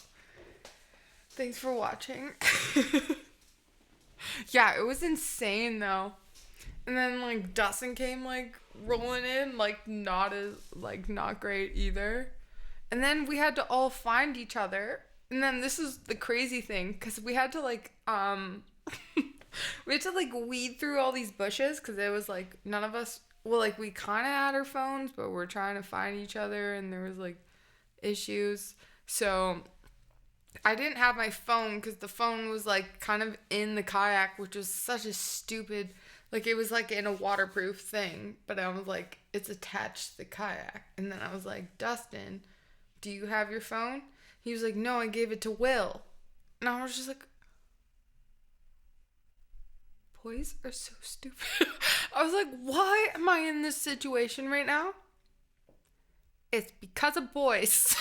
thanks for watching. Yeah, it was insane though. And then like Dustin came like rolling in, like not great either. And then we had to all find each other. And then this is the crazy thing, because we had to like we had to like weed through all these bushes, because it was like none of us, well, like we kind of had our phones, but we're trying to find each other, and there was like issues. So I didn't have my phone, because the phone was like kind of in the kayak, which was such a stupid, like it was like in a waterproof thing, but I was like, it's attached to the kayak. And then I was like, Dustin, do you have your phone? He was like, no, I gave it to Will. And I was just like, boys are so stupid. I was like, why am I in this situation right now? It's because of boys.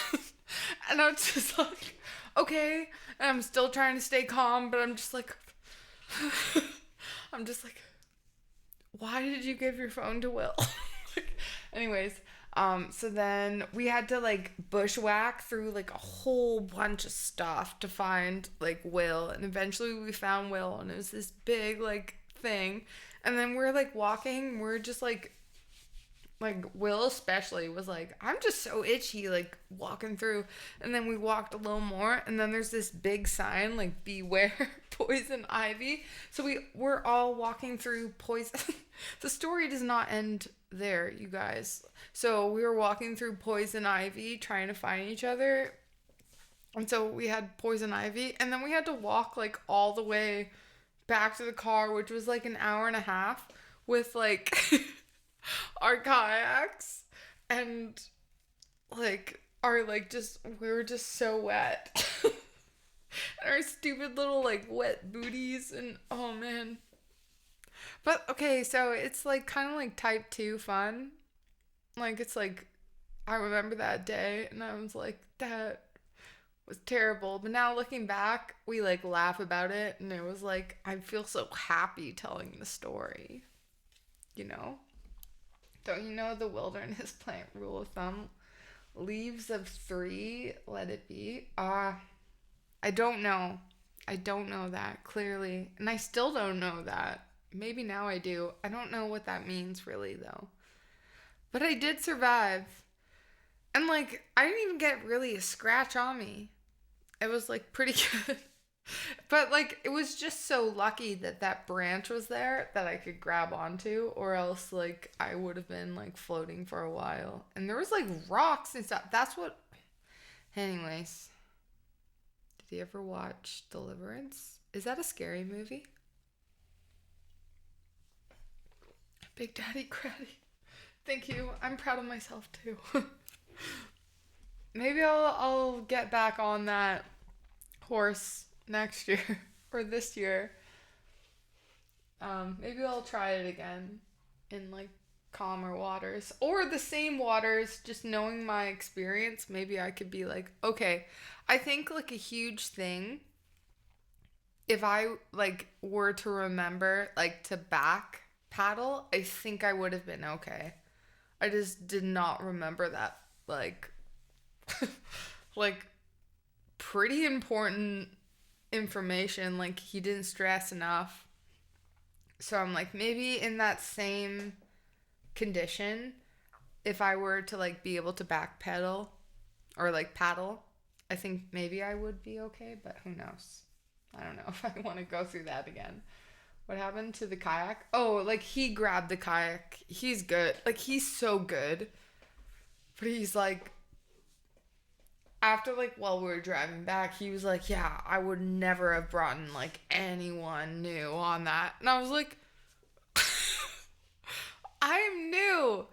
And I was just like, okay. And I'm still trying to stay calm, but I'm just like, why did you give your phone to Will? Anyways, so then we had to like bushwhack through like a whole bunch of stuff to find like Will, and eventually we found Will, and it was this big like thing. And then we're like walking, we're just like Will especially was like, I'm just so itchy like walking through. And then we walked a little more, and then there's this big sign like, beware poison ivy. So we're all walking through poison. The story does not end there, you guys. So we were walking through poison ivy trying to find each other, and so we had poison ivy, and then we had to walk like all the way back to the car, which was like an hour and a half, with like our kayaks, and like our like just, we were just so wet. And our stupid little like wet booties, and oh man. But okay, so it's like kind of like type 2 fun. Like it's like, I remember that day and I was like, that was terrible. But now looking back, we like laugh about it, and it was like, I feel so happy telling the story. You know? Don't you know the wilderness plant rule of thumb? Leaves of 3, let it be. I don't know. I don't know that clearly. And I still don't know that. Maybe now I do. I don't know what that means really though. But I did survive. And like, I didn't even get really a scratch on me. It was like pretty good. But like, it was just so lucky that that branch was there that I could grab onto, or else like I would have been like floating for a while. And there was like rocks and stuff. That's what, anyways. Did you ever watch Deliverance? Is that a scary movie? Big Daddy Craddy. Thank you. I'm proud of myself too. Maybe I'll get back on that horse next year or this year. Maybe I'll try it again in like calmer waters, or the same waters. Just knowing my experience, maybe I could be like, okay, I think like a huge thing, if I like were to remember like to back paddle, I think I would have been okay. I just did not remember that like like pretty important information. Like he didn't stress enough. So I'm like, maybe in that same condition, if I were to like be able to back pedal or like paddle, I think maybe I would be okay, but who knows? I don't know if I want to go through that again. What happened to the kayak? Oh, like he grabbed the kayak. He's good. Like he's so good. But he's like, after like while we were driving back, he was like, yeah, I would never have brought in like anyone new on that. And I was like, I'm new.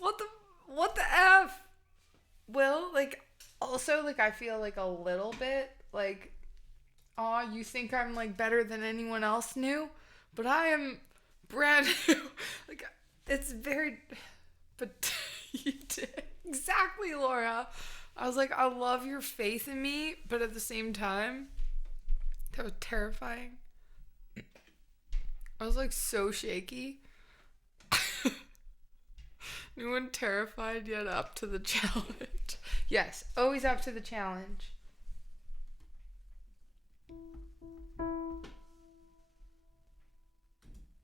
What the F? Will, like, also, like, I feel like a little bit like, aw, you think I'm like better than anyone else new, but I am brand new. Like, it's very, but you did. Exactly, Laura. I was like, I love your faith in me, but at the same time, that was terrifying. I was like so shaky. New and terrified yet up to the challenge. Yes, always up to the challenge.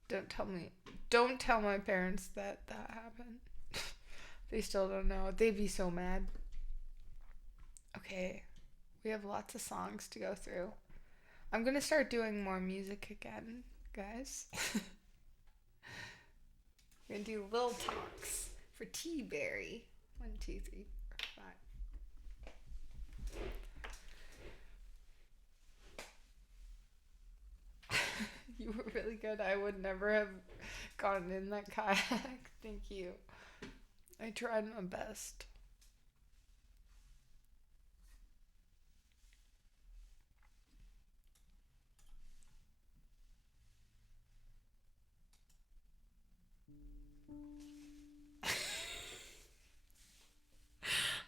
Don't tell my parents that happened. They still don't know. They'd be so mad. Okay, we have lots of songs to go through. I'm gonna start doing more music again, guys. We're gonna do little talks for T-Berry. 1, 2, 3, 4, 5. You were really good. I would never have gotten in that kayak. Thank you. I tried my best.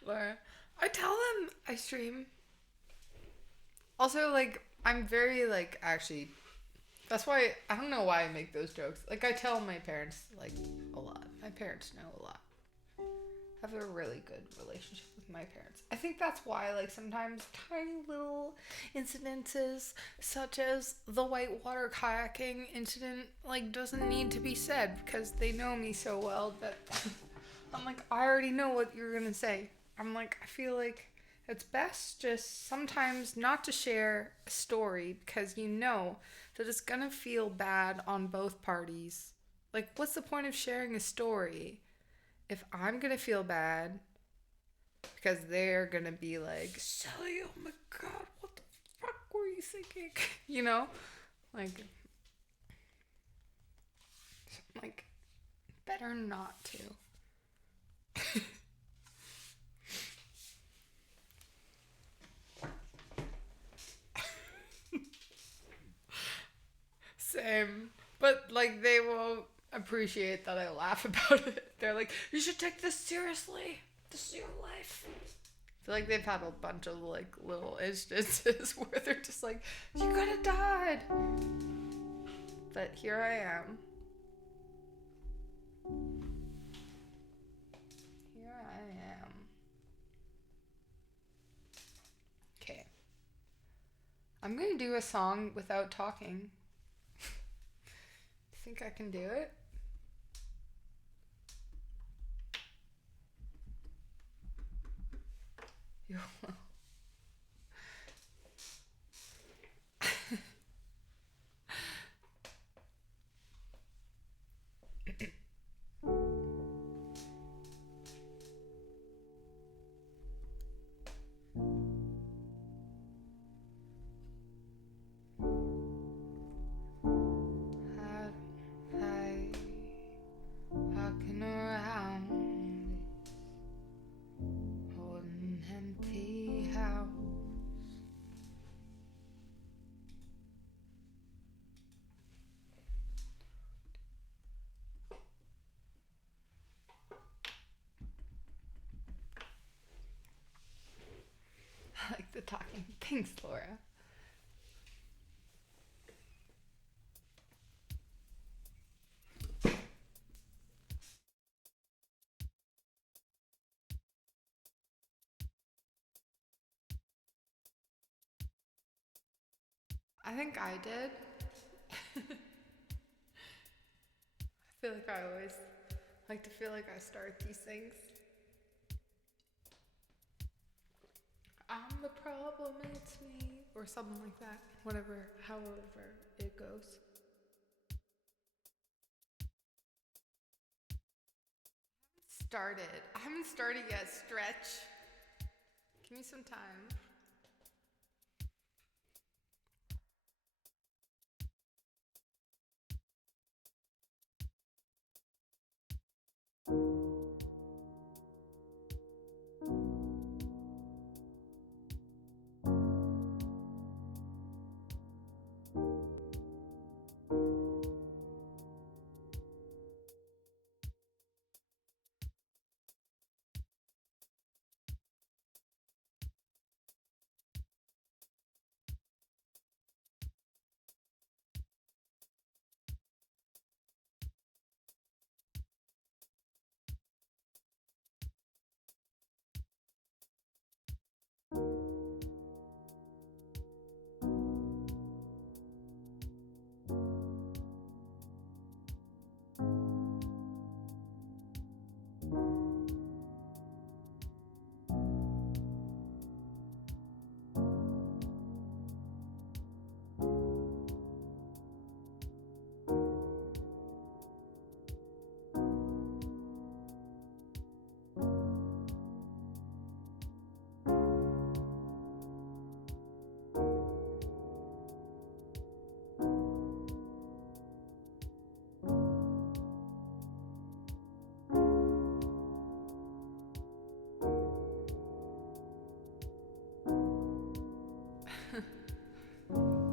Laura, I tell them I stream. Also, like, I'm very, like, actually, that's why, I don't know why I make those jokes. Like, I tell my parents, like, a lot. My parents know a lot. I have a really good relationship with my parents. I think that's why, like, sometimes tiny little incidences, such as the whitewater kayaking incident, like, doesn't need to be said, because they know me so well that I'm like, I already know what you're gonna say. I'm like, I feel like it's best just sometimes not to share a story because you know that it's gonna feel bad on both parties. Like, what's the point of sharing a story if I'm gonna feel bad because they're gonna be like, Sally, oh my god, what the fuck were you thinking? You know? Like, better not to. Same. But, like, they will appreciate that I laugh about it. They're like, you should take this seriously. This is your life. I feel like they've had a bunch of, like, little instances where they're just like, you could have died. But here I am. Here I am. Okay. I'm gonna do a song without talking. Think I can do it? Walking around this old and empty house. I like the talking. Thanks, Laura. I think I did. I feel like I always like to feel like I start these things. I'm the problem, it's me. Or something like that. Whatever, however it goes. I haven't started yet. Stretch. Give me some time.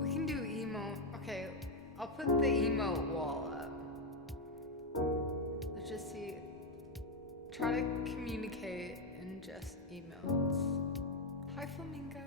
We can do emo. Okay, I'll put the emo wall up. Let's just see. Try to communicate in just emotes. Hi, Flamingo.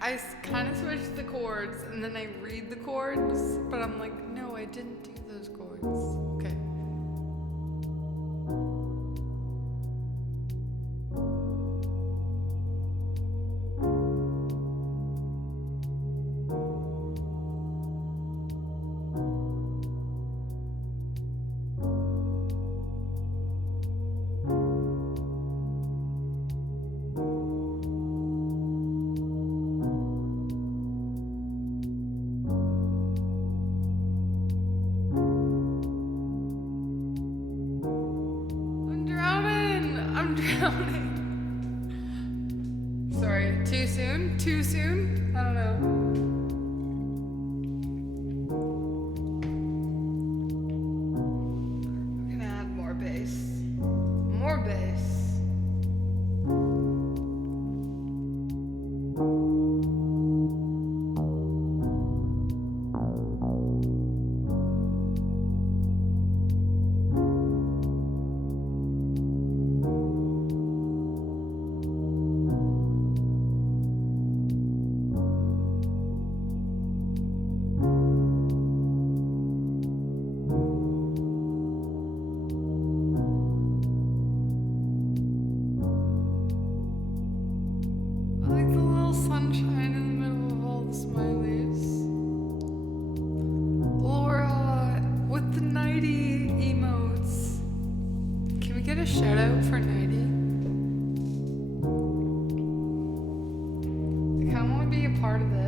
I kind of switched the chords and then I read the chords, but I'm like, no, I didn't do those chords. Okay. I'm drowning. Sorry, too soon? Too soon? I don't know. We're gonna add more bass. More bass.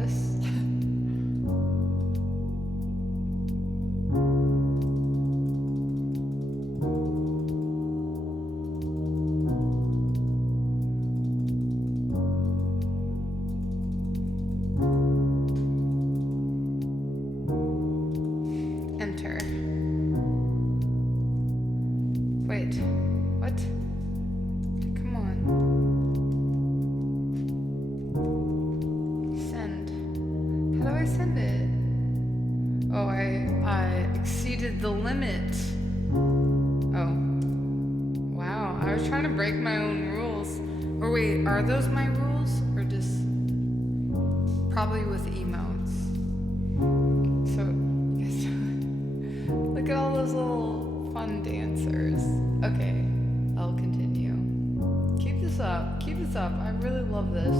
this. Enter. Wait, what? Come on. Send. How do I send it? Oh, I exceeded the limit. Oh. Wow, I was trying to break my own rules. Or wait, are those my rules? Or just probably with emotes? So, you guys look at all those little fun dancers. Okay, I'll continue. Keep this up. Keep this up. I really love this.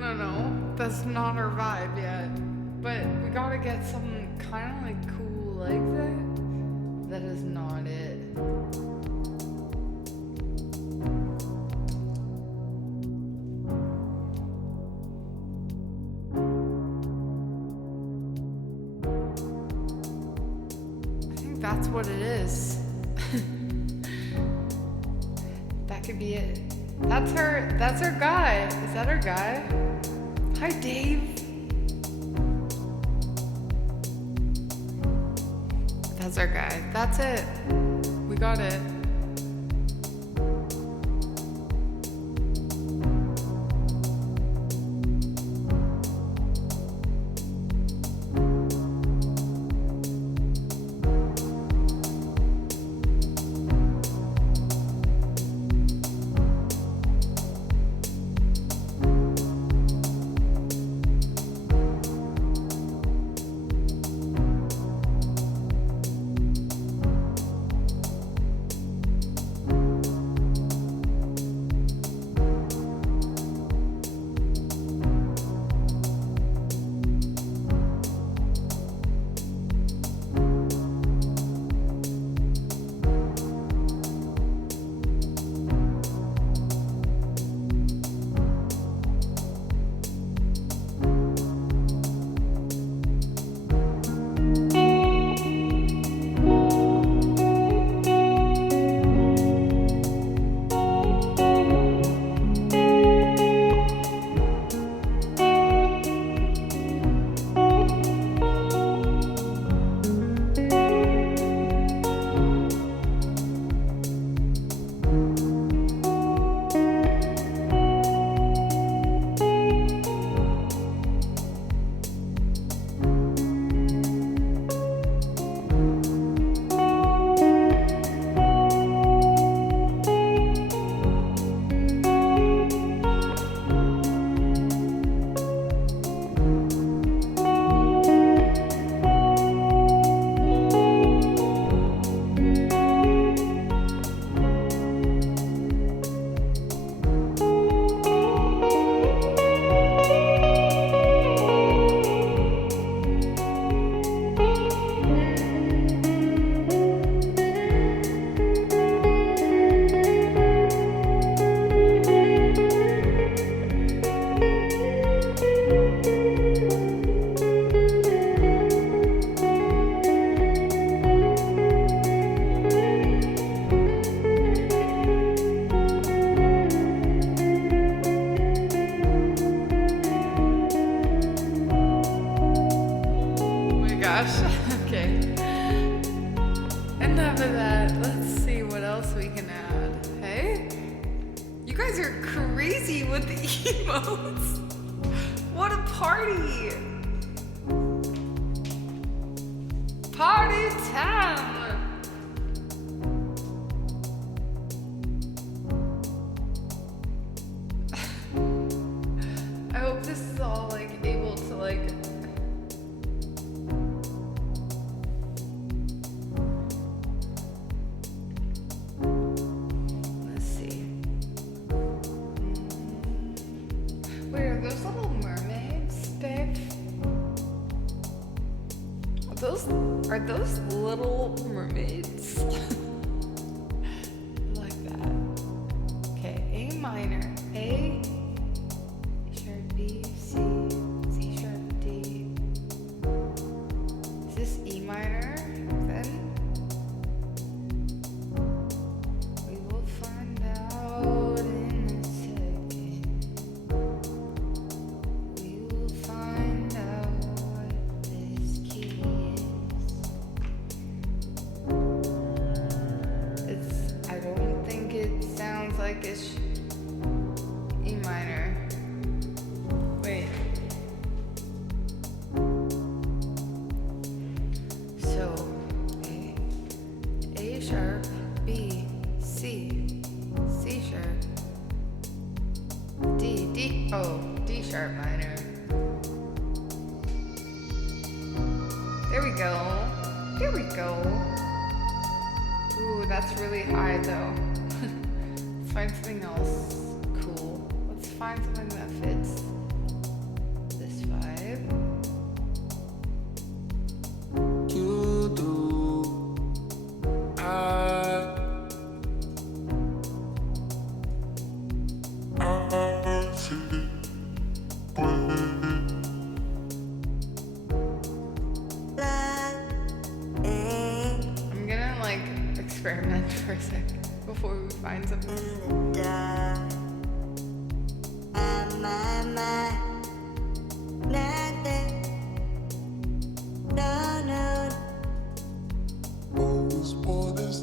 No. That's not our vibe yet. But we gotta get something kind of like cool like that. That is not it. I think that's what it is. That could be it. That's her guy. Is that her guy? Hi, Dave. That's our guy. That's it. We got it. emotes. What a party! Party time! I hope this is all like able to like let's see. Wait, are those little mermaids, babe? Are those little mermaids? Like that. Okay, A minor. A sharp B, C, C sharp D. Is this E minor? Then we will find out in a second. We will find out what this key is. I don't think it sounds like it's E minor. Wait. So, A sharp, B, C, C sharp, D sharp minor. There we go. There we go. Ooh, that's really high though. Let's find something else cool. Let's find something that fits this vibe. You do. I see. I'm gonna like experiment for a sec before we find something. Always wanted.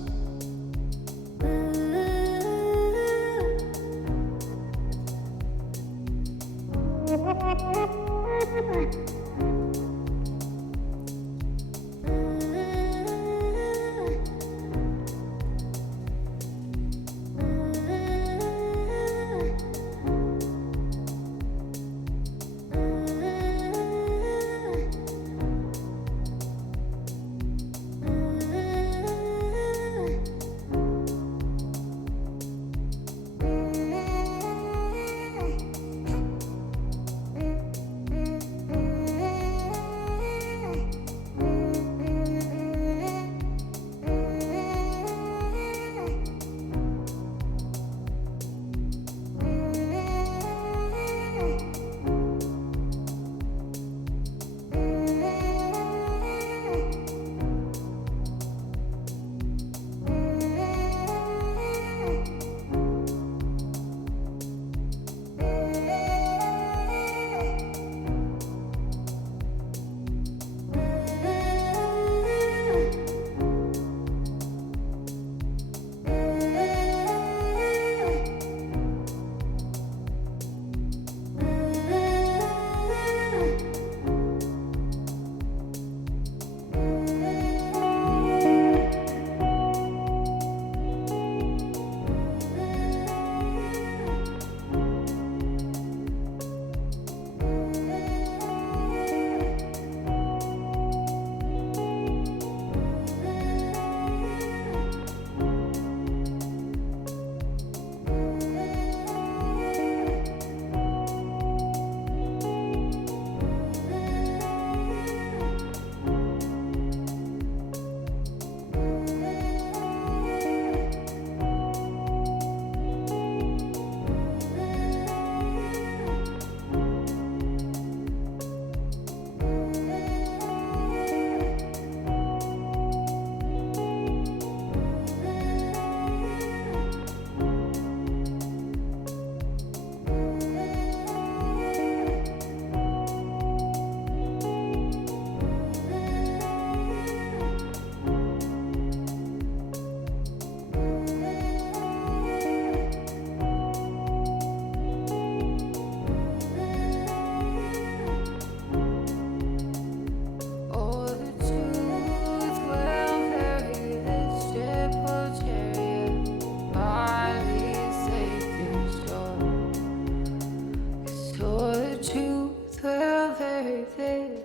very this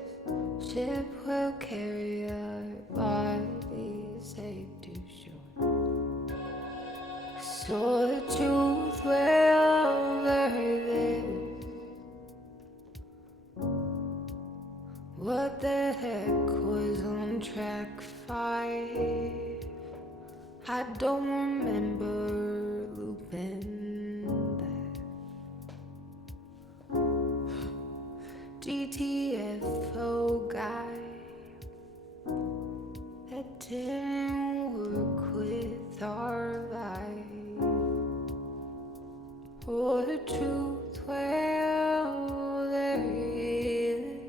ship will carry our bodies safe to shore. So the truth will bury this. What the heck was on track 5? I don't remember looping that. GTFO guy that didn't work with our life. Oh, the truth, well, there is.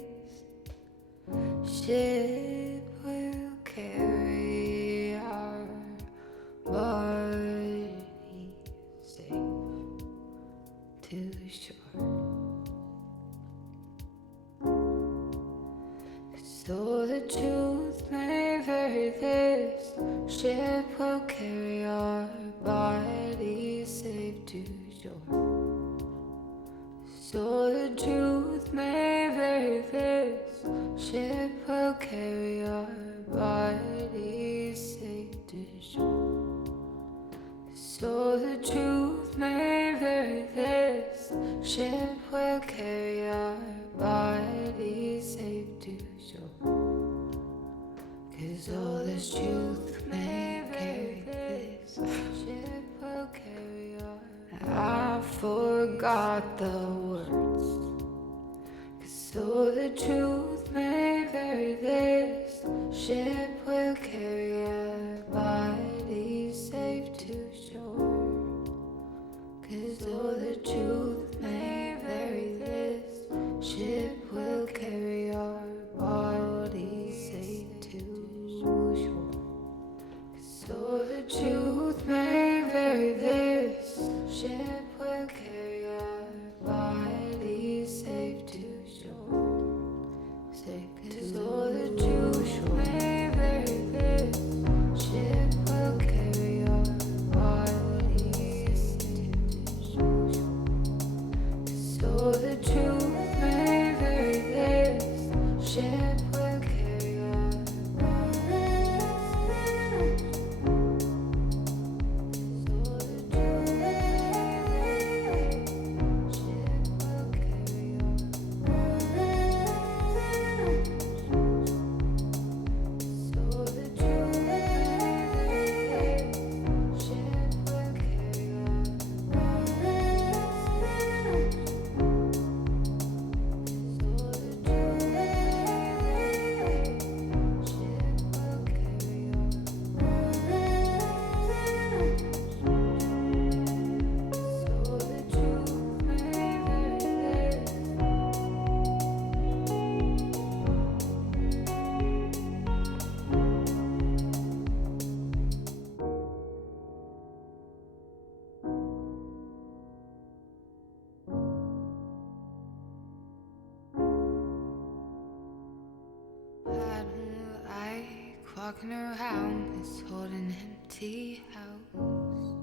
Ship will carry our bodies safe to shore. So the truth may vary this ship will carry our bodies safe to shore. So the truth may vary this ship will carry our bodies safe to shore. So the truth may vary this ship will carry our bodies safe to shore. 'Cause all this truth may carry this ship will carry our. I forgot the words. 'Cause so the truth may vary this ship will carry our bodies safe to shore. 'Cause all the truth may vary this ship will carry our bodies safe to shore. 'Cause all the truth may vary this ship will carry our bodies safe to shore. Cause all the truth may vary this ship will carry our bodies to shore. Cause all the truth may vary this ship will carry our bodies. Cause all the truth may vary this ship will carry our bodies. So the truth may vary this ship will carry our bodies. So the truth may vary this ship will carry our. So the truth may vary this. I don't like walking around this old and empty house.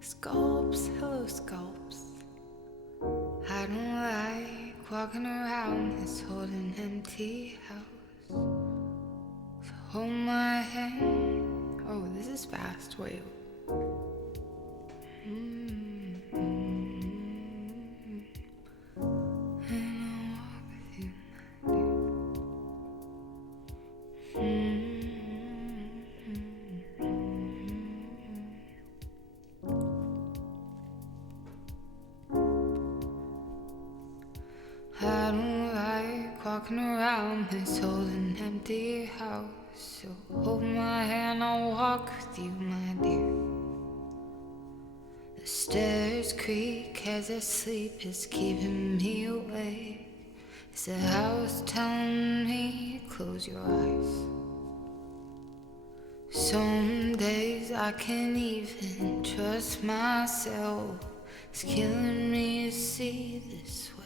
Sculpts, hello sculpts. I don't like walking around this old and empty house. So hold my hand. Oh, this is fast. Wait. And I'll walk with you, my I don't like walking around this old and empty house. So hold my hand, I'll walk with you, my dear. The stairs creak as I sleep, is keeping me awake. It's the house telling me close your eyes. Some days I can't even trust myself. It's killing me to see this way.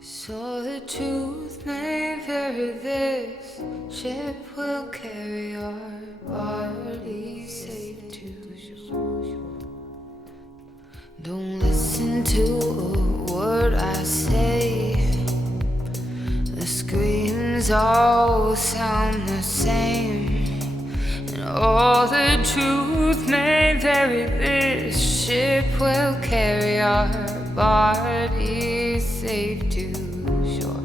So the truth may vary this ship will carry our bodies safe to shore. Don't listen to a word I I say. The screams all sound the same, and all the truth may vary. This ship will carry our bodies safe to shore.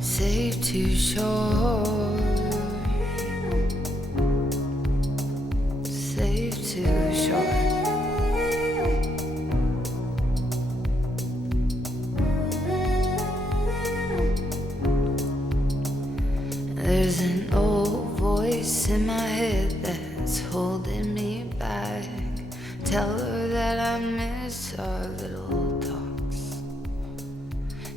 Safe to shore. Safe to shore. There's an old voice in my head that's holding me back. Tell her that I miss our little talks.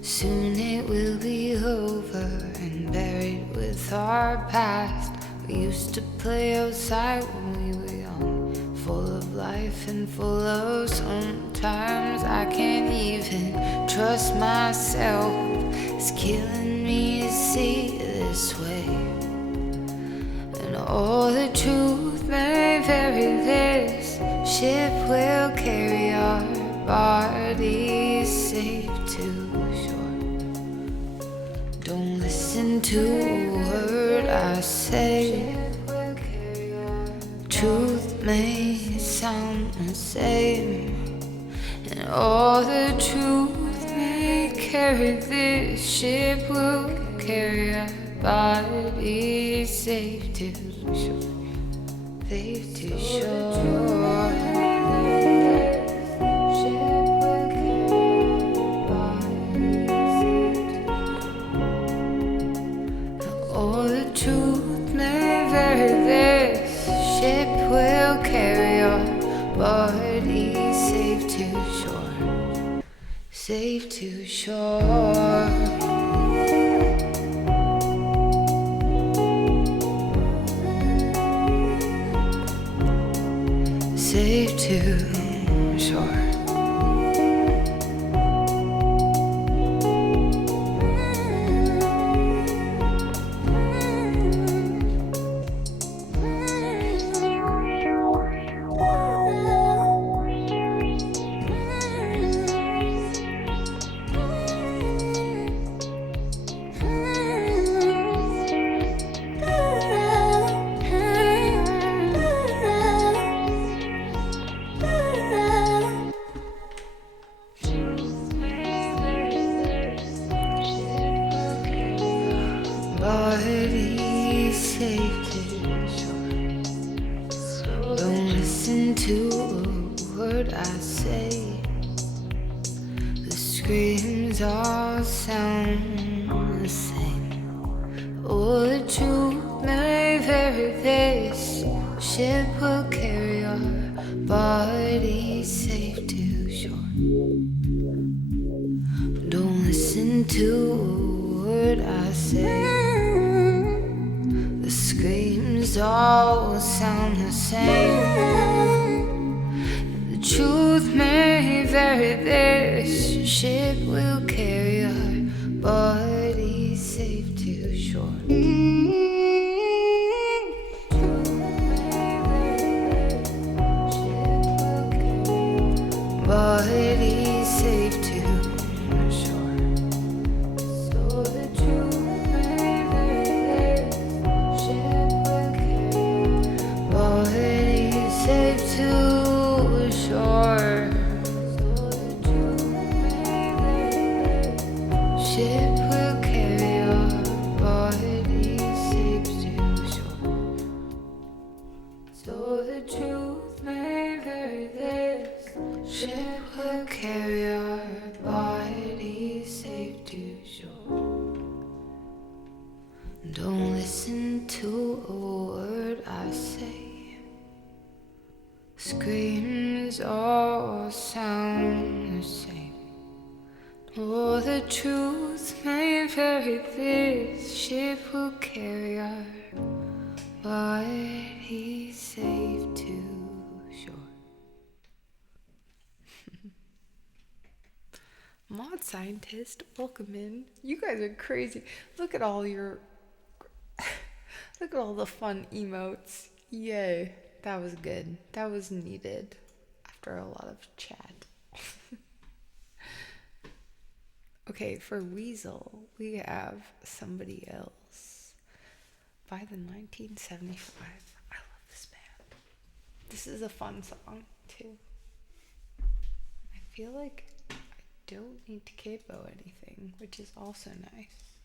Soon it will be over and buried with our past. We used to play outside when we were young, full of life and full of sometimes I can't even trust myself. It's killing me to see this way. And all the truth may vary. This ship will carry our bodies safe to shore. Don't listen to a word I say. Truth may sound the same, and all the truth may carry. This ship will carry our bodies safe to shore. Safe to shore. All the truth may vary. This ship will carry our bodies safe to shore. Safe to shore. Safe to shore. Bodies safe to shore. Don't listen to a word I say. The screams all sound the same. All the truth may vary. This ship will carry our bodies safe to shore. Don't listen to a word I say. The screams all sound the same. The truth may vary. This ship will carry our bodies safe to shore. Bodies safe to shore. So the truth may vary. This ship will carry bodies safe to shore. So the truth may vary. Ship will carry our bodies safe to shore. So the truth may vary. This ship will carry our bodies safe to shore. Don't listen to a word I say. Screams all sound the same. Oh, the truth may vary. This ship will carry our bodies safe to shore. Mod scientist, welcome in. You guys are crazy. Look at all your look at all the fun emotes. Yay. That was good. That was needed after a lot of chat. Okay, for Weasel, we have Somebody Else by the 1975. I love this band. This is a fun song, too. I feel like I don't need to capo anything, which is also nice.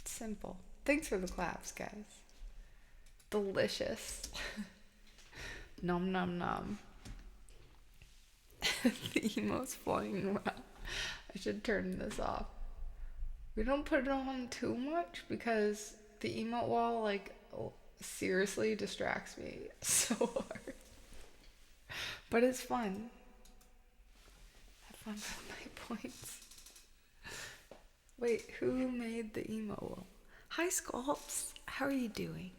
It's simple. Thanks for the claps, guys. Delicious. Nom nom nom. The emo's flying around. I should turn this off. We don't put it on too much because the emote wall like seriously distracts me so hard. But it's fun. Have fun with my points. Wait, who made the emo wall? Hi Sculpts, how are you doing?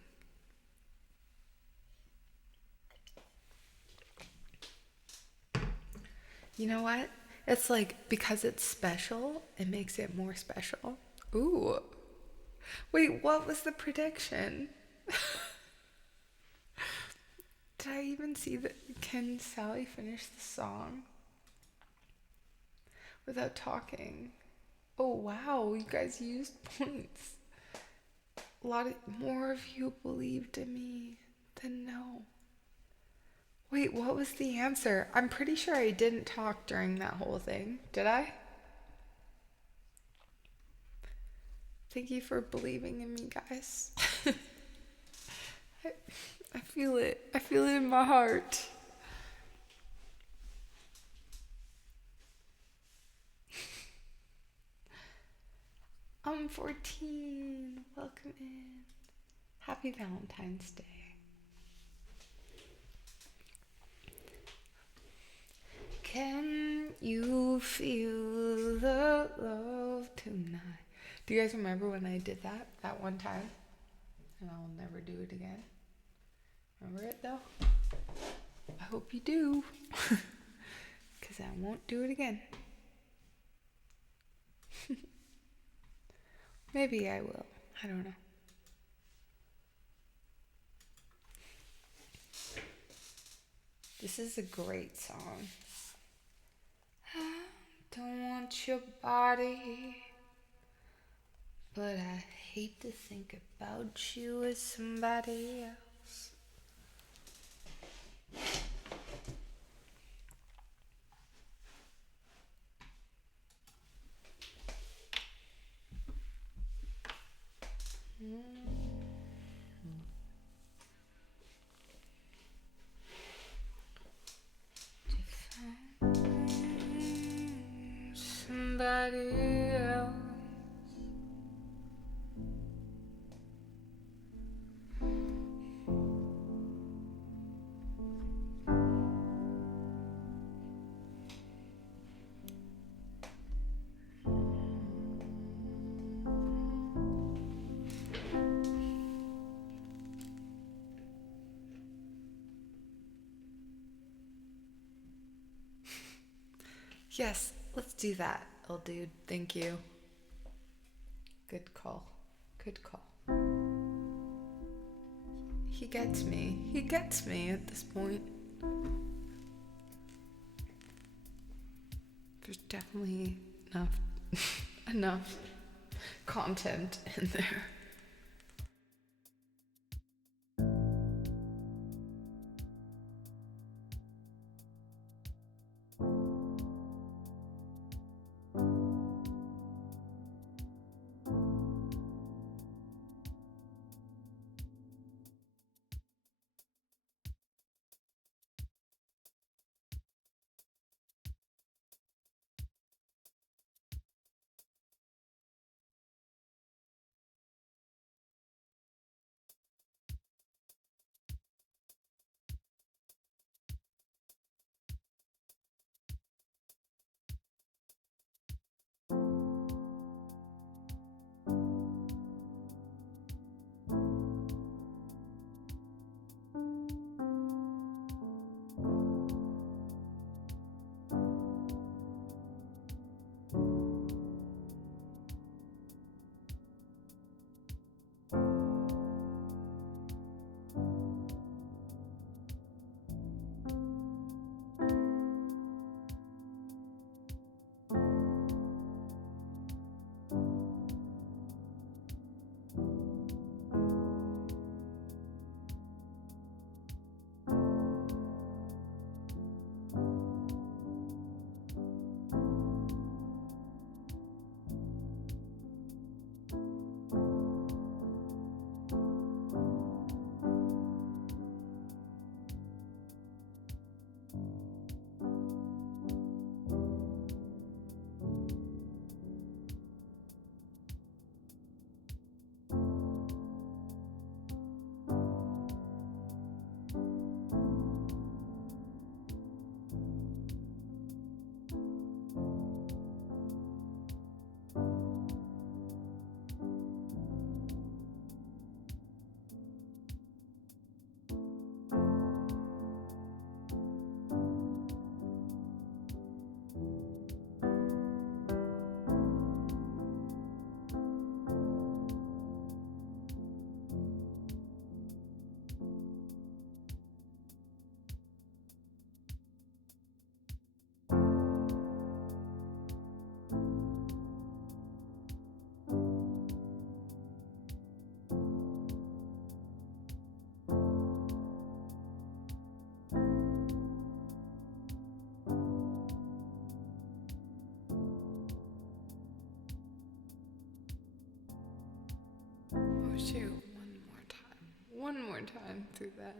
You know what? It's like, because it's special, it makes it more special. Ooh. Wait, what was the prediction? Did I even see that? Can Sally finish the song without talking? Oh, wow, you guys used points. A lot more of you believed in me than no. Wait, what was the answer? I'm pretty sure I didn't talk during that whole thing. Did I? Thank you for believing in me, guys. I feel it. I feel it in my heart. I'm 14. Welcome in. Happy Valentine's Day. Can you feel the love tonight? Do you guys remember when I did that one time? And I'll never do it again. Remember it though? I hope you do. Because I won't do it again. Maybe I will. I don't know. This is a great song. I don't want your body, but I hate to think about you as somebody else. Somebody else. Yes, let's do that, old dude. Thank you. Good call. Good call. He gets me. He gets me at this point. There's definitely enough content in there. one more time through that.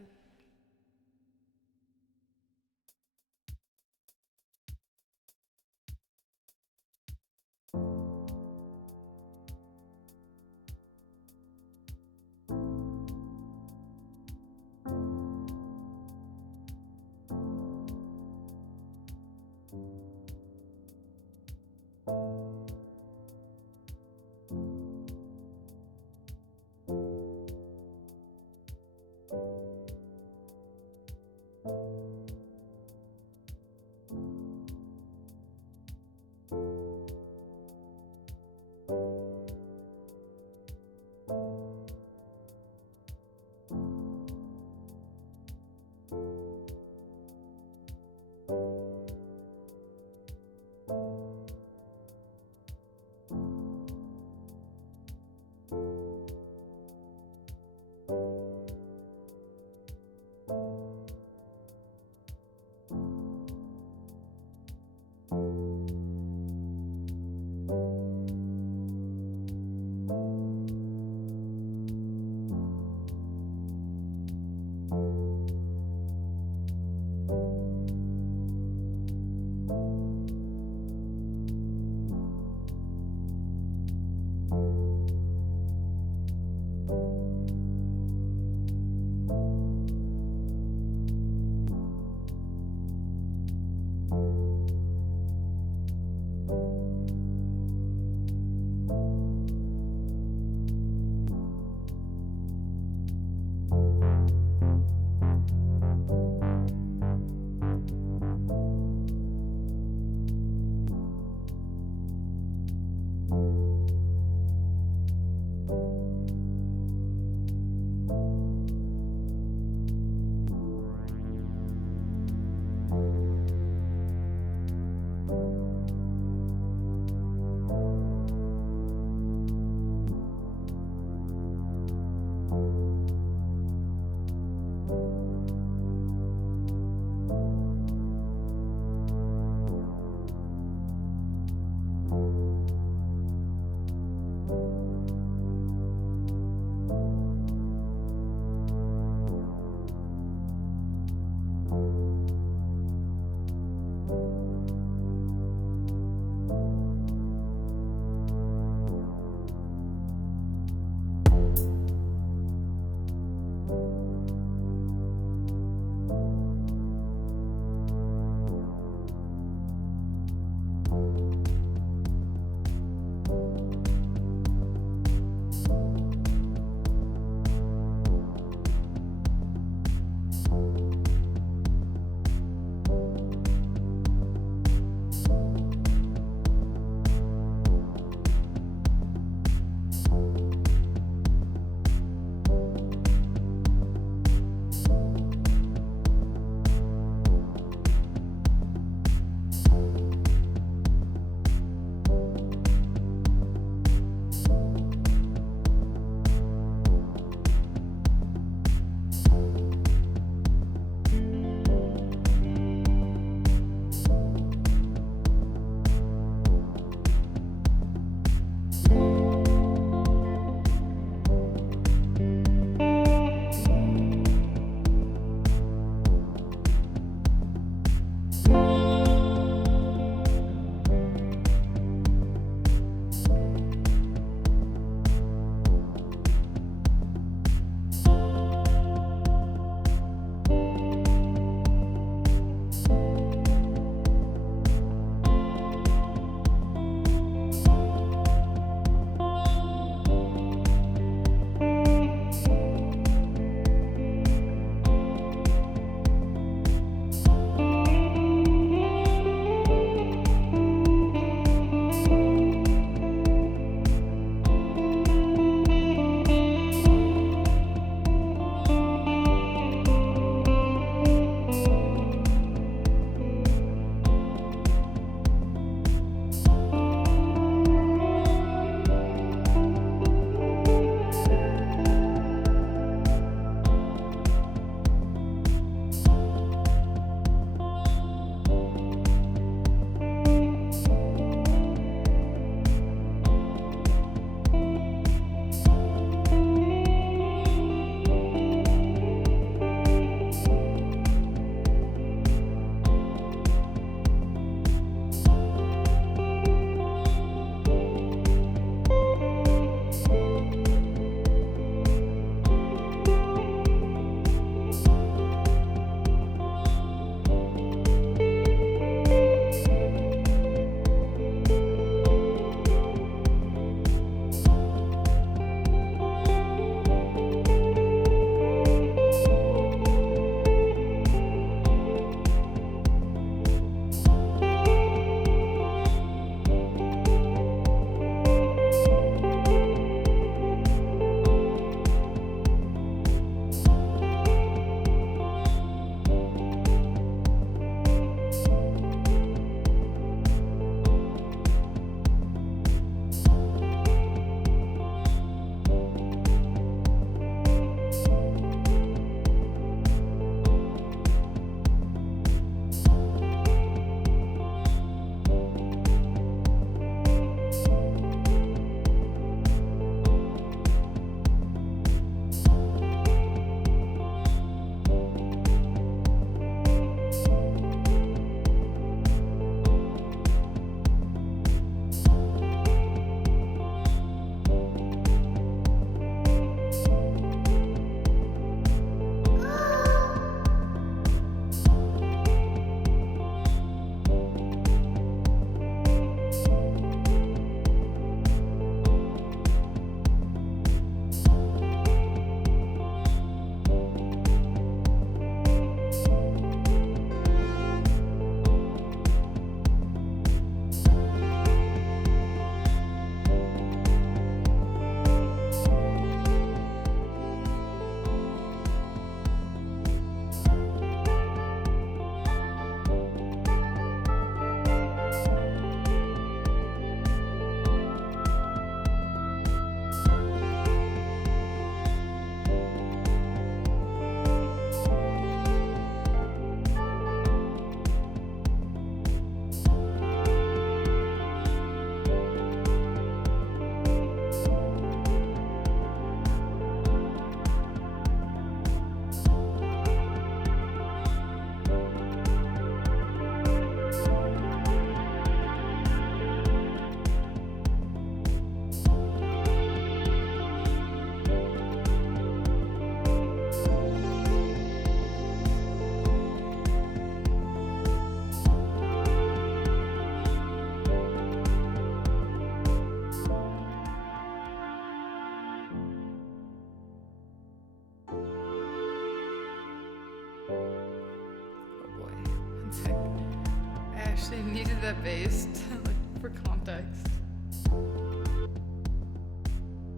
Actually, I needed that bass like, for context.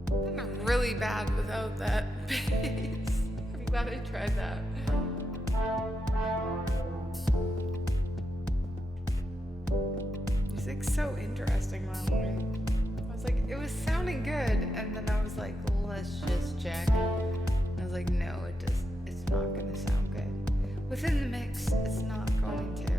I'm really bad without that bass. I'm glad I tried that. Music's so interesting, man. I was like, it was sounding good, and then I was like, let's just check. And I was like, no, it's not gonna sound good. Within the mix, it's not going to.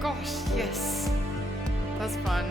Gosh, yes. That's fun.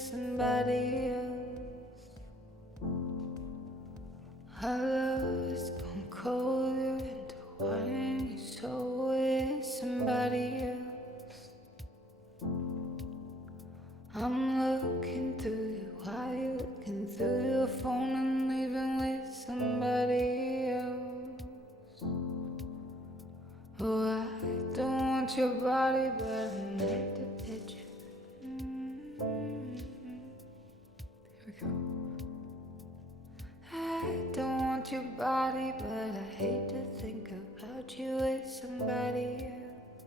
somebody else. Our love has gone colder into wine. You so with somebody else. I'm looking through you while you're looking through your phone and leaving with somebody else. Oh, I don't want your body, but I need the picture. Here we go. I don't want your body, but I hate to think about you with somebody else.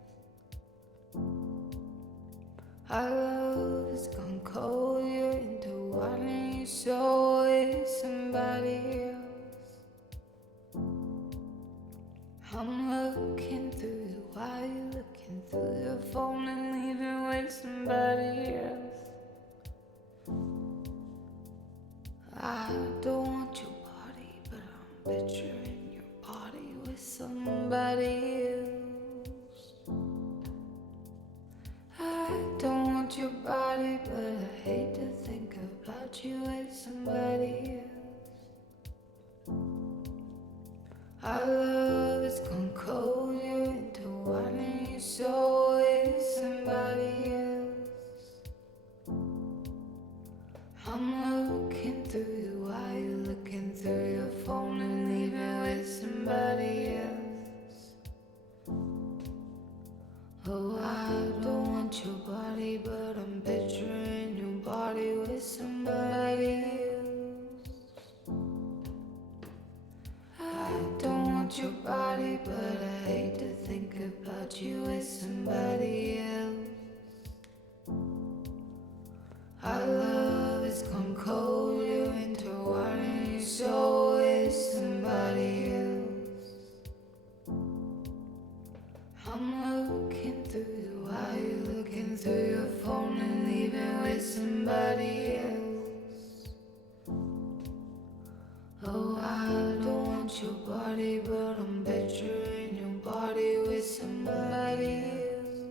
Our love has gone cold, you're into wanting you so with somebody else. I'm looking through you while you're looking through your phone and leaving with somebody else. I don't want your body, but I'm picturing your body with somebody else. I don't want your body, but I hate to think about you with somebody else. Our love has gone cold, you're into wanting you so with somebody else. I'm looking through you while you're looking through your phone and leaving with somebody else. Oh, I don't want your body, but I'm picturing your body with somebody else. I don't want your body, but I hate to think about you with somebody else. Our love has gone cold, you're into wanting you so with somebody else. I'm looking through you while you're looking through your phone and leaving with somebody else. Oh, I don't want your body, but I'm picturing your body with somebody else.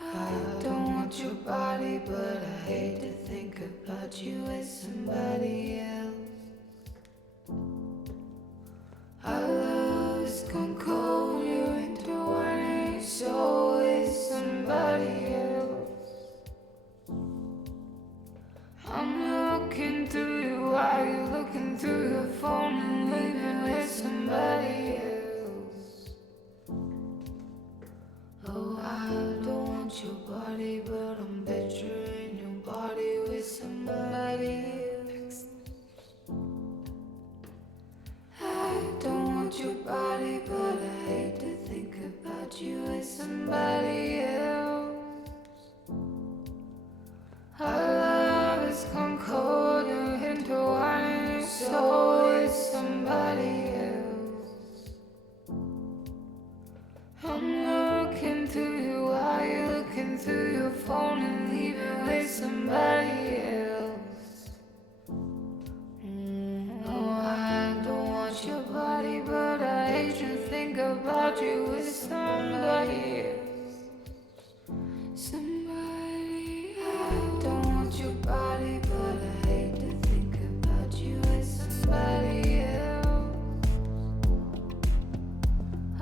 I don't want your body, but I hate to think about you with somebody else. Our love has gone cold, you're into wanting you so with somebody else. I'm looking through you while you're looking through your phone and leaving with somebody else. Oh, I don't want your body, but I'm picturing your body with somebody else. I don't want your body, but I hate to think about you with somebody else. Our love has gone cold, you're into wanting you so with somebody else. I'm looking through you while you're looking through your phone and leaving with somebody else. Oh, I don't want your body, but I hate to think about you with somebody else. Somebody, I don't want your body, but I hate to think about you with somebody else.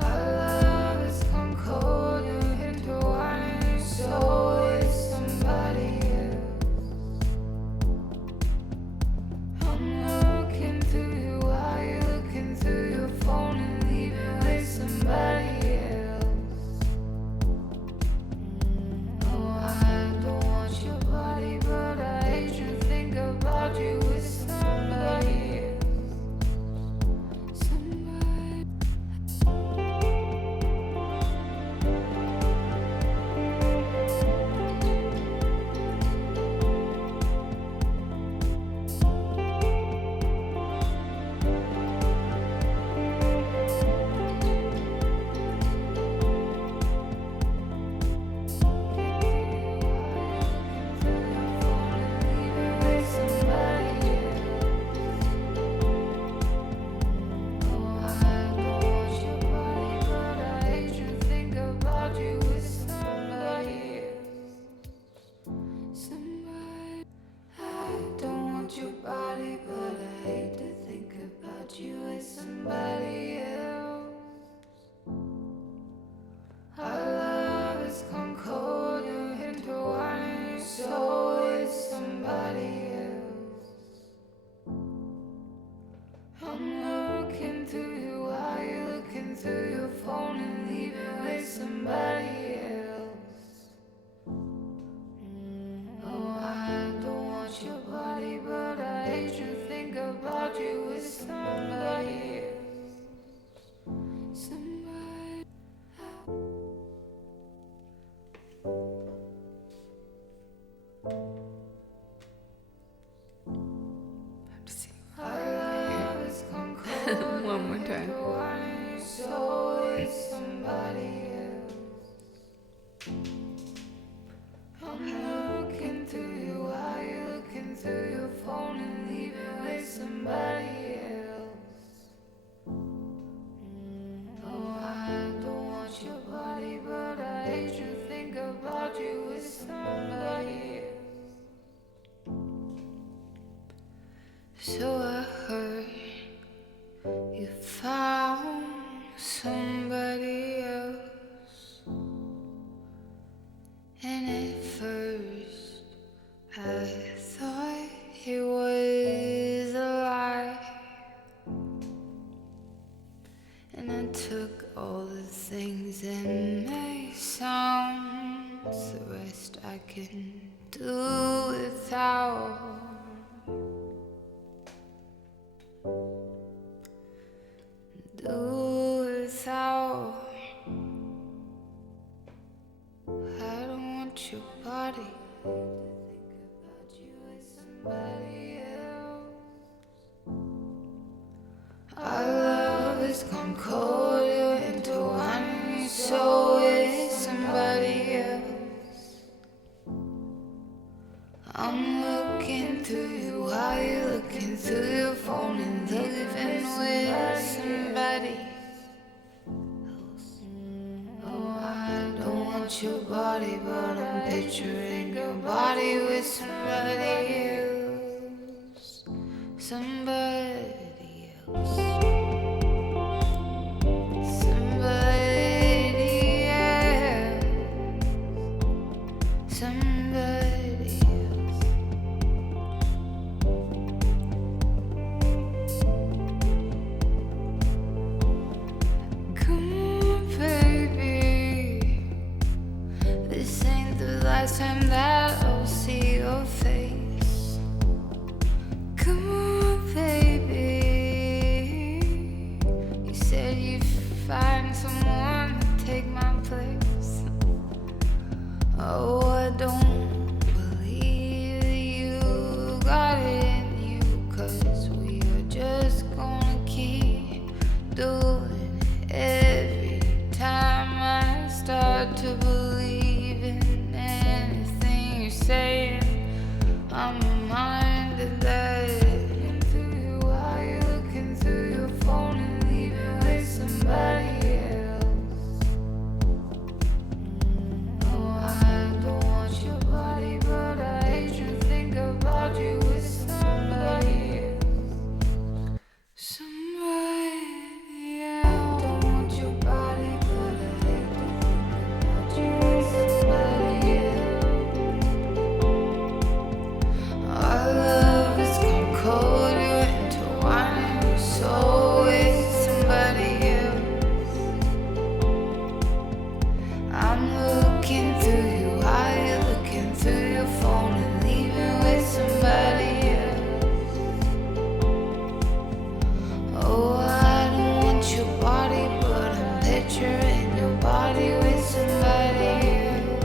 Our love has gone cold, you're into wanting you so with somebody else. So I heard you found somebody else, and at first I thought it was a lie, and I took all the things that may sound, the rest I can do without. Do without. I don't want your body. Think about you with somebody else. Our love has gone cold, you're intertwining your soul with somebody else. I'm looking through you while you're looking through your phone and living with somebody else. Oh, I don't want your body, but I'm picturing your body with somebody else. Somebody else. Somebody else. Somebody else. Come on, baby. This ain't the last time that I'll see your face. Come on, baby. You said you'd find someone to take my place. Oh, I don't believe you got it in you, 'cause we are just gonna keep doing it every time I start to believe in anything you're saying. I'm reminded that looking through you while you're looking through your phone and leaving with somebody else. Oh, I don't want your body, but I hate to think about you with somebody else. Somebody else. Don't want your body, but I hate to think about you with somebody else. Our love has gone cold, you're intertwining your soul with somebody else. I'm looking through you while you're looking through your phone and leaving with somebody else. Oh, I don't want your body, but I'm picturing your body with somebody else.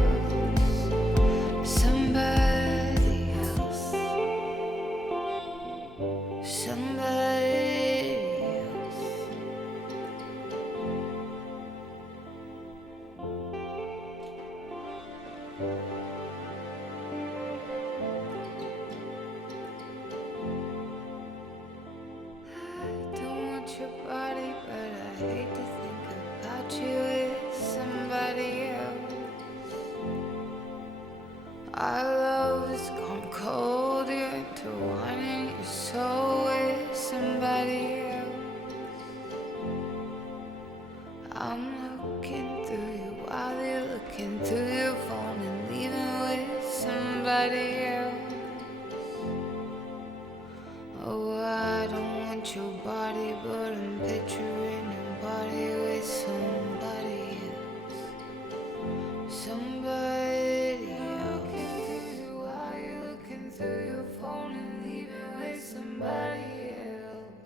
Somebody else. Somebody else. I don't want your body, but I hate to think about you with somebody else. Our love has gone cold, you're intertwining your soul with somebody else. I'm looking through you while you're looking through your phone and leaving with somebody else. Oh, I don't want your body, but I'm picturing your body with somebody else. Somebody else. While you're looking through your phone and leaving with somebody else.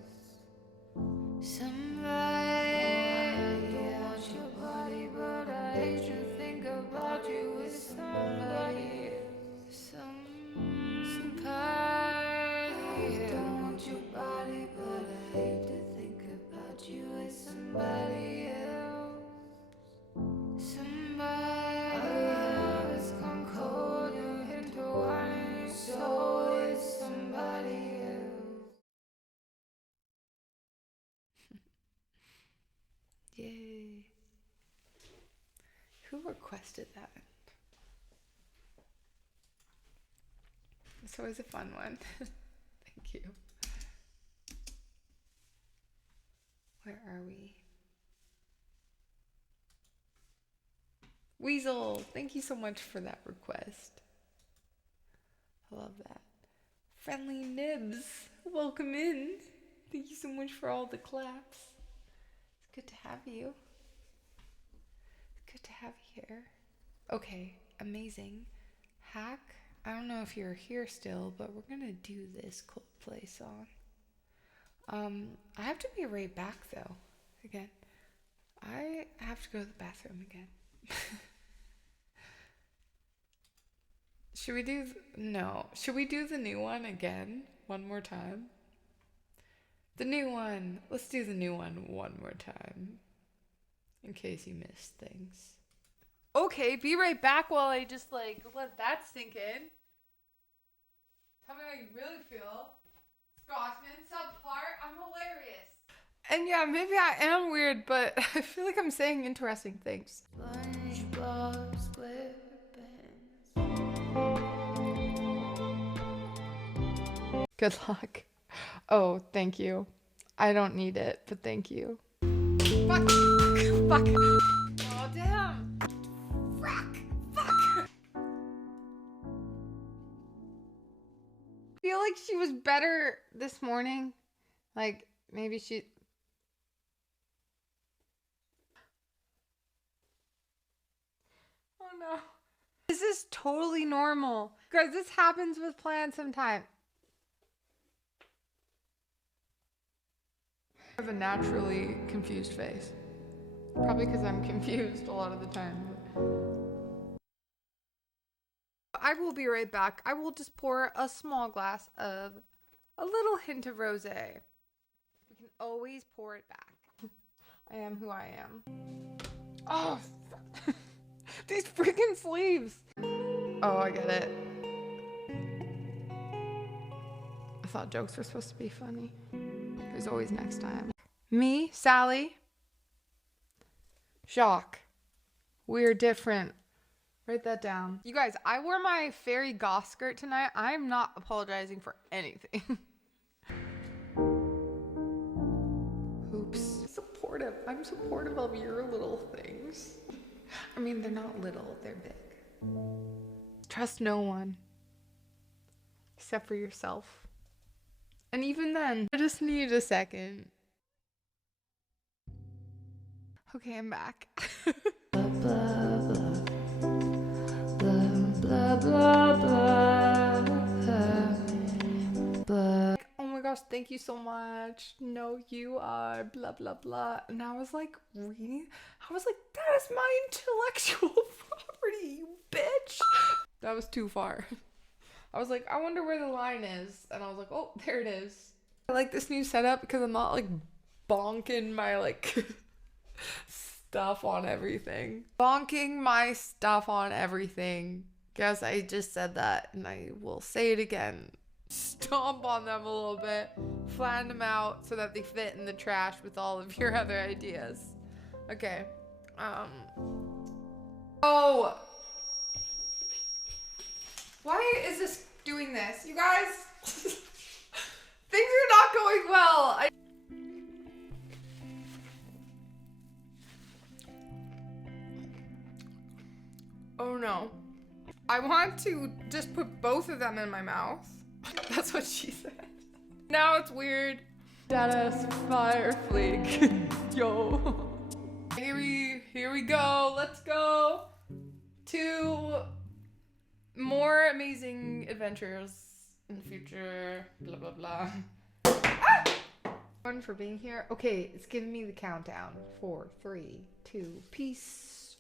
Somebody else. I don't want your body, but I hate to think about you with somebody else. Somebody else. I don't want your body, but I hate to think about you with somebody else. Somebody else gone cold, you're intertwining your soul with somebody else. Yay. Who requested that? It's always a fun one. Thank you. Where are we? Weasel, thank you so much for that request. I love that. Friendly Nibs, welcome in. Thank you so much for all the claps. It's good to have you. It's good to have you here. Okay, amazing. Hack, I don't know if you're here still, but we're gonna do this Coldplay song. I have to be right back though. Again, I have to go to the bathroom again. Should we do no? Should we do the new one again? One more time? The new one. Let's do the new one more time. In case you missed things. Okay, be right back while I just like let that sink in. Tell me how you really feel. Scotsman, subpart, I'm hilarious. And yeah, maybe I am weird, but I feel like I'm saying interesting things. SpongeBob SquarePants. Good luck. Oh, thank you. I don't need it, but thank you. Fuck. Fuck. Oh, damn. Fuck. Fuck. I feel like she was better this morning. Like, maybe she... Oh, no. This is totally normal. Guys, this happens with plants sometimes. I have a naturally confused face. Probably because I'm confused a lot of the time. I will be right back. I will just pour a small glass of a little hint of rosé. We can always pour it back. I am who I am. Oh, these freaking sleeves. Oh, I get it. I thought jokes were supposed to be funny. There's always next time. Me, Sally, Jacques. We're different. Write that down. You guys, I wore my fairy goth skirt tonight. I'm not apologizing for anything. Oops. Supportive. I'm supportive of your little things. I mean, they're not little, they're big. Trust no one. Except for yourself. And even then, I just need a second. Okay, I'm back. Blah, blah, blah. Blah, blah, blah, blah. Oh my gosh, thank you so much. No, you are blah, blah, blah. And I was like, reading? I was like, that is my intellectual property, you bitch. That was too far. I was like, I wonder where the line is. And I was like, oh, there it is. I like this new setup because I'm not like bonking my like stuff on everything. Bonking my stuff on everything. Guess I just said that and I will say it again. Stomp on them a little bit. Flatten them out so that they fit in the trash with all of your other ideas. Okay. Oh. Why is this doing this? You guys? Things are not going well. Oh no. I want to just put both of them in my mouth. That's what she said. Now it's weird. Dennis Fire Fleek. Yo. Here we go. Let's go to more amazing adventures in the future. Blah blah blah. Ah! Fun for being here. Okay, it's giving me the countdown. 4, 3, 2, peace.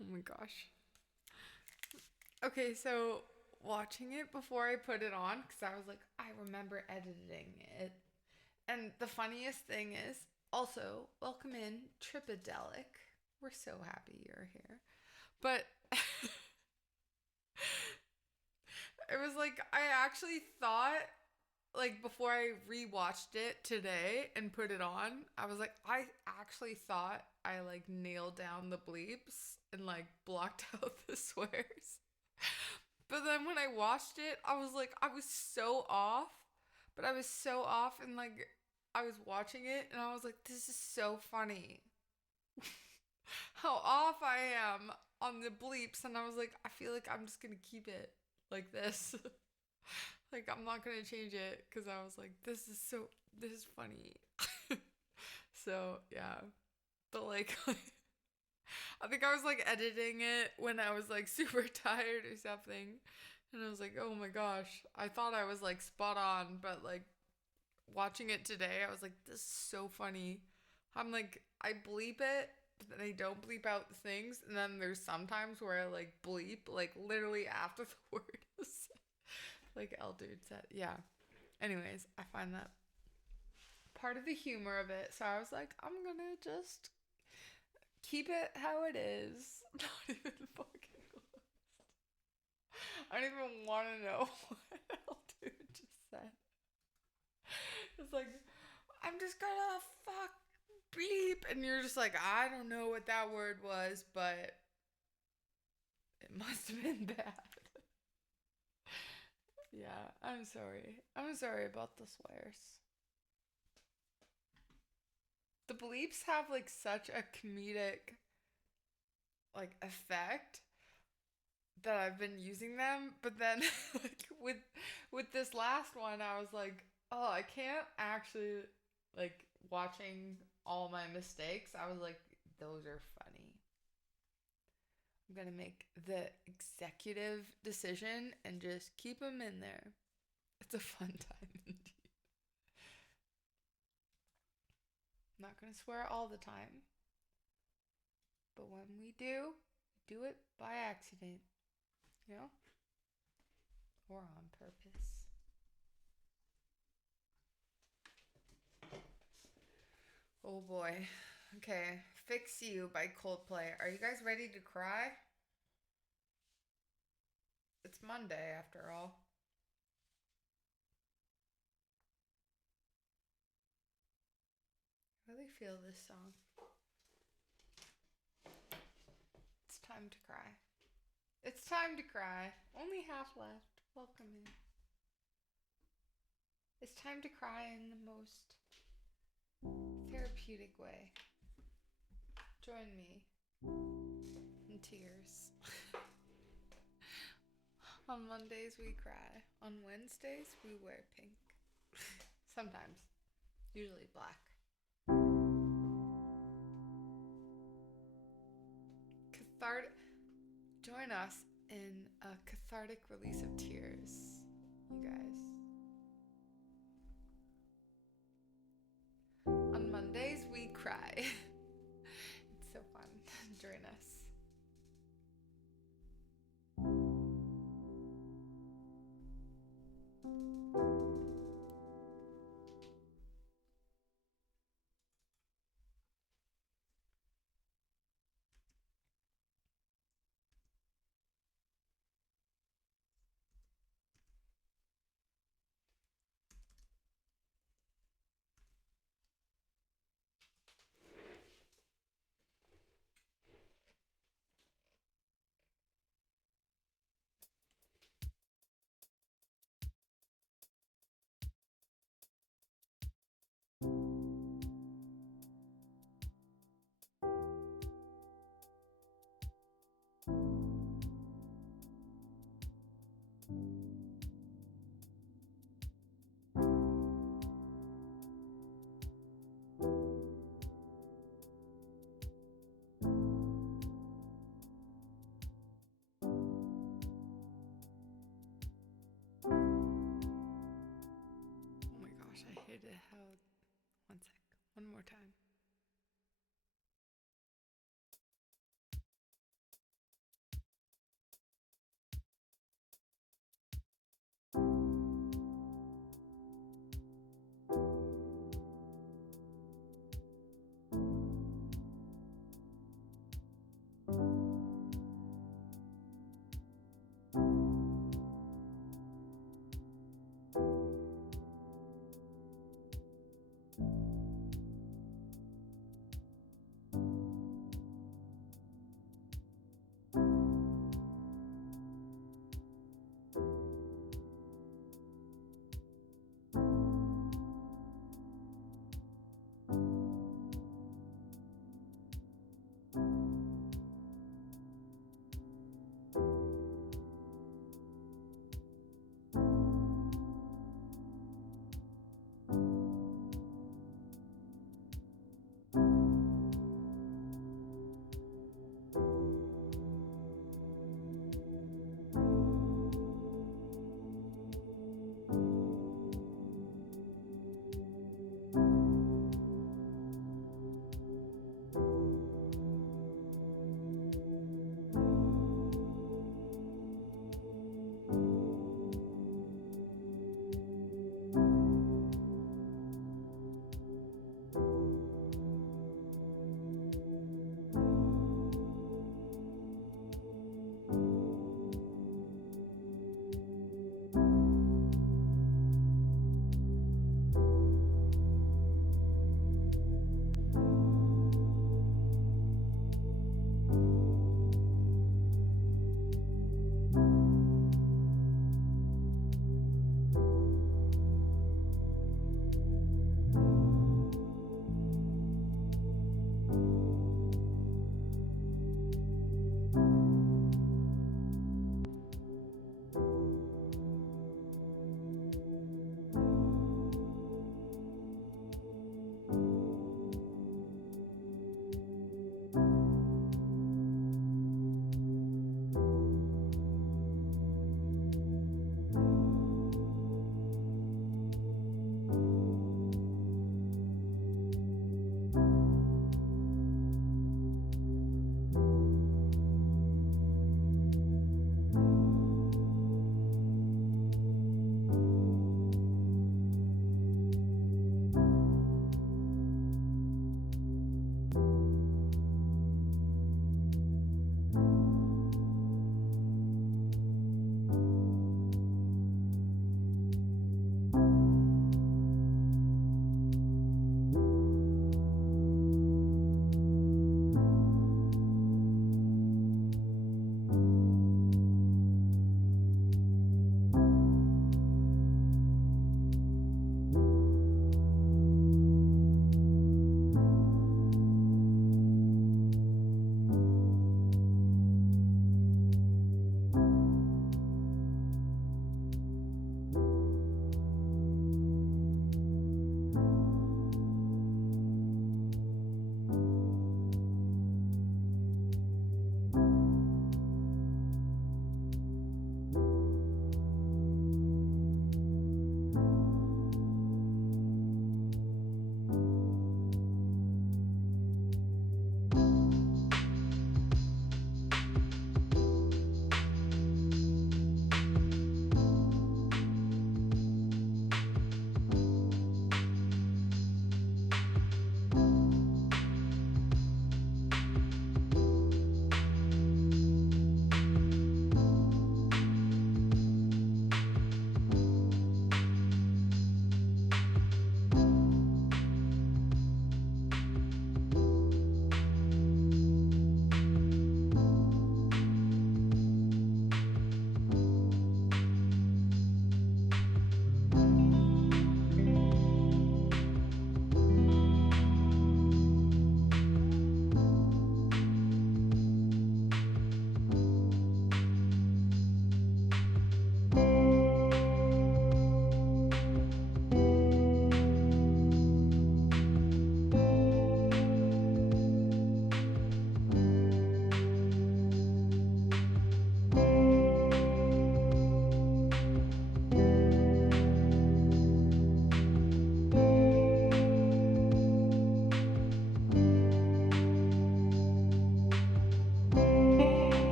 Oh my gosh. Okay, so watching it before I put it on, because I was like, I remember editing it. And the funniest thing is, also, welcome in, Tripadelic. We're so happy you're here. But it was like, I actually thought like before I rewatched it today and put it on, I was like, I actually thought I like nailed down the bleeps and like blocked out the swears. But then when I watched it, I was like, I was so off. But I was so off, and like I was watching it and I was like, this is so funny. How off I am on the bleeps, and I was like, I feel like I'm just gonna keep it like this. Like I'm not gonna change it because I was like, this is funny. So yeah. But like I think I was like editing it when I was like super tired or something. And I was like, oh my gosh. I thought I was like spot on, but like watching it today, I was like, this is so funny. I'm like, I bleep it, but then I don't bleep out the things. And then there's sometimes where I like bleep, like literally after the word is said. Like El Dude said. Yeah. Anyways, I find that part of the humor of it. So I was like, I'm gonna just keep it how it is. Not even fucking close. I don't even want to know what El Dude just said. It's like, I'm just gonna fuck bleep. And you're just like, I don't know what that word was, but it must have been bad. Yeah, I'm sorry. I'm sorry about the swears. The bleeps have like such a comedic like effect that I've been using them, but then like with this last one, I was like, oh, I can't actually like watching all my mistakes. I was like, those are funny. I'm gonna make the executive decision and just keep them in there. It's a fun time indeed. I'm not gonna swear all the time, but when we do it by accident, you know, or on purpose. Oh boy. Okay, Fix You by Coldplay. Are you guys ready to cry? It's Monday after all. I really feel this song. It's time to cry. It's time to cry. Only half left. Welcome in. It's time to cry in the most therapeutic way. Join me in tears. On Mondays we cry. On Wednesdays we wear pink. Sometimes. Usually black. Join us in a cathartic release of tears, you guys. On Mondays we cry. It's so fun. Join us. Oh my gosh, I hated how. One sec. One more time.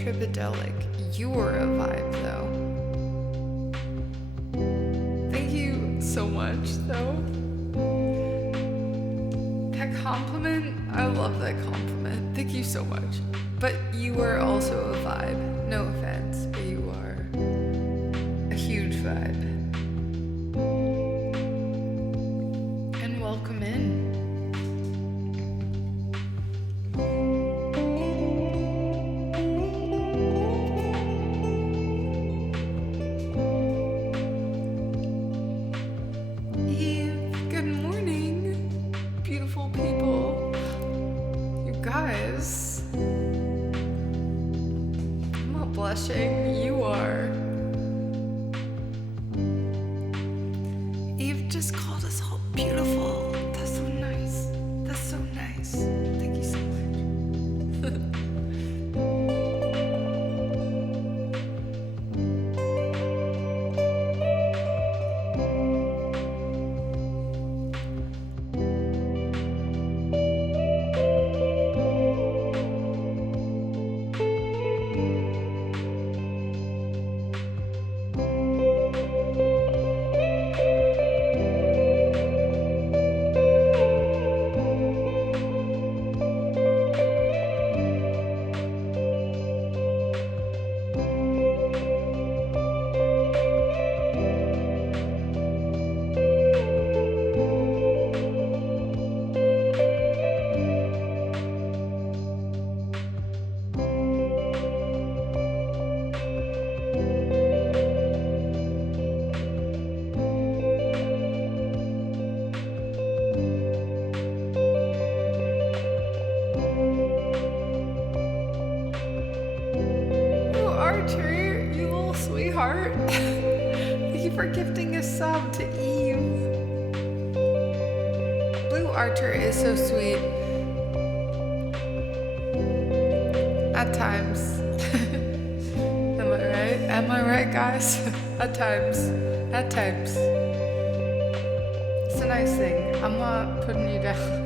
Tribadelic. You were a vibe, though. Thank you so much, though. That compliment, I love that compliment. Thank you so much. But you are also a vibe. No offense, but you are a huge vibe. And welcome in. Eve, good morning, beautiful people. You guys, I'm not blushing, you are. Eve just called us all beautiful. That's so nice. That's so nice. Thank you so much. Archer, you little sweetheart. Thank you for gifting a sub to Eve. Blue Archer is so sweet. At times. Am I right? Am I right, guys? At times. At times. It's a nice thing. I'm not putting you down.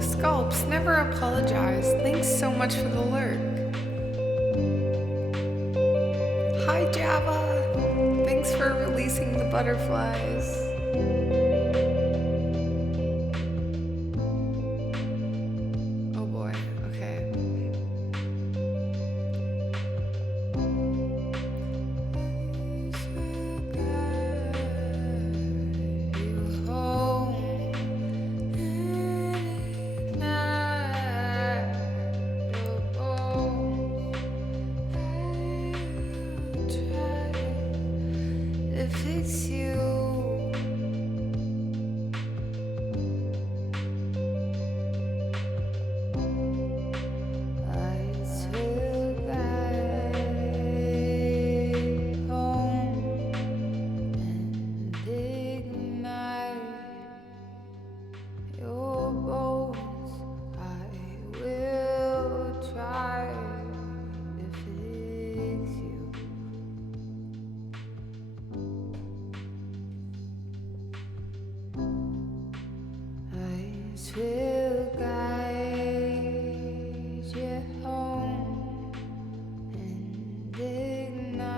Sculpts, never apologize. Thanks so much for the lurk. Hi Java. Thanks for releasing the butterflies. Oh boy, okay. Fix you. I will guide home and ignite your bones. I will try to fix you. Will guide you home and ignite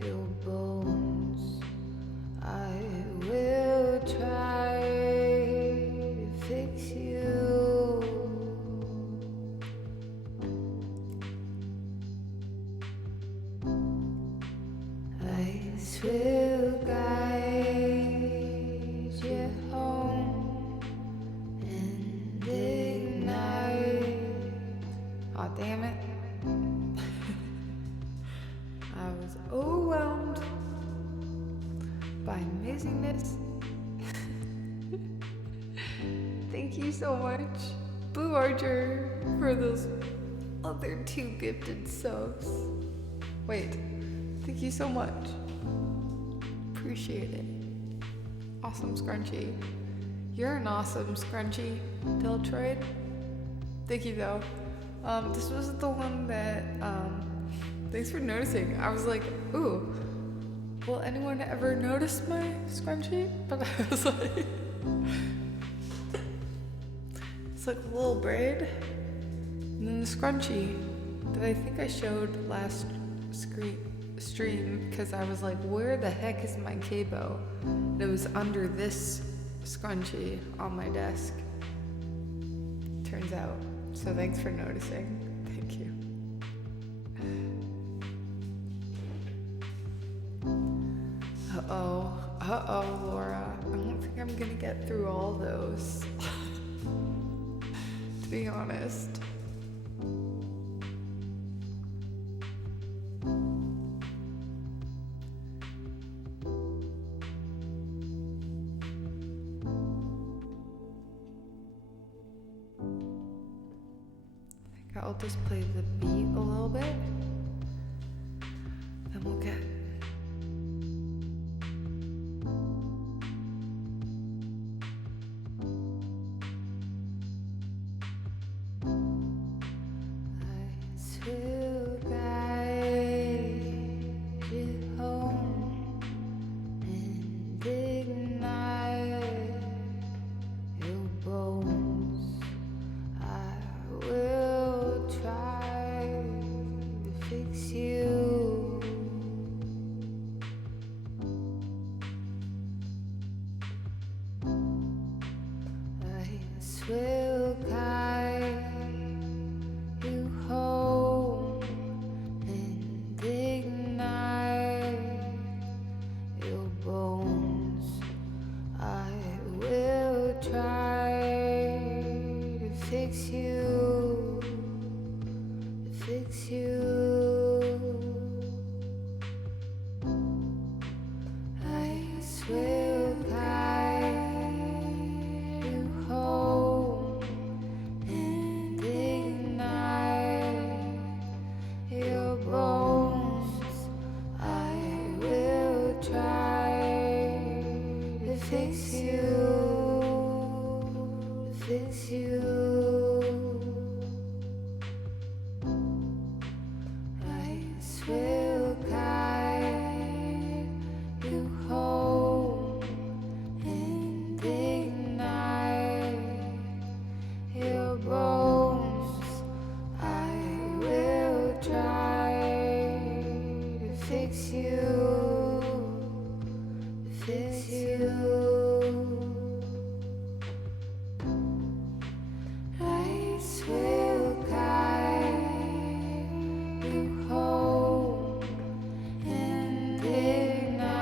your bones. I will try to fix you. I will guide you home and ignite. Aw, damn it. I was overwhelmed by amazingness. Thank you so much, Blue Archer, for those other 2 gifted subs. Wait, thank you so much. Appreciate it. Awesome scrunchie. You're an awesome scrunchie, Deltroid. Thank you though. This was the one that, thanks for noticing. I was like, ooh, will anyone ever notice my scrunchie? But I was like, it's like a little braid. And then the scrunchie that I think I showed last stream, because I was like, where the heck is my cabo? And it was under this scrunchie on my desk. Turns out. So thanks for noticing. Thank you. Uh-oh, Laura. I don't think I'm gonna get through all those. To be honest. I'll just play the beat a little bit, then we'll get. I will guide you home and ignite your bones. I will try to fix you. I will guide you home and ignite your bones. I will try to fix you, to fix you. I will guide you home and ignite your bones. I will try to fix you, to fix you. I will guide you home and ignite your bones. I will try to fix you, to fix you. I will guide you home and ignite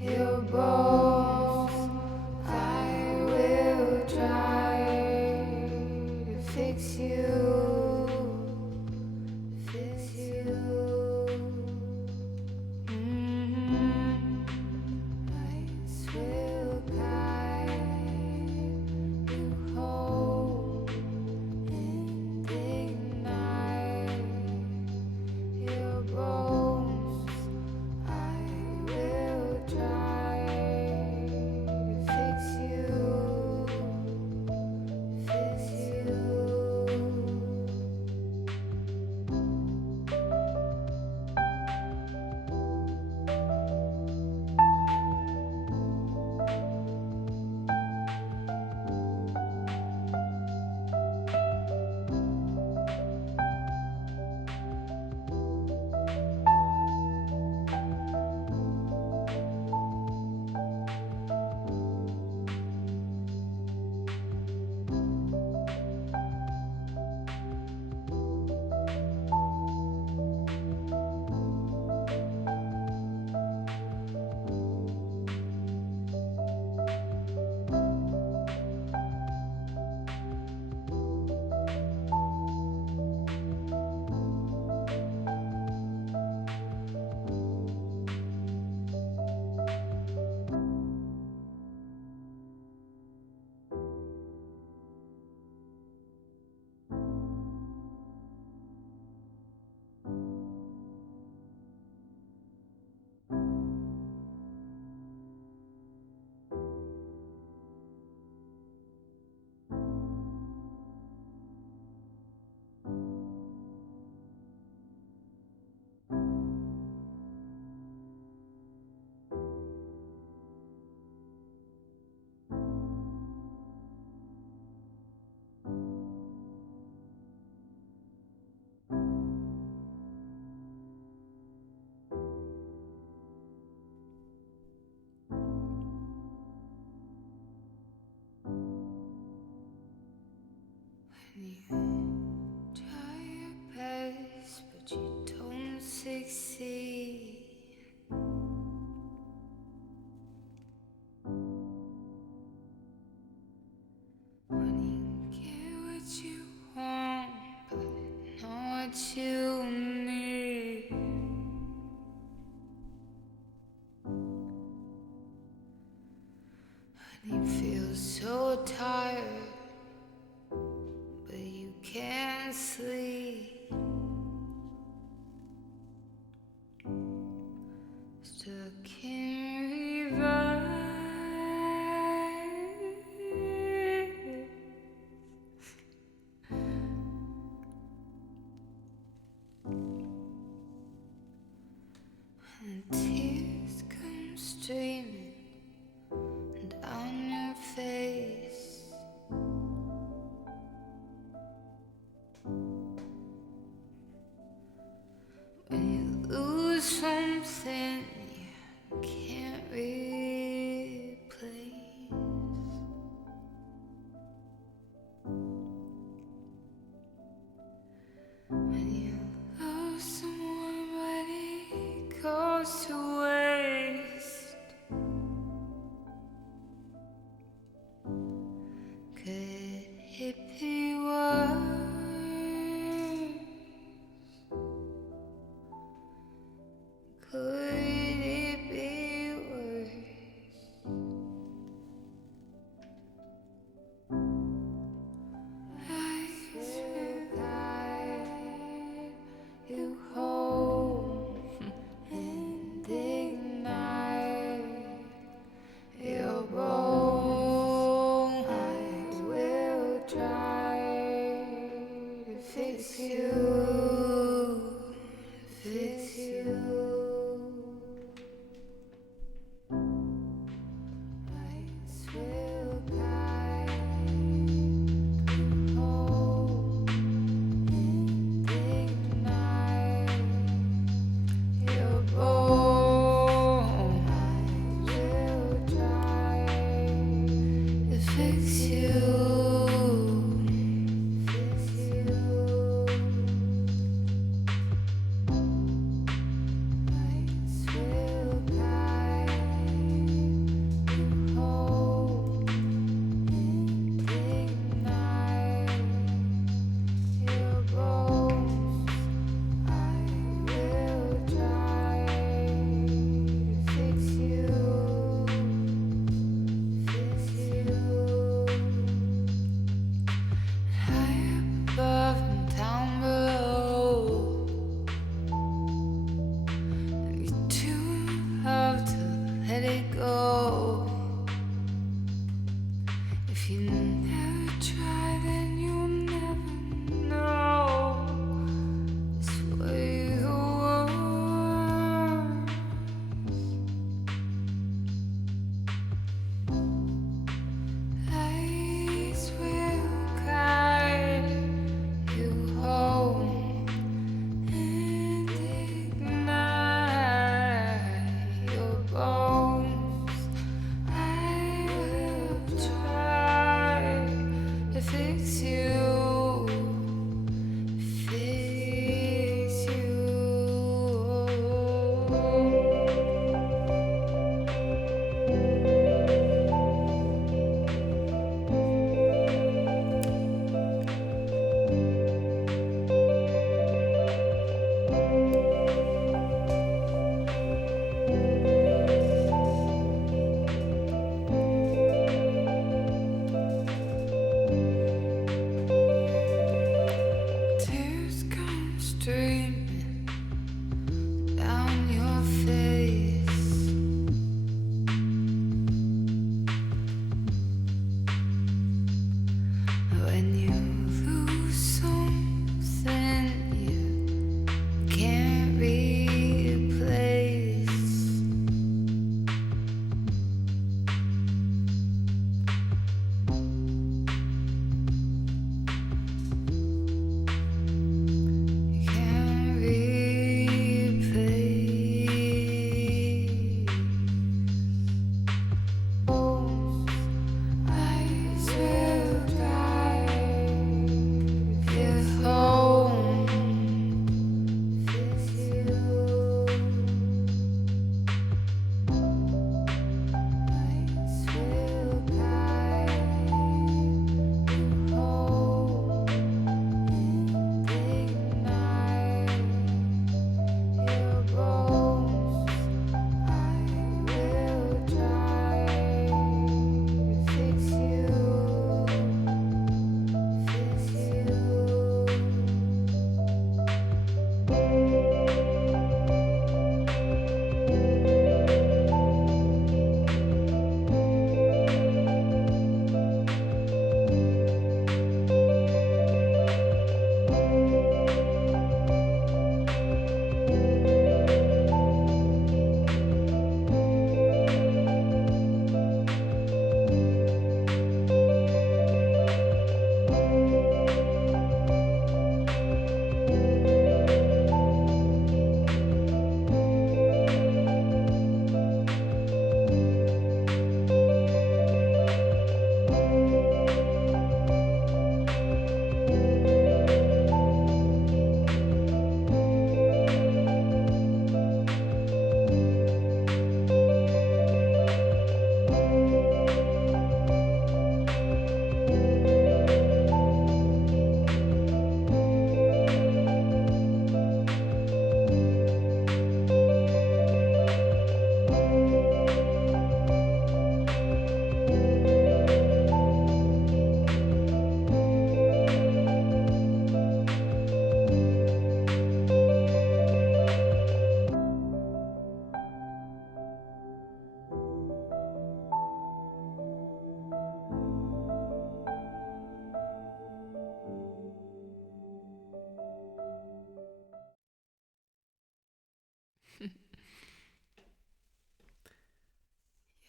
your bones. I will try to fix you, to fix you. Try your best, but you don't succeed. When you get what you want, but not what you need. When you feel so tired, but you can't sleep. Stuck in reverse. And tears come streaming down your face. When you lose something you can't replace. When you love someone but it goes to waste. Could it be worse? Could it be worse? Lights will guide you home and ignite your bones. I will try to fix you. Fix you. Lights will guide you home and ignite your bones. I will try to fix you. Fix you.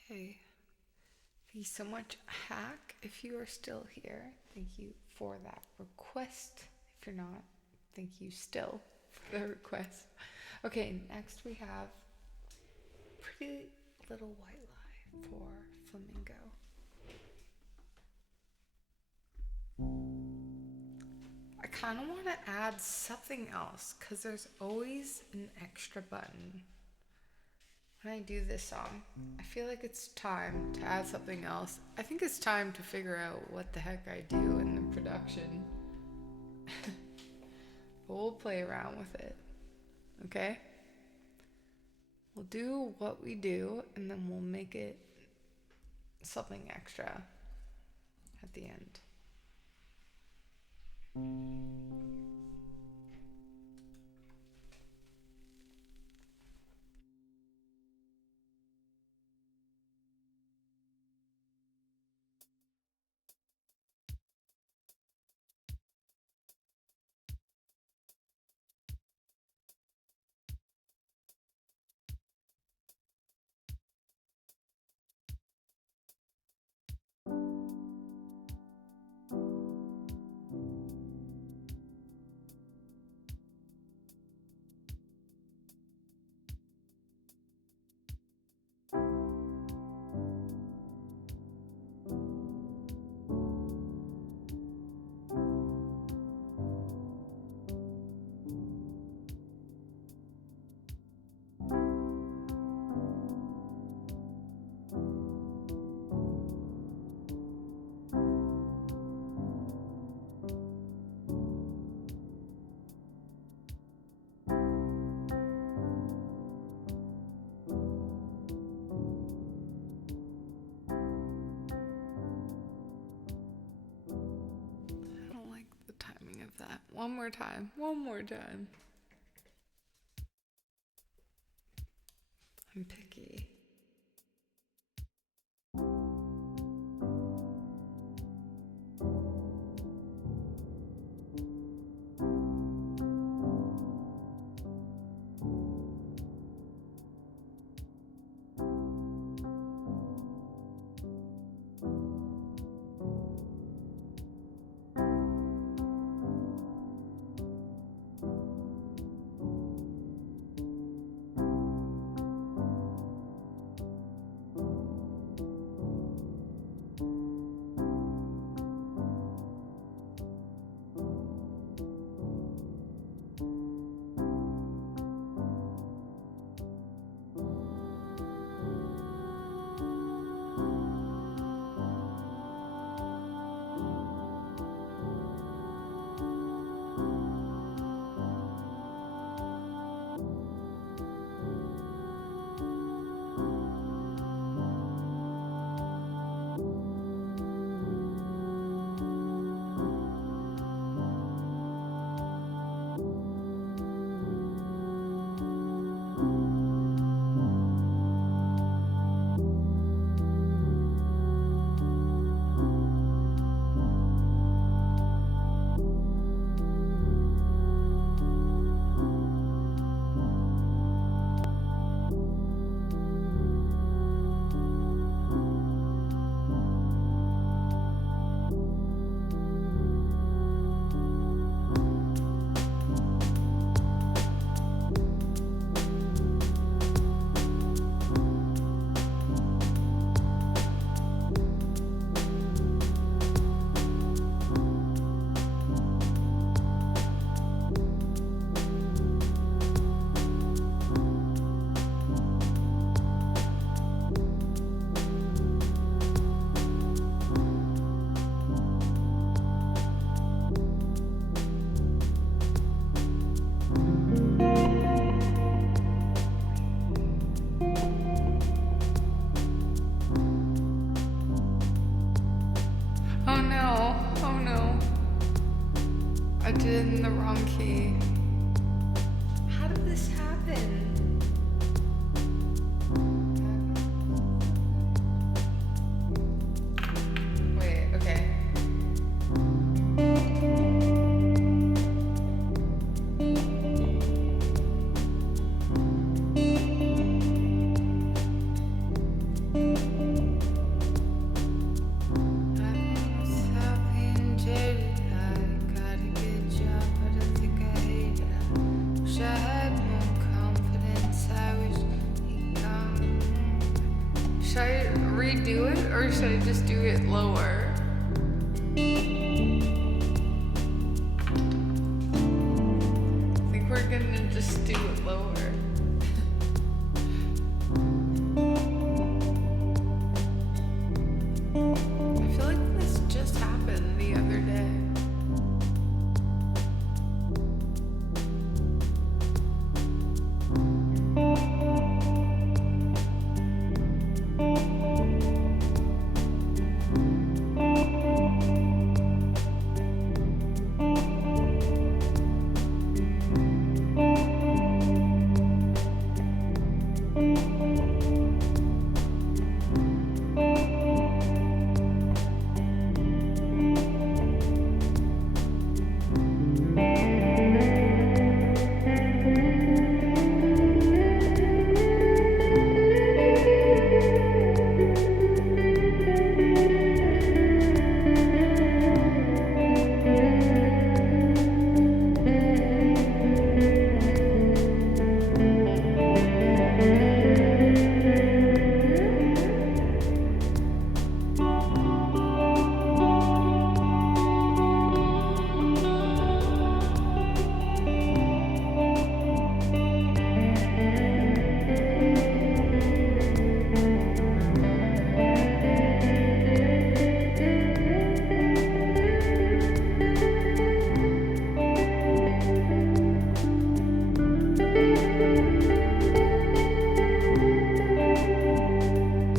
Yay. Thank you so much, Hack. If you are still here, thank you for that request. If you're not, thank you still for the request. Okay, next we have Pretty Little White Lie for Flamingo. I kind of want to add something else because there's always an extra button when I do this song. I feel like it's time to add something else. I think it's time to figure out what the heck I do in the production. But we'll play around with it. Okay? We'll do what we do and then we'll make it something extra at the end. One more time. One more time. I'm picky. wrong key. How did this happen? Wait, okay. Should I redo it or should I just do it lower? I think we're gonna just do it lower. I feel like this just happened the other day.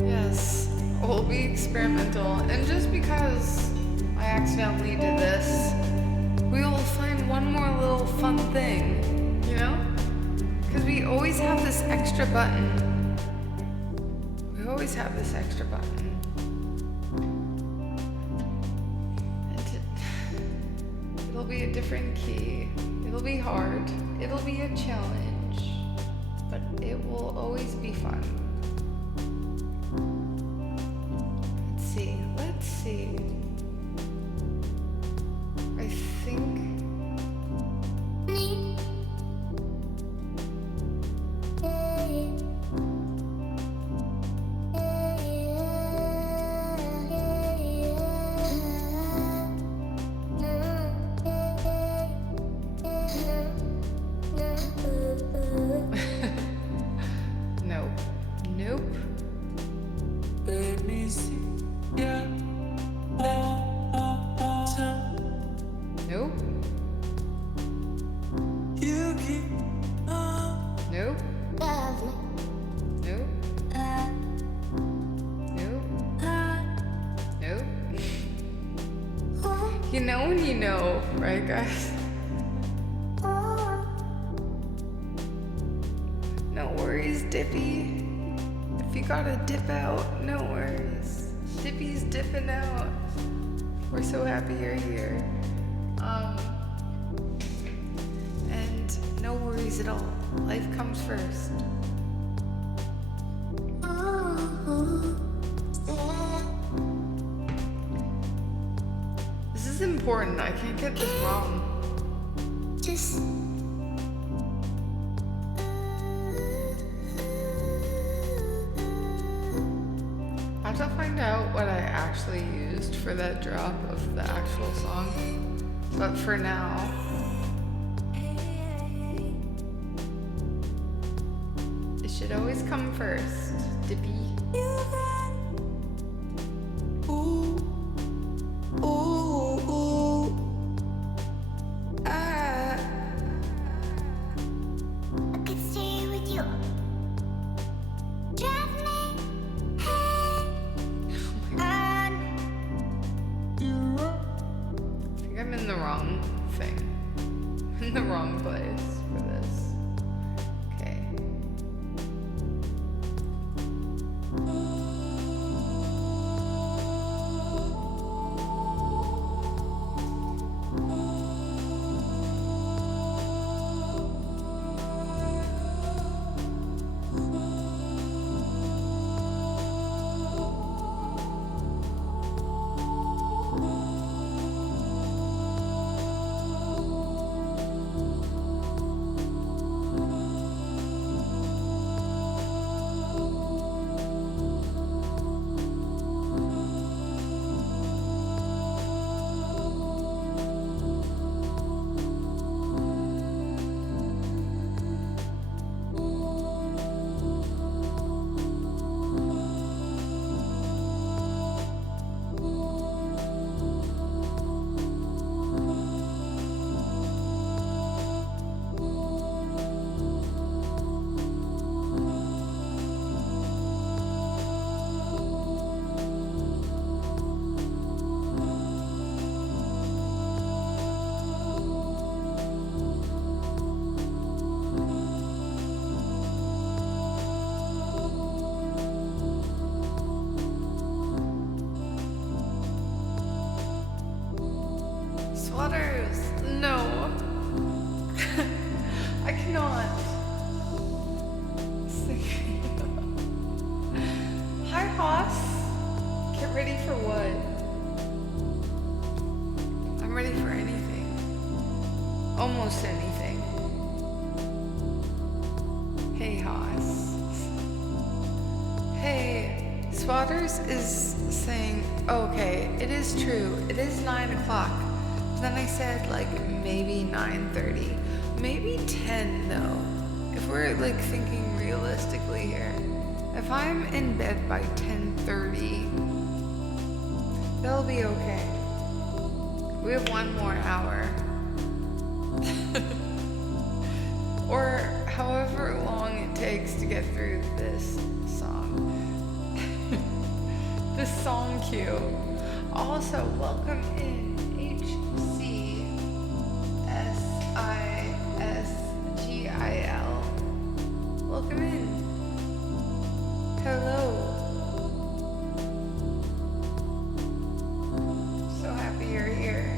Yes, we'll be experimental. And just because I accidentally did this, we will find one more little fun thing, you know? Because we always have this extra button. We always have this extra button. And it'll be a different key. It'll be hard. It'll be a challenge. But it will always be fun. Let's see. I think. Nope. Nope. Let me see. Yeah. Nope. You keep on. Nope. Nope. Nope. Nope. You know when you know, right, guys? No worries, Dippy. If you gotta dip out, no worries. Dippy's dipping out. We're so happy you're here. And no worries at all. Life comes first. This is important. I can't get this wrong. Just I have to find out what I actually used for that drop of the actual song. But for now, it should always come first, Dippy. Ooh, ooh, ooh. I could stay with you. Drive me on. I think I'm in the wrong thing. In the wrong place for this. Okay. Sweaters! No! I cannot. Hi, Hoss. Get ready for what? I'm ready for anything. Almost anything. Hey, Hoss. Hey, Swatters is saying, okay, it is true. It is 9 o'clock. Then I said like maybe 9:30, maybe 10 though. If we're like thinking realistically here, if I'm in bed by 10:30, that'll be okay. We have one more hour. Or however long it takes to get through this song. This song cue. Also, welcome in HCSISGIL. Welcome in. Hello. So happy you're here.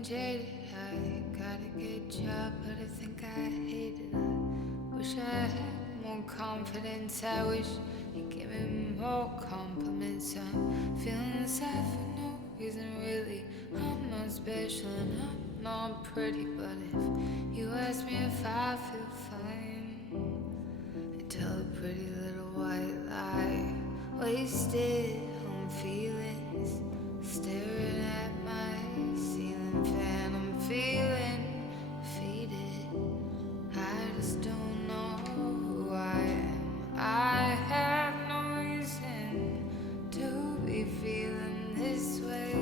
Jaded, I got a good job, but I think I hate it. I wish I had more confidence. I wish you'd give me more compliments. I'm feeling sad for no reason, really. I'm not special and I'm not pretty, but if you ask me if I feel fine, I tell a pretty little white lie. Wasted on feelings, staring at my ceiling fan. I'm feeling defeated. I just don't know who I am. I have no reason to be feeling this way.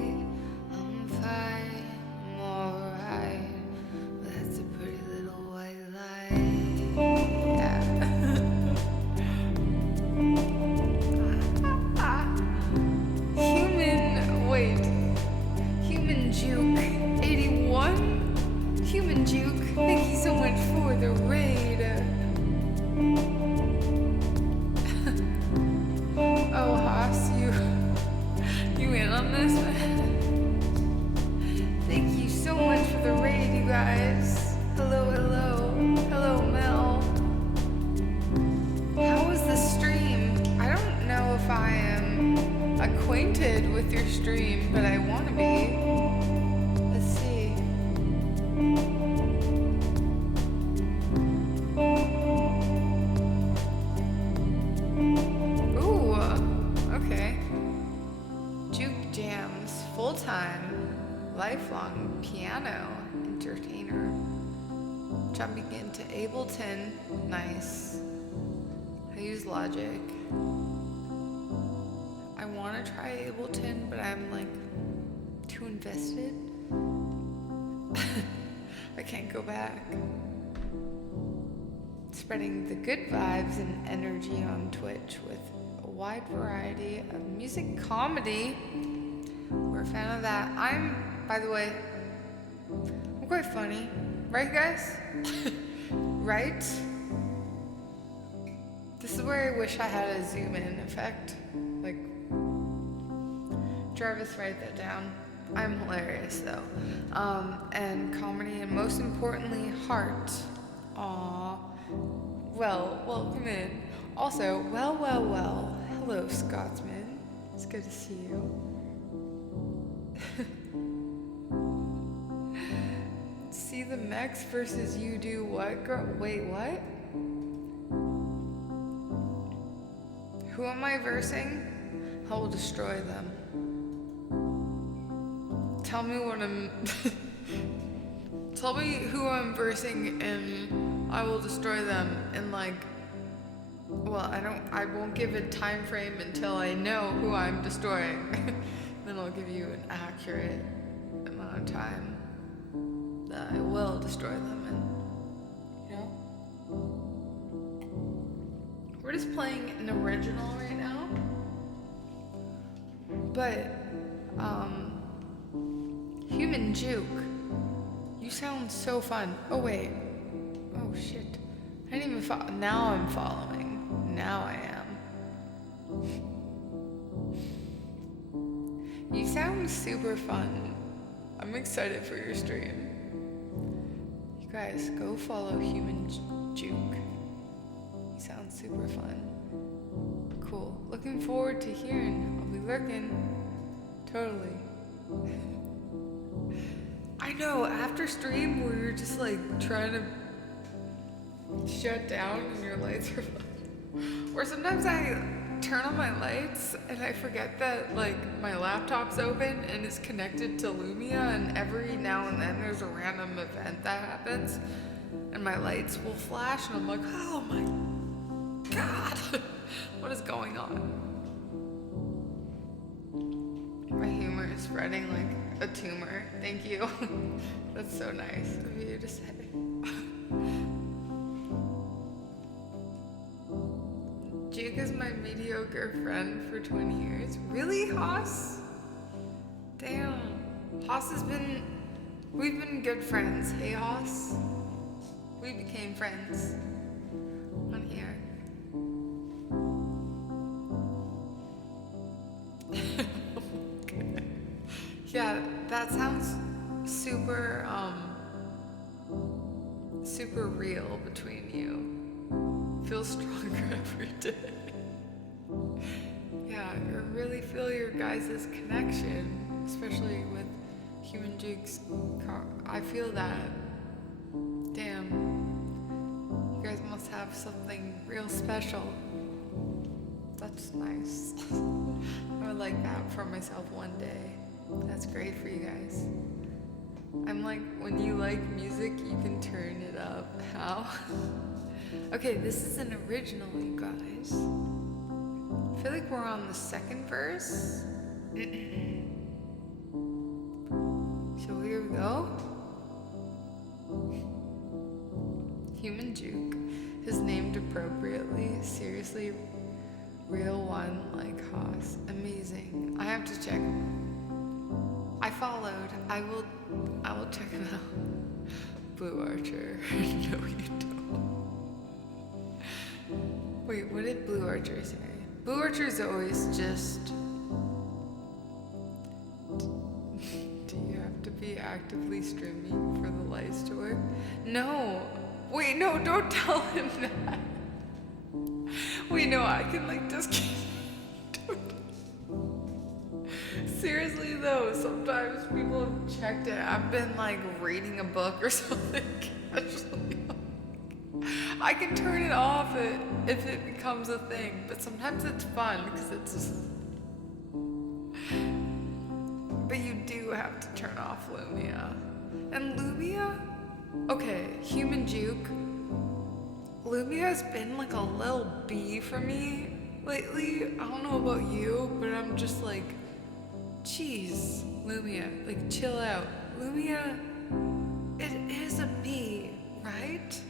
I'm fine, I'm alright. But that's a pretty little white lie. Yeah. Human Juke 81? Human Juke, thank you so much for the raid. Oh, Haas, you in on this one? lifelong piano entertainer. Jumping into Ableton, nice. I use Logic. I want to try Ableton, but I'm like too invested. I can't go back. Spreading the good vibes and energy on Twitch with a wide variety of music comedy. We're a fan of that. By the way, I'm quite funny. Right, guys? Right? This is where I wish I had a zoom in effect. Like, Jarvis, write that down. I'm hilarious though. And comedy, and most importantly, heart. Aww. Well, welcome in. Also, well. Hello, Scotsman. It's good to see you. See the mechs versus you do what, girl? Wait, what? Who am I versing? I will destroy them. Tell me what I'm... Tell me who I'm versing and I will destroy them in like... Well, I won't give a time frame until I know who I'm destroying. Then I'll give you an accurate amount of time that I will destroy them in. You know? We're just playing an original right now. But, Human Juke, you sound so fun. Oh wait. Oh shit. I didn't even follow. Now I'm following. Now I am. You sound super fun. I'm excited for your stream. You guys, go follow Human Juke. He sounds super fun. Cool. Looking forward to hearing. I'll be lurking. Totally. I know, after stream we were just like trying to shut down and your lights are fine. Or sometimes I turn on my lights and I forget that like my laptop's open and it's connected to Lumia, and every now and then there's a random event that happens and my lights will flash and I'm like, oh my god, what is going on? My humor is spreading like a tumor. Thank you. That's so nice of you to say. Juke is my mediocre friend for 20 years. Really, Haas? Damn. Haas we've been good friends. Hey, Haas? We became friends on here. Yeah, that sounds super, super real between you. Feels stronger every day. Yeah, I really feel your guys' connection, especially with Human Juke's car. I feel that. Damn. You guys must have something real special. That's nice. I would like that for myself one day. That's great for you guys. I'm like, when you like music, you can turn it up. How? Okay, this is an original, you guys. I feel like we're on the second verse. So here we go. Human Juke is named appropriately. Seriously, real one like Haas. Amazing. I have to check. I followed. I will check him out. Blue Archer. No, you don't. Wait, what did Blue Archer say? Blue Archer's always just... Do you have to be actively streaming for the lights to work? No. Wait, no, don't tell him that. Wait, no, I can like just... Seriously though, sometimes people have checked it. I've been like reading a book or something casually. I can turn it off if it becomes a thing, but sometimes it's fun because it's just... But you do have to turn off Lumia. And Lumia, okay, Human Juke. Lumia has been like a little bee for me lately. I don't know about you, but I'm just like, jeez, Lumia, like chill out. Lumia, it is a bee, right?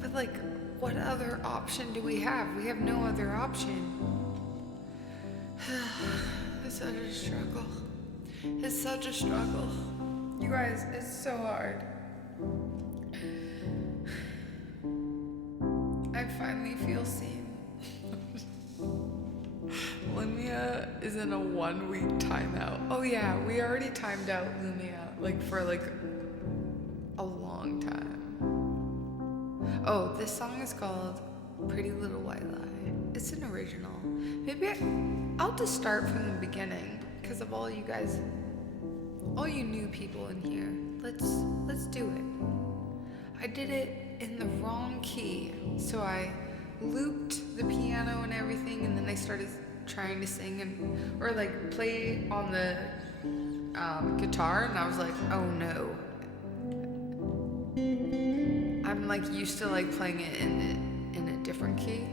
But like, what other option do we have? We have no other option. It's such a struggle. It's such a struggle. You guys, it's so hard. I finally feel seen. Lumia is in a 1 week timeout. Oh yeah, we already timed out Lumia like for like a long time. Oh, this song is called Pretty Little White Lie. It's an original. Maybe I'll just start from the beginning because of all you guys, all you new people in here. Let's do it. I did it in the wrong key, so I looped the piano and everything, and then I started trying to sing or like play on the guitar, and I was like, oh no. I'm like used to like playing it in a different key,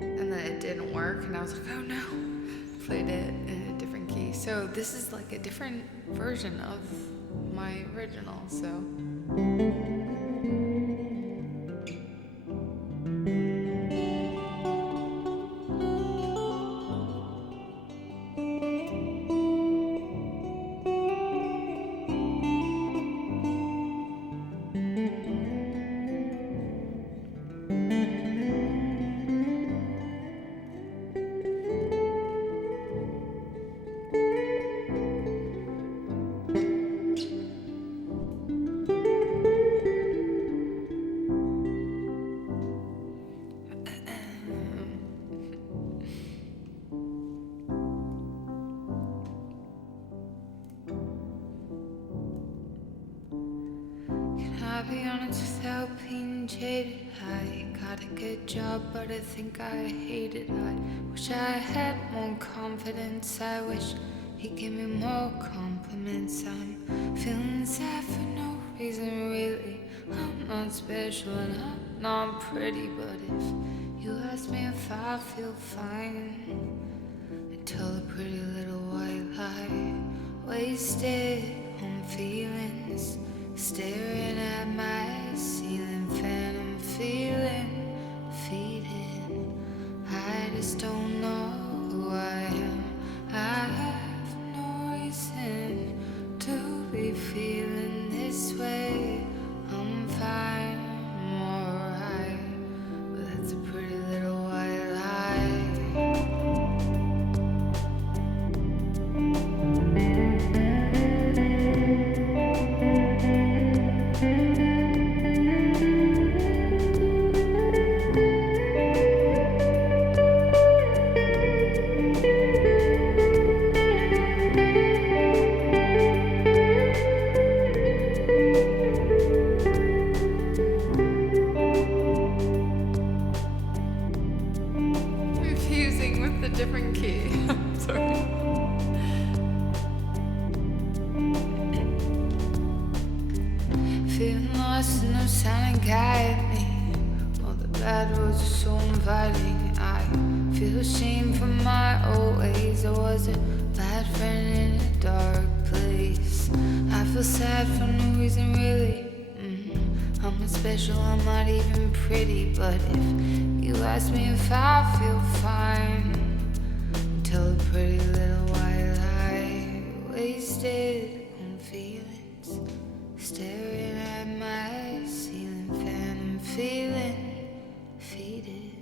and then it didn't work, and I was like, oh no. Played it in a different key. So this is like a different version of my original, so. I'll be honest without being jaded. I got a good job, but I think I hate it. I wish I had more confidence. I wish he'd give me more compliments. I'm feeling sad for no reason, really. I'm not special and I'm not pretty, but if you ask me if I feel fine, I tell a pretty little white lie. Wasted on feelings, staring at my ceiling fan. I'm feeling defeated. I just don't know who I am. I have no reason to be feeling this way. I'm fine, I'm alright, but that's a pretty little white lie. Confusing with the different key. I'm sorry. Feeling lost and no sign to guide me. All the bad roads are so inviting. I feel shame for my old ways. I was a bad friend in a dark place. I feel sad for no reason, really. I'm not special, I'm not even pretty. But if you ask me if I feel fine, tell a pretty little white lie. Wasted on feelings, staring at my ceiling fan. I'm feeling defeated.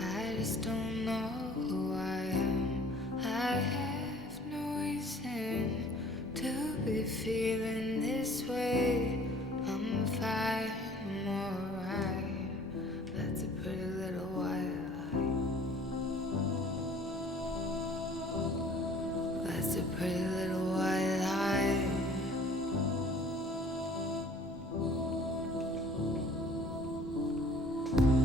I just don't know who I am. I have no reason to be feeling this way. I'm fine, I'm alright. That's a pretty little white lie. That's a pretty little white lie.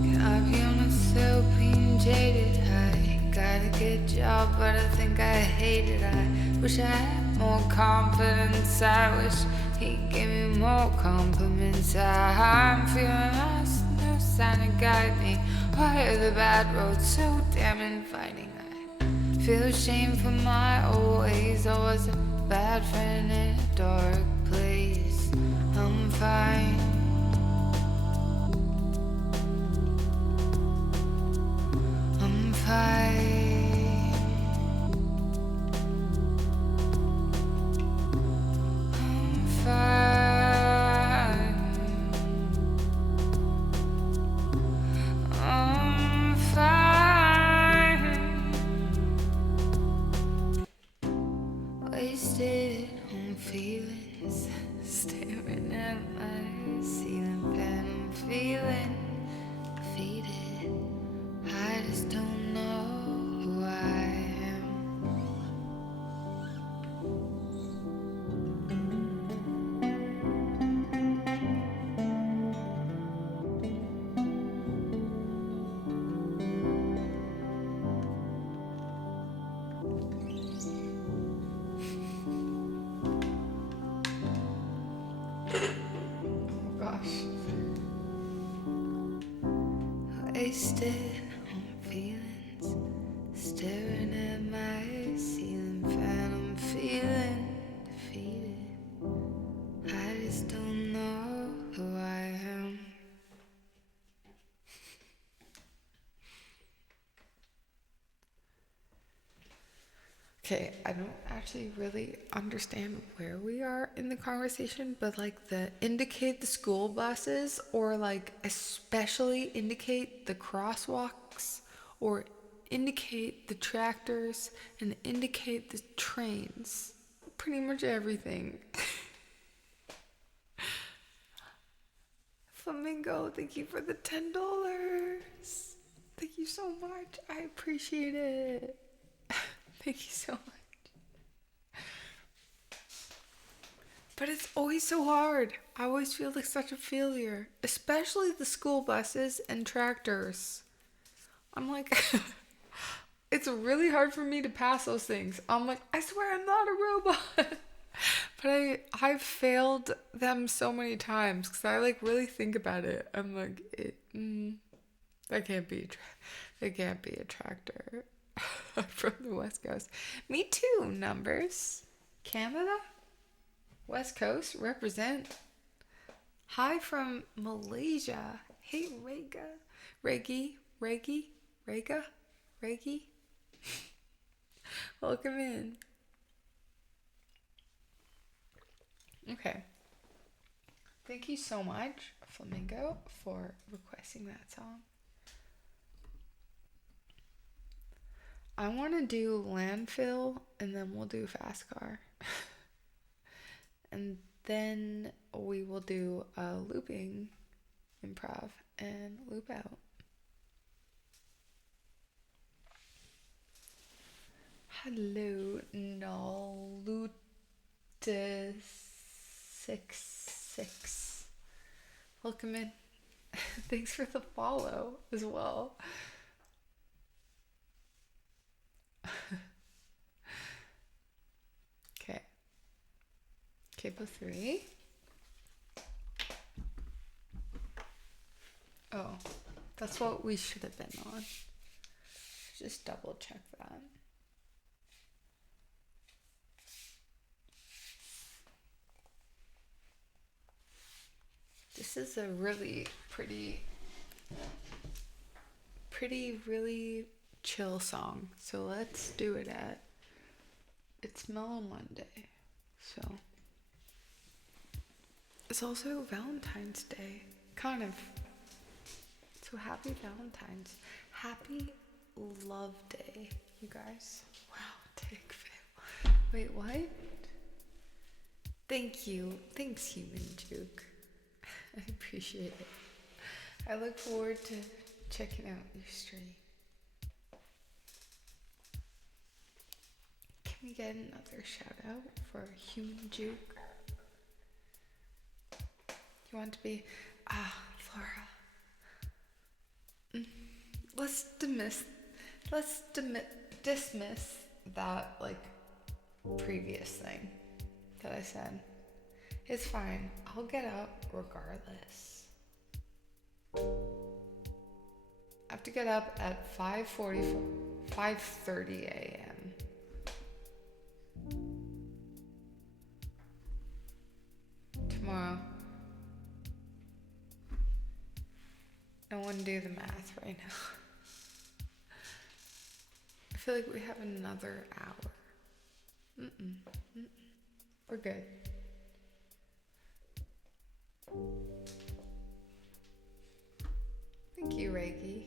Can I be honest, without being jaded? I got a good job, but I think I hate it. I Wish I had more confidence. I wish he gave me more compliments. I'm feeling lost, no sign to guide me. Why are the bad roads so damn inviting? I feel ashamed for my old ways. I was a bad friend in a dark place. I'm fine. I'm fine. I'm fine. I'm fine. Wasted on feelings, staring at my ceiling fan. I'm feeling defeated. I just don't know who I am. Oh gosh. Wasted on feelings, staring at my ceiling fan. I'm feeling defeated. I just don't know who I am. Okay, I don't actually really understand where we are in the conversation, but like the indicate the school buses, or like especially indicate the crosswalks, or indicate the tractors, and indicate the trains. Pretty much everything. Flamingo, thank you for the $10. Thank you so much. I appreciate it. Thank you so much. But it's always so hard. I always feel like such a failure, especially the school buses and tractors. I'm like, it's really hard for me to pass those things. I'm like, I swear I'm not a robot. But I've failed them so many times because I like really think about it. I'm like, that can't be a tractor. From the West Coast. Me too, numbers. Canada? West Coast, represent. Hi from Malaysia. Hey, Rega. Welcome in. Okay. Thank you so much, Flamingo, for requesting that song. I want to do landfill, and then we'll do fast car. And then we will do a looping improv and loop out. Hello, Naluta66. Welcome in. Thanks for the follow as well. Okay. Capo 3. Oh, that's what we should have been on. Just double check that. This is a really really chill song. So let's do it it's Mellow Monday. So it's also Valentine's Day. Kind of. So happy Valentine's. Happy Love Day, you guys. Wow, take fail. Wait, what? Thank you. Thanks, Human Juke. I appreciate it. I look forward to checking out your stream. Can we get another shout out for Human Juke? You want to be Flora? Let's dismiss that like previous thing that I said. It's fine. I'll get up regardless. I have to get up at 5:30 a.m. tomorrow. I want to do the math right now. I feel like we have another hour. We're good. Thank you, Reiki.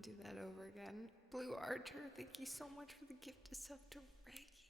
Do that over again. Blue Archer, thank you so much for the gift of sub to Reiki.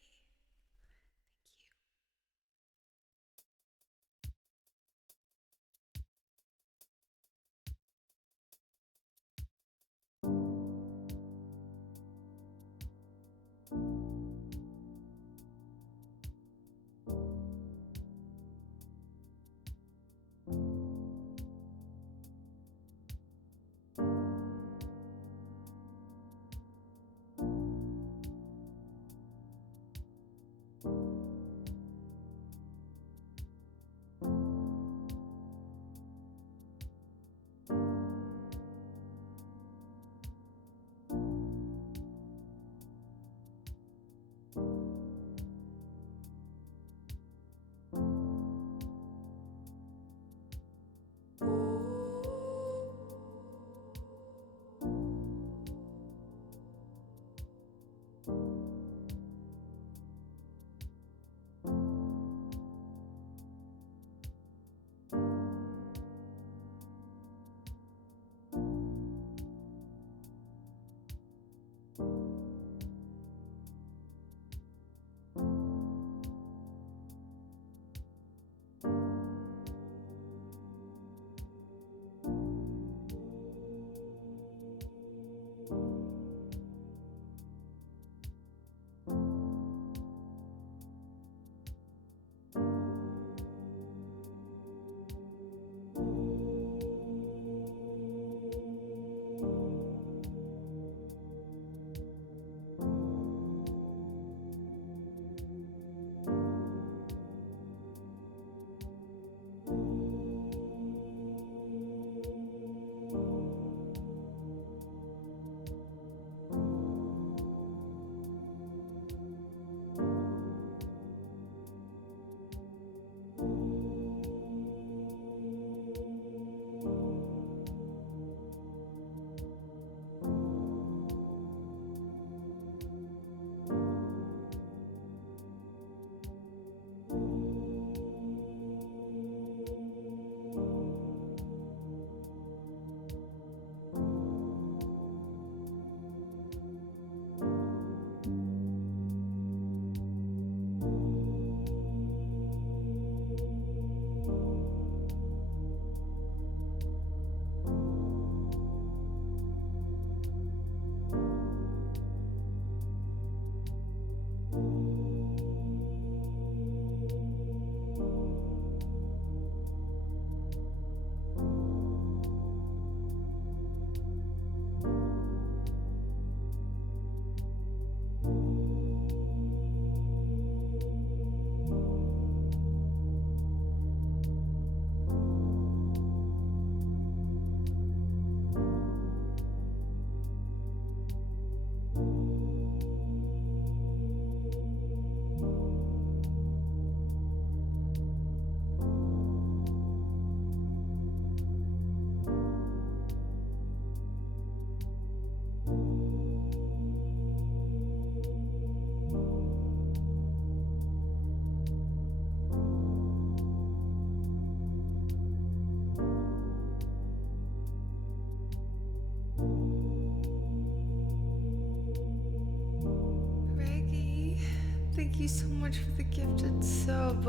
you so much for the gifted sub.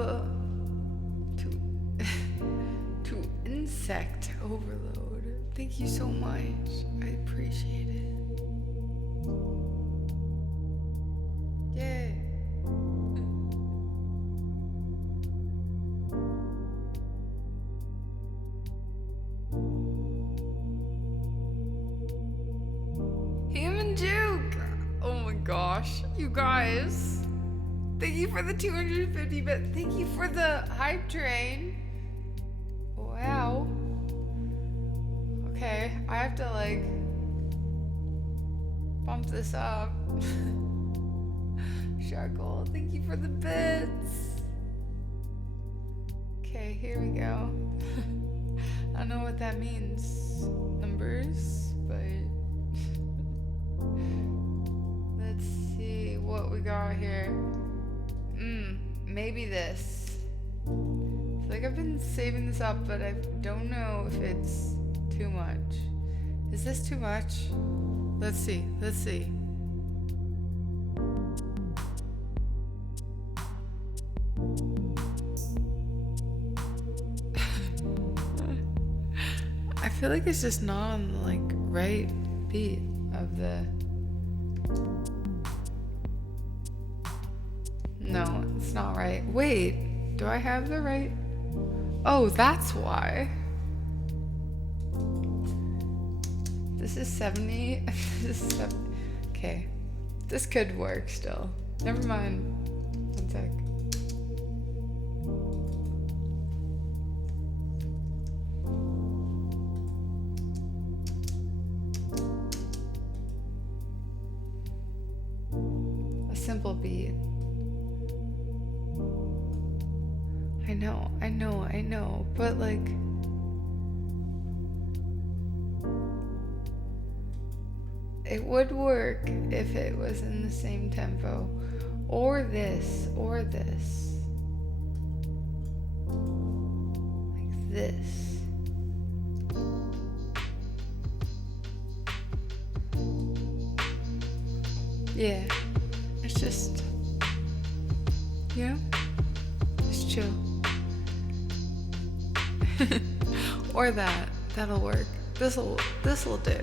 To Insect Overload. Thank you so much. I appreciate it. Yay. Human Juke! Oh my gosh, you guys. Thank you for the 250 bit. Thank you for the hype train. Wow. Okay, I have to like bump this up. Sharkle, thank you for the bits. Okay, here we go. I don't know what that means. Numbers, but let's see what we got here. Maybe this. I feel like I've been saving this up, but I don't know if it's too much. Is this too much? Let's see. Let's see. I feel like it's just not on the like right beat of the. No, it's not right. Wait, do I have the right? Oh, that's why. This is 70. This is 70. Okay, this could work still. Never mind. One sec. A simple beat. I know, but like it would work if it was in the same tempo, or this, like this. Yeah, it's just, you know, it's chill. Or that'll work. This'll do.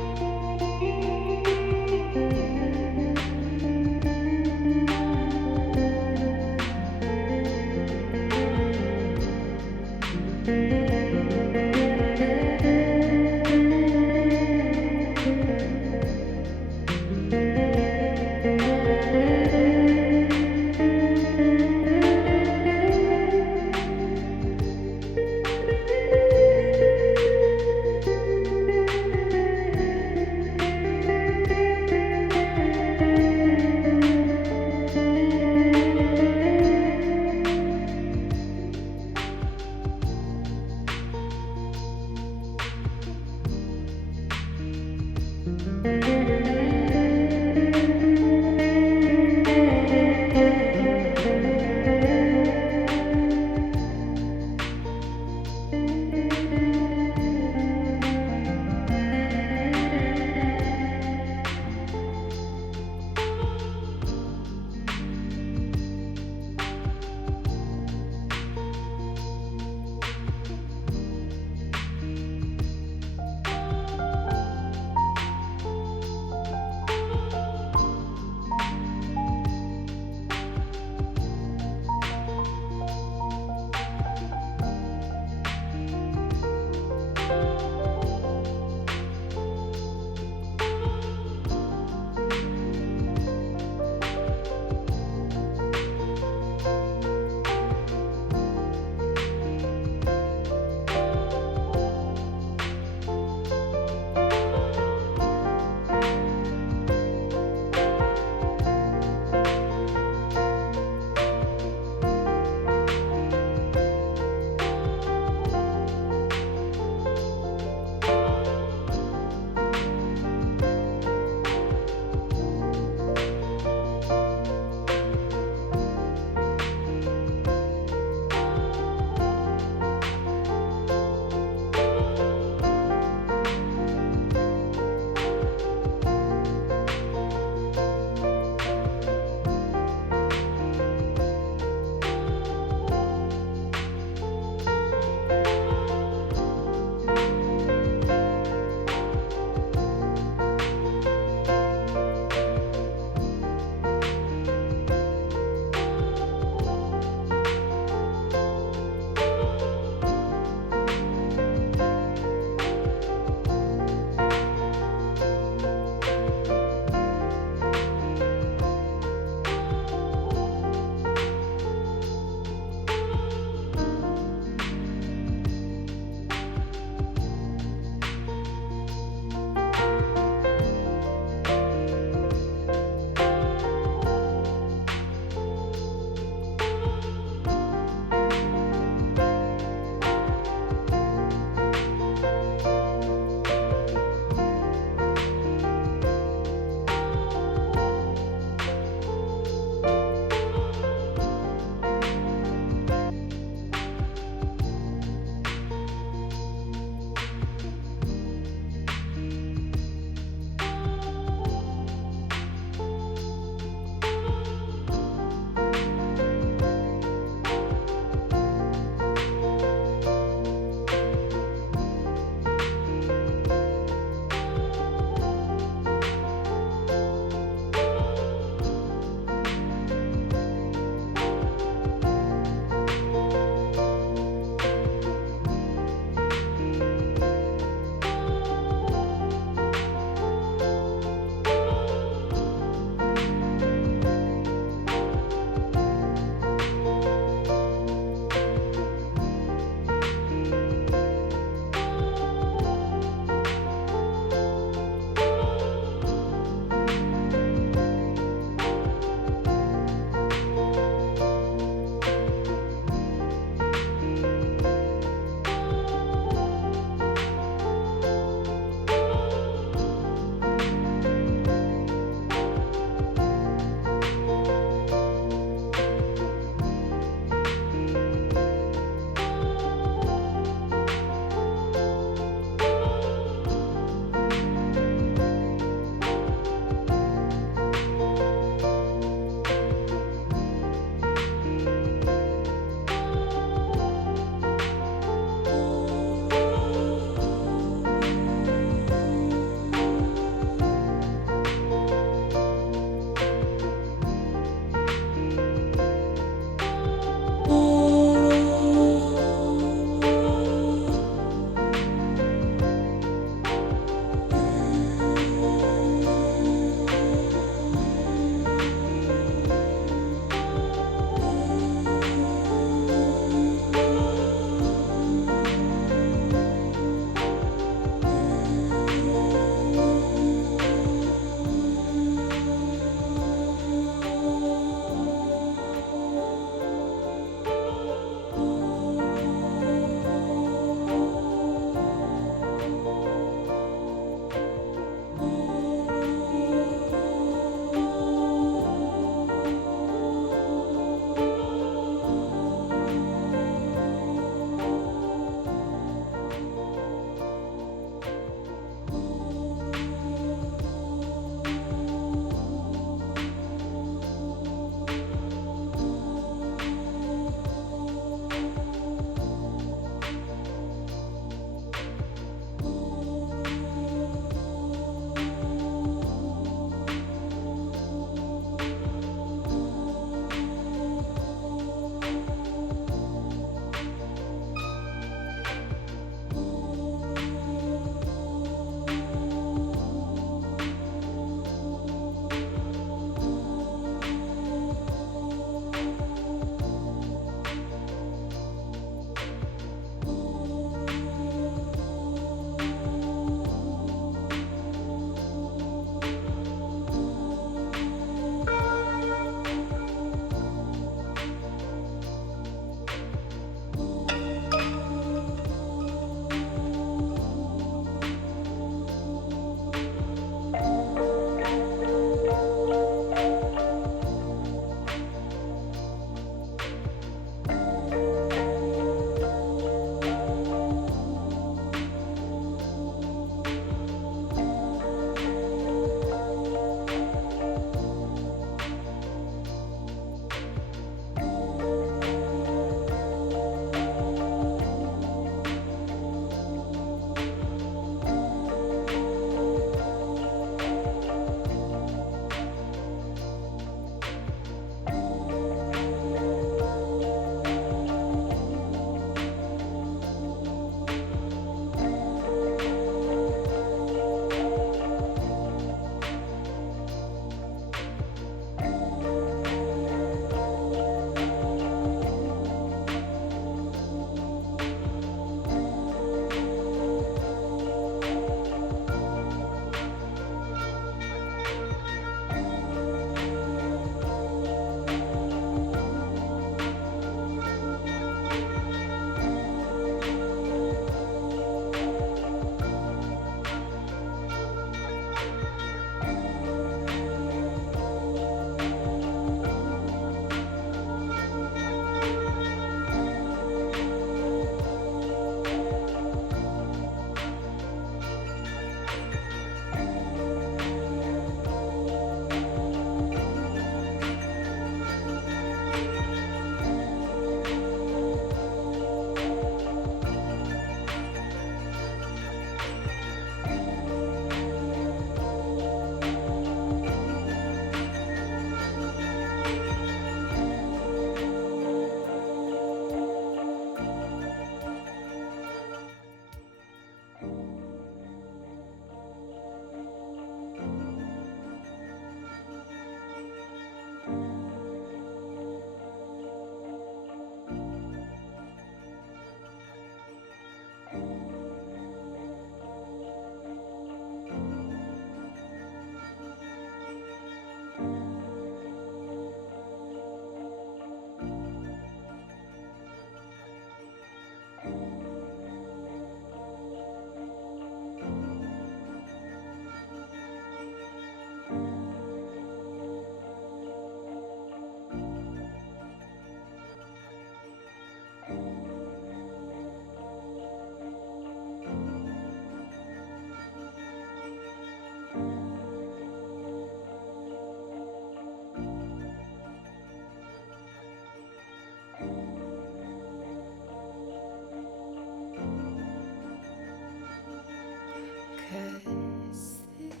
'cause this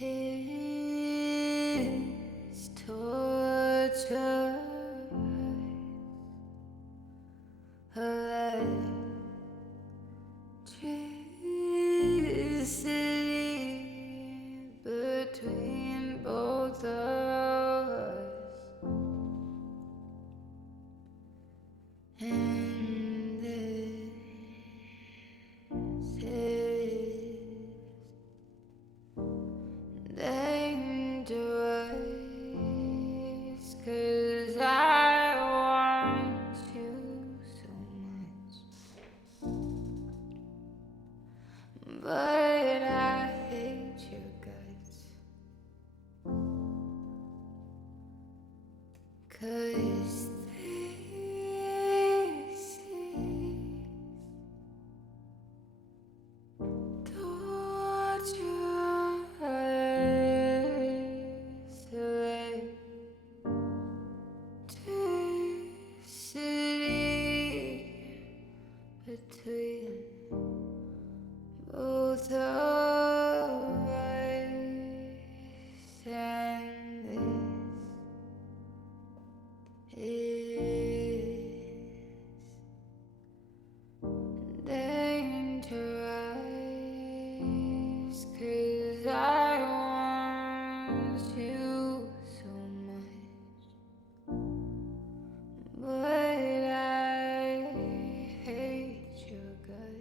is torture. Electricity between both of us, and this is dangerous, 'cause I want you so much, but I hate your guts, 'cause this is torture. Electricity between both of us, and this is dangerous, 'cause I want you so much, but I hate your guts.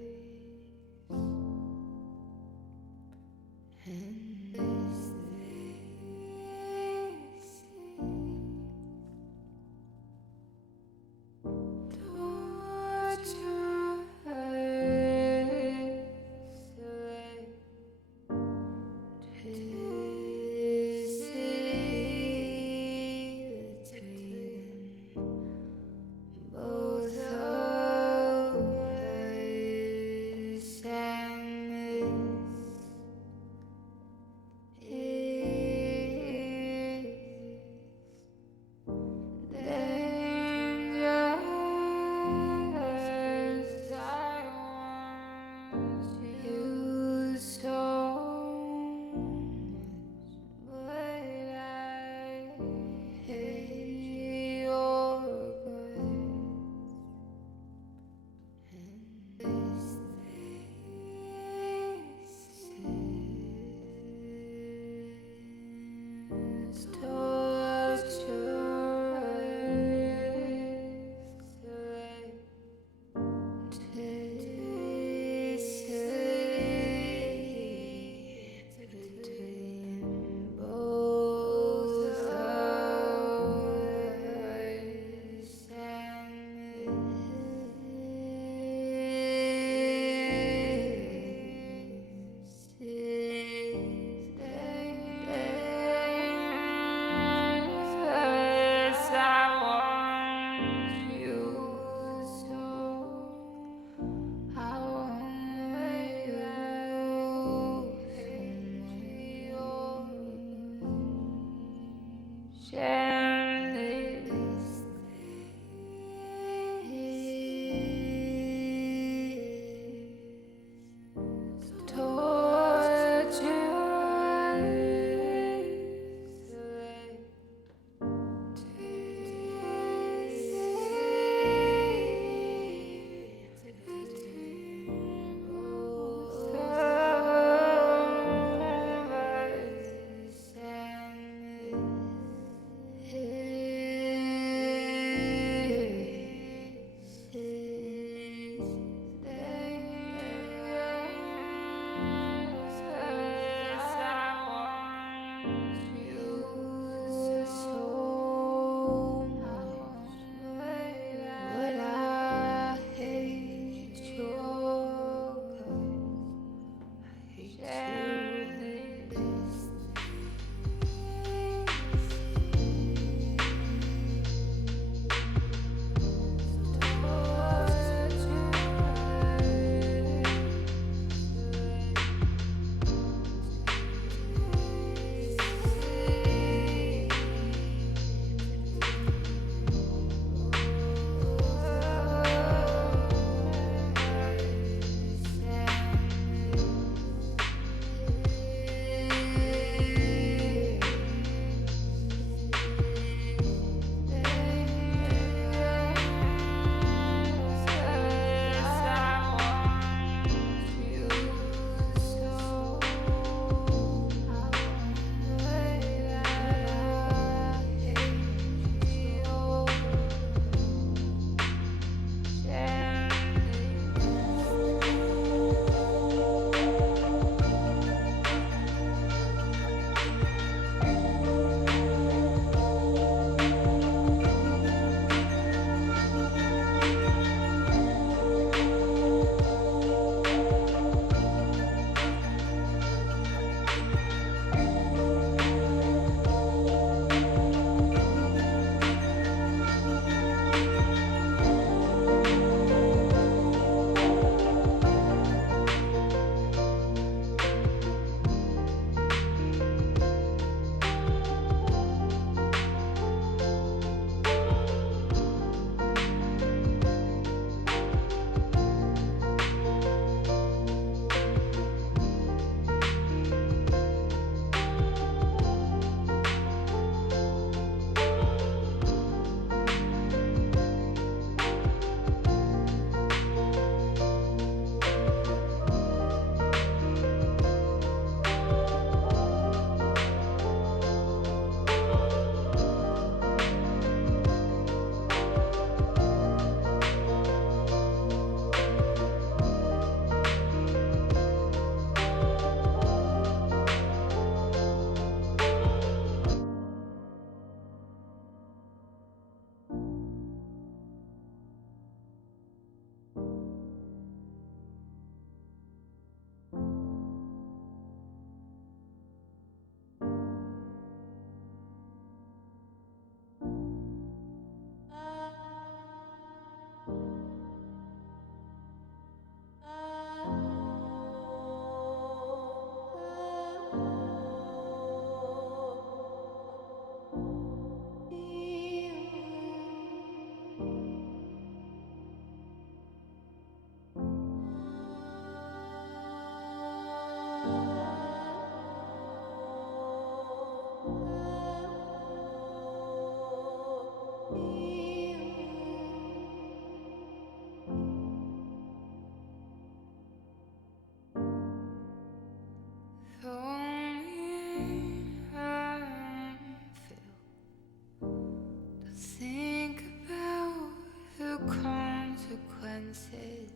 consequences.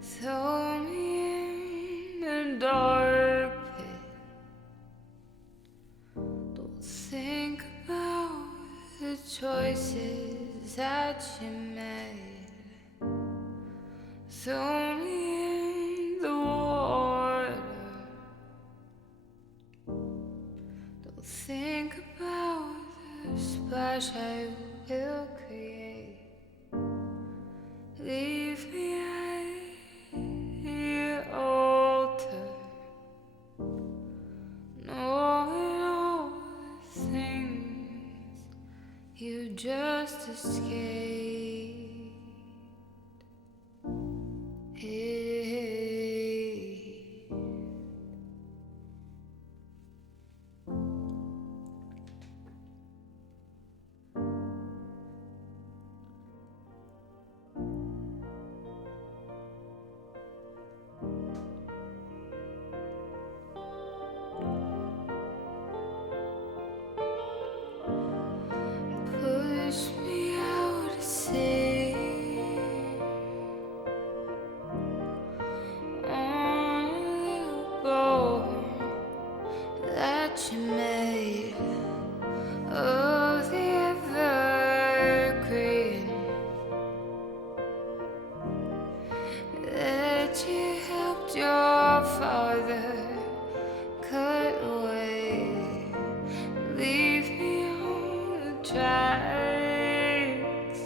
Throw me in a dark pit. Don't think about the choices that you made. Throw me in the water. Don't think about the splash I will create. Leave me at your altar, knowing all the things you just escaped. Push me out to sea on a little boat that you made of the evergreen that you helped your father cut away. Leave me on the tracks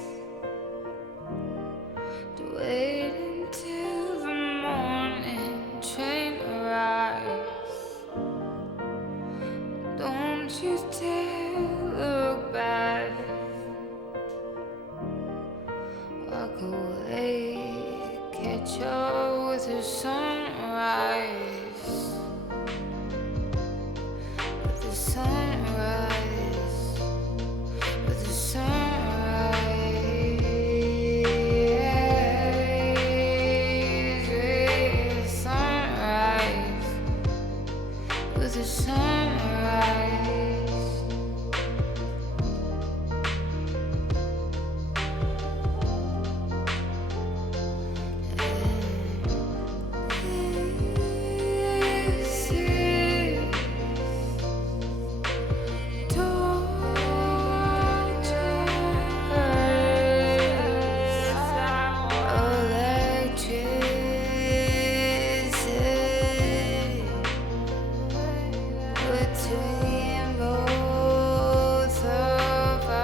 to wait until the morning train arrives. Don't you dare look back. Walk away, catch up with the sunrise. With the sunrise. With the sunrise. With the sunrise. With the sunrise. This is electricity between both of us.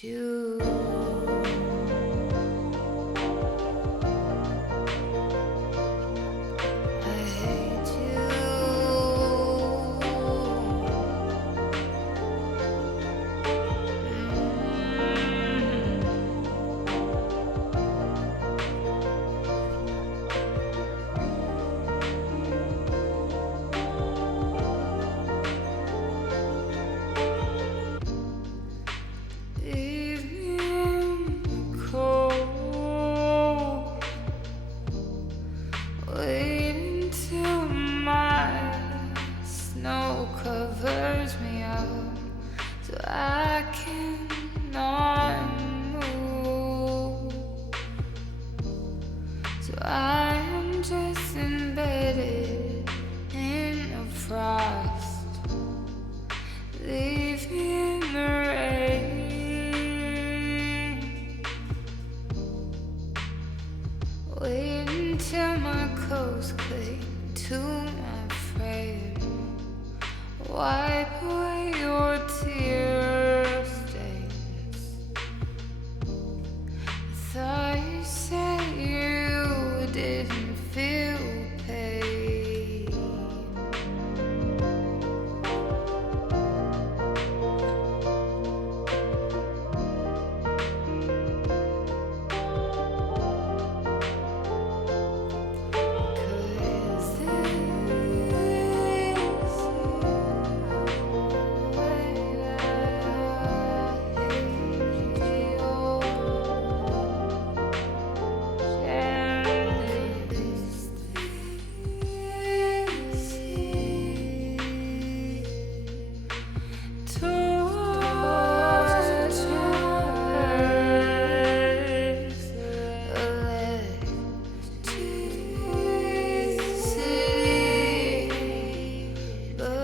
You. I hate Leave me in the cold, wait until my snow covers me up, so I cannot move. So I am just embedded in the frost. Leave me in the rain. Wait until my clothes cling to my frame. Wipe away your tear stains. Thought you said you didn't feel pain. Cause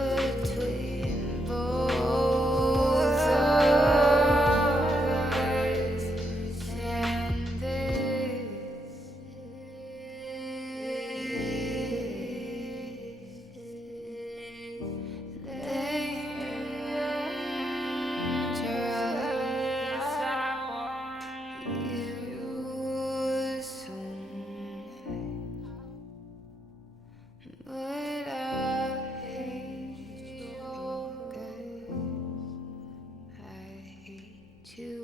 between both of us and but I hate your guts. I hate you.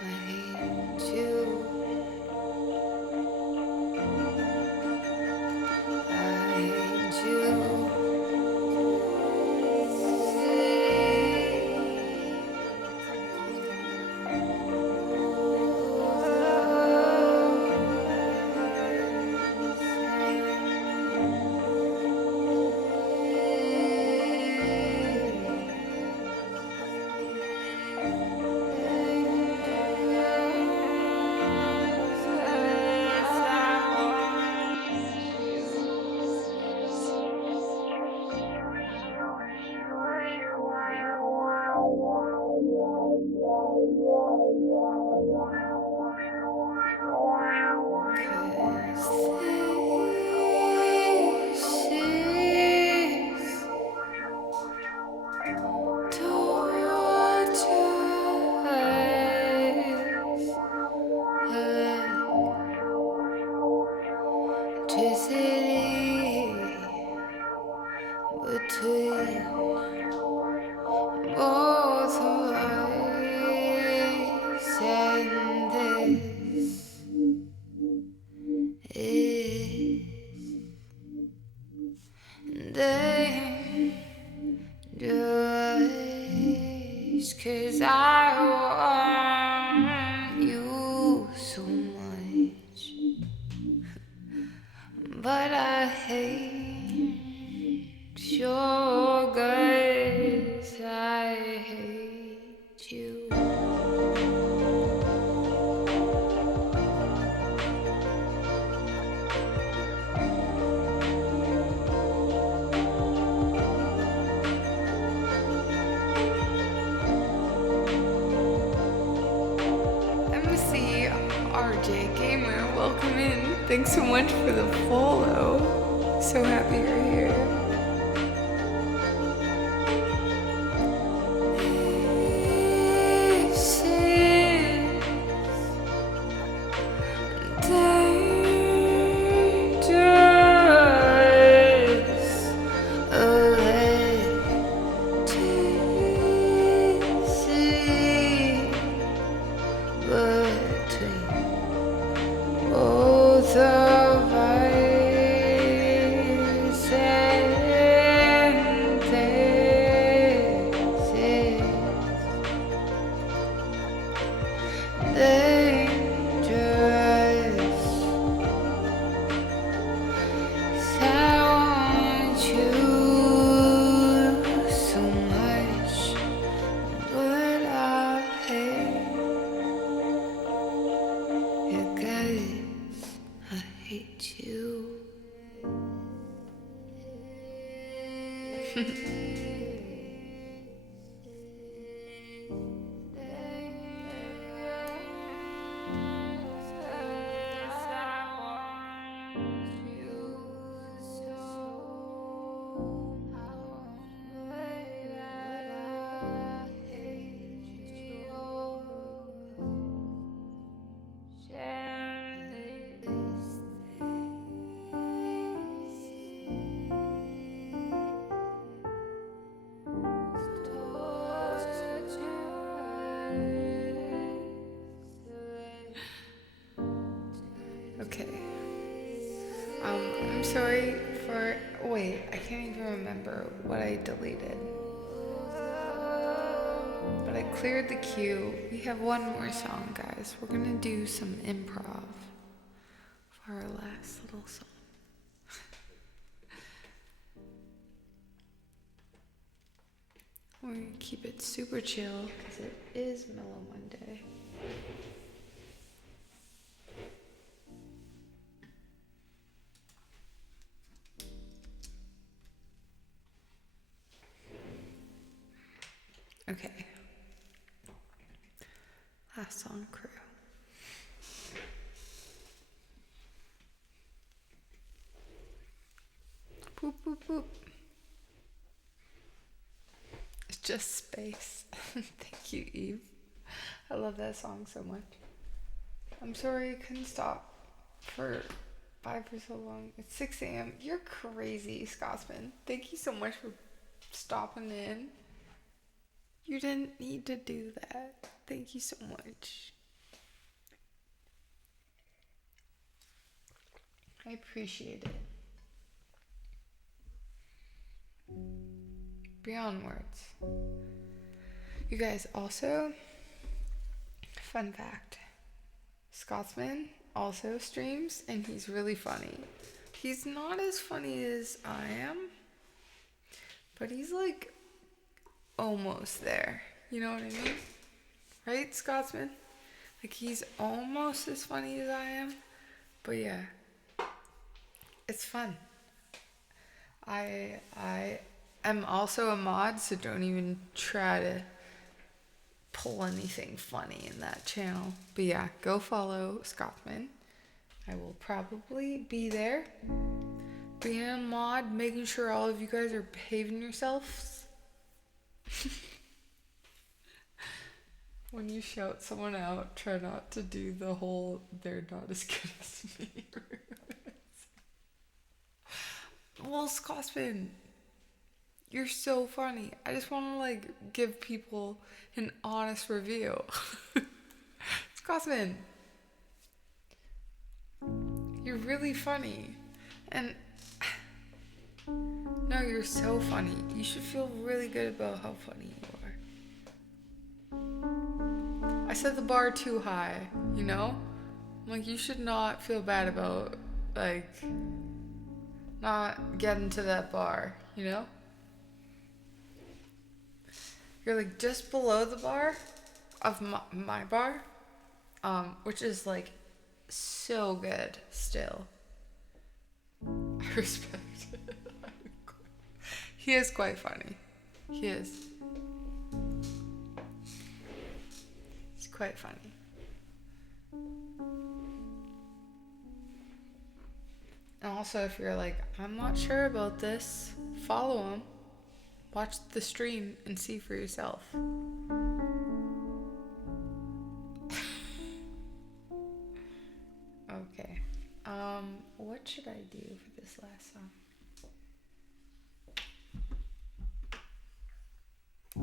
I hate you. I hate you. Electricity between both of us, and this is dangerous, 'cause I want you so much, but I hate your guts. I hate you. MC RJ Gamer, welcome in. Thanks so much for the follow. So happy you're here. This is dangerous. Electricity between both of us, and this is dangerous. 'Cause I want you so much, but I hate your guts. I hate you. sorry for. Wait, I can't even remember what I deleted. But I cleared the queue. We have one more song, guys. We're gonna do some improv for our last little song. We're gonna keep it super chill because it is Mellow Monday. Okay. Last song, Crew. Boop, boop, boop. It's just space. Thank you, Eve. I love that song so much. I'm sorry I couldn't stop for so long. It's 6 a.m. You're crazy, Scotsman. Thank you so much for stopping in. You didn't need to do that. Thank you so much. I appreciate it. Beyond words. You guys, also, fun fact, Scotsman also streams and he's really funny. He's not as funny as I am, but he's like almost there. You know what I mean? Right, Scotsman? Like he's almost as funny as I am, but yeah, it's fun. I am also a mod, so don't even try to pull anything funny in that channel. But yeah, go follow Scotsman. I will probably be there. Being a mod, making sure all of you guys are behaving yourselves. When you shout someone out, try not to do the whole they're not as good as me. Well, Scotsman, you're so funny. I just want to like give people an honest review. Scotsman, you're really funny. And no, you're so funny. You should feel really good about how funny you are. I set the bar too high, you know? Like, you should not feel bad about, like, not getting to that bar, you know? You're, like, just below the bar of my bar, which is, like, so good still. I respect it. He is quite funny. He is. He's quite funny. And also, if you're like, I'm not sure about this, follow him. Watch the stream and see for yourself. Okay. What should I do for this last song? I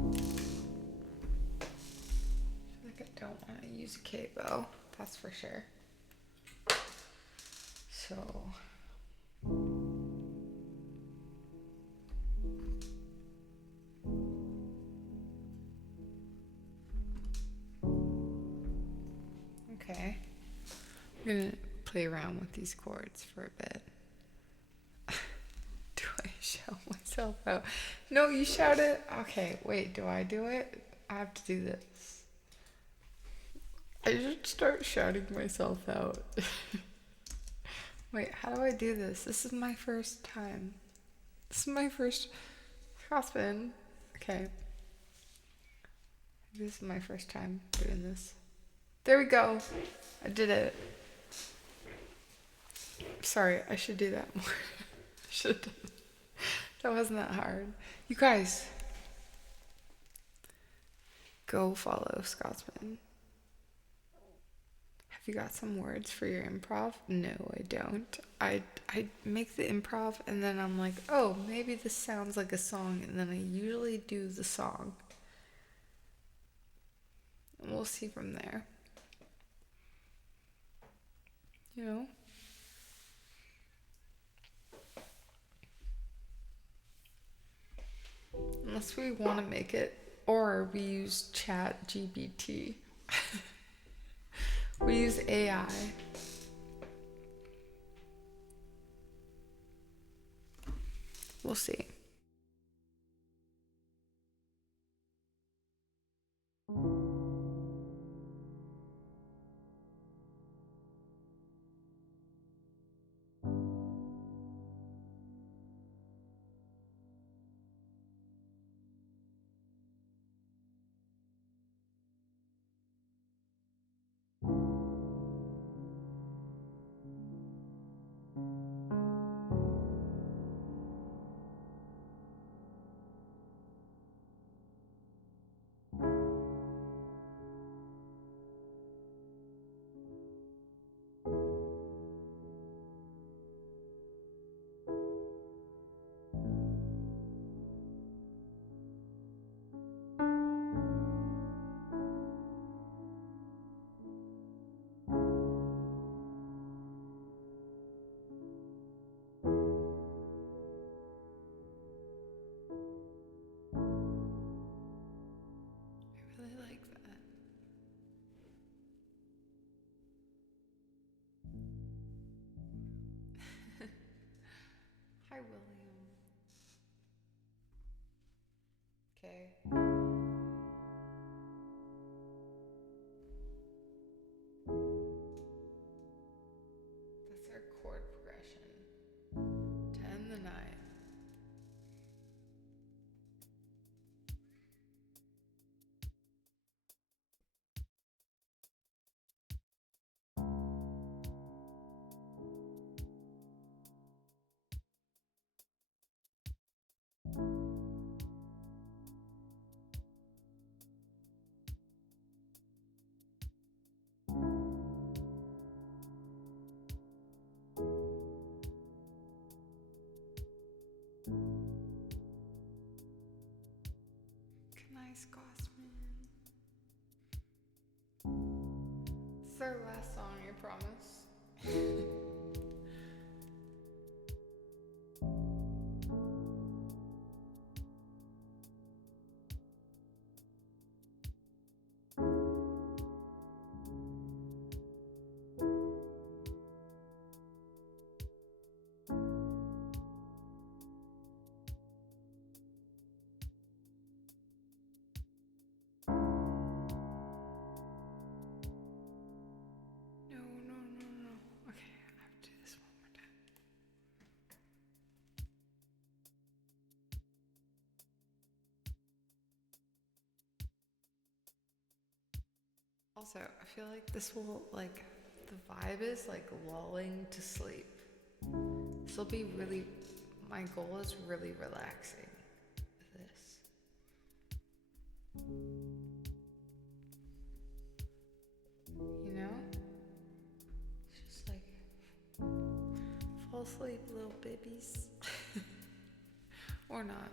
feel like I don't want to use a K-bow, that's for sure. So... okay. I'm gonna play around with these chords for a bit. Do I shout myself out? No, you shout it. Okay, wait, do I do it? I have to do this. I should start shouting myself out. Wait, how do I do this? This is my first time. This is my first Crossbin. Okay. This is my first time doing this. There we go. I did it. Sorry, I should do that more. I should have done that. That wasn't that hard. You guys, go follow Scotsman. Have you got some words for your improv? No, I don't. I make the improv and then I'm like, oh, maybe this sounds like a song, and then I usually do the song. And we'll see from there. You know? Unless we want to make it, or we use Chat GBT. We use AI. We'll see. I really like that. Hi, William. Okay. That's our chord progression. 10 the 9. Nice, Gossman. This is our last song, I promise. No. Okay, I have to do this one more time. Also, I feel like this will, like, the vibe is like lulling to sleep. This will be really, my goal is really relaxing with this. You know? It's just like, fall asleep, little babies. Or not.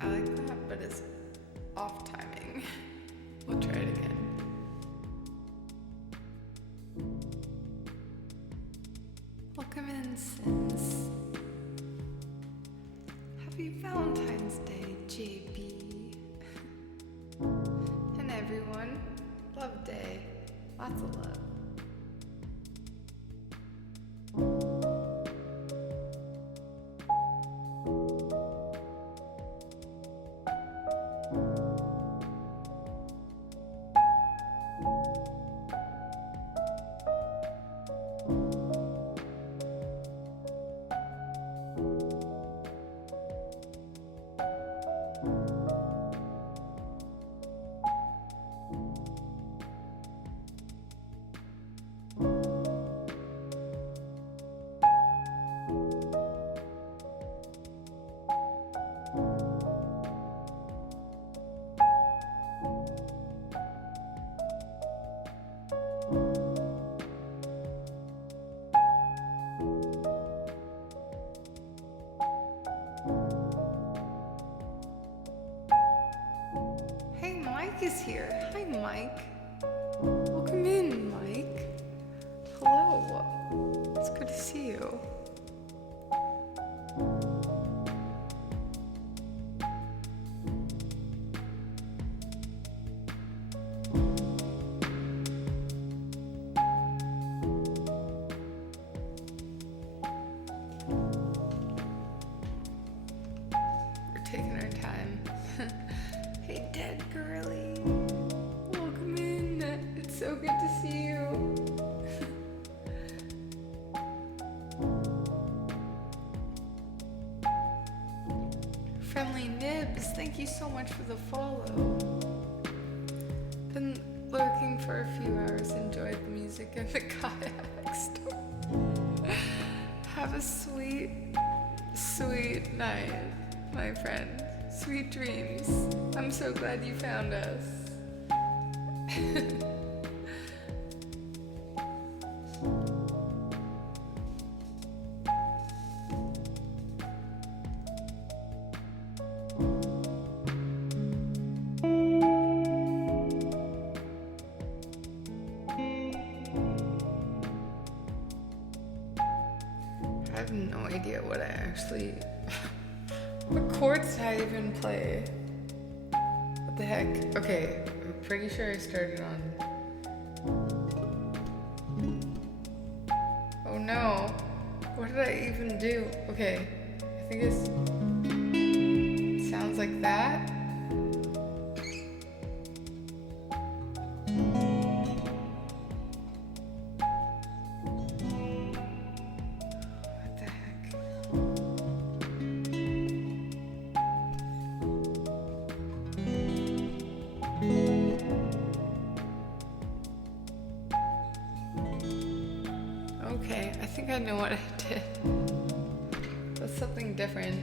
I like that, but it's off timing. We'll try it again. Welcome in, Sims. Happy Valentine's Day, JB. And everyone, love day. Lots of love. Hey, Mike is here. Hi, Mike. Welcome in, Mike. Hello. It's good to see you. We're taking our time. Hey, Dead Girly. Welcome in. It's so good to see you. Friendly Nibs, thank you so much for the follow. Been lurking for a few hours, enjoyed the music and the kayak store. Have a sweet, sweet night, my friend. Sweet dreams. I'm so glad you found us. I have no idea what I actually... What chords did I even play? What the heck? Okay, I'm pretty sure I started on... Oh no. What did I even do? Okay, I think it's... Sounds like that. What the heck? Okay, I think I know what I did. That's something different.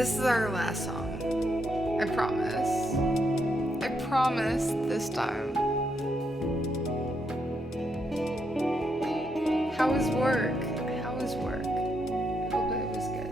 This is our last song. I promise. I promise this time. How was work? How was work? Hope it was good.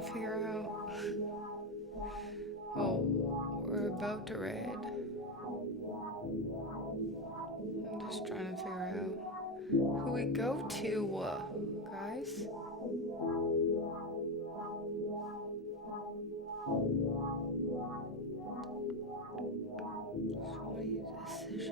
trying to figure out. Oh, we're about to raid. I'm just trying to figure out who we go to, guys. So many decisions.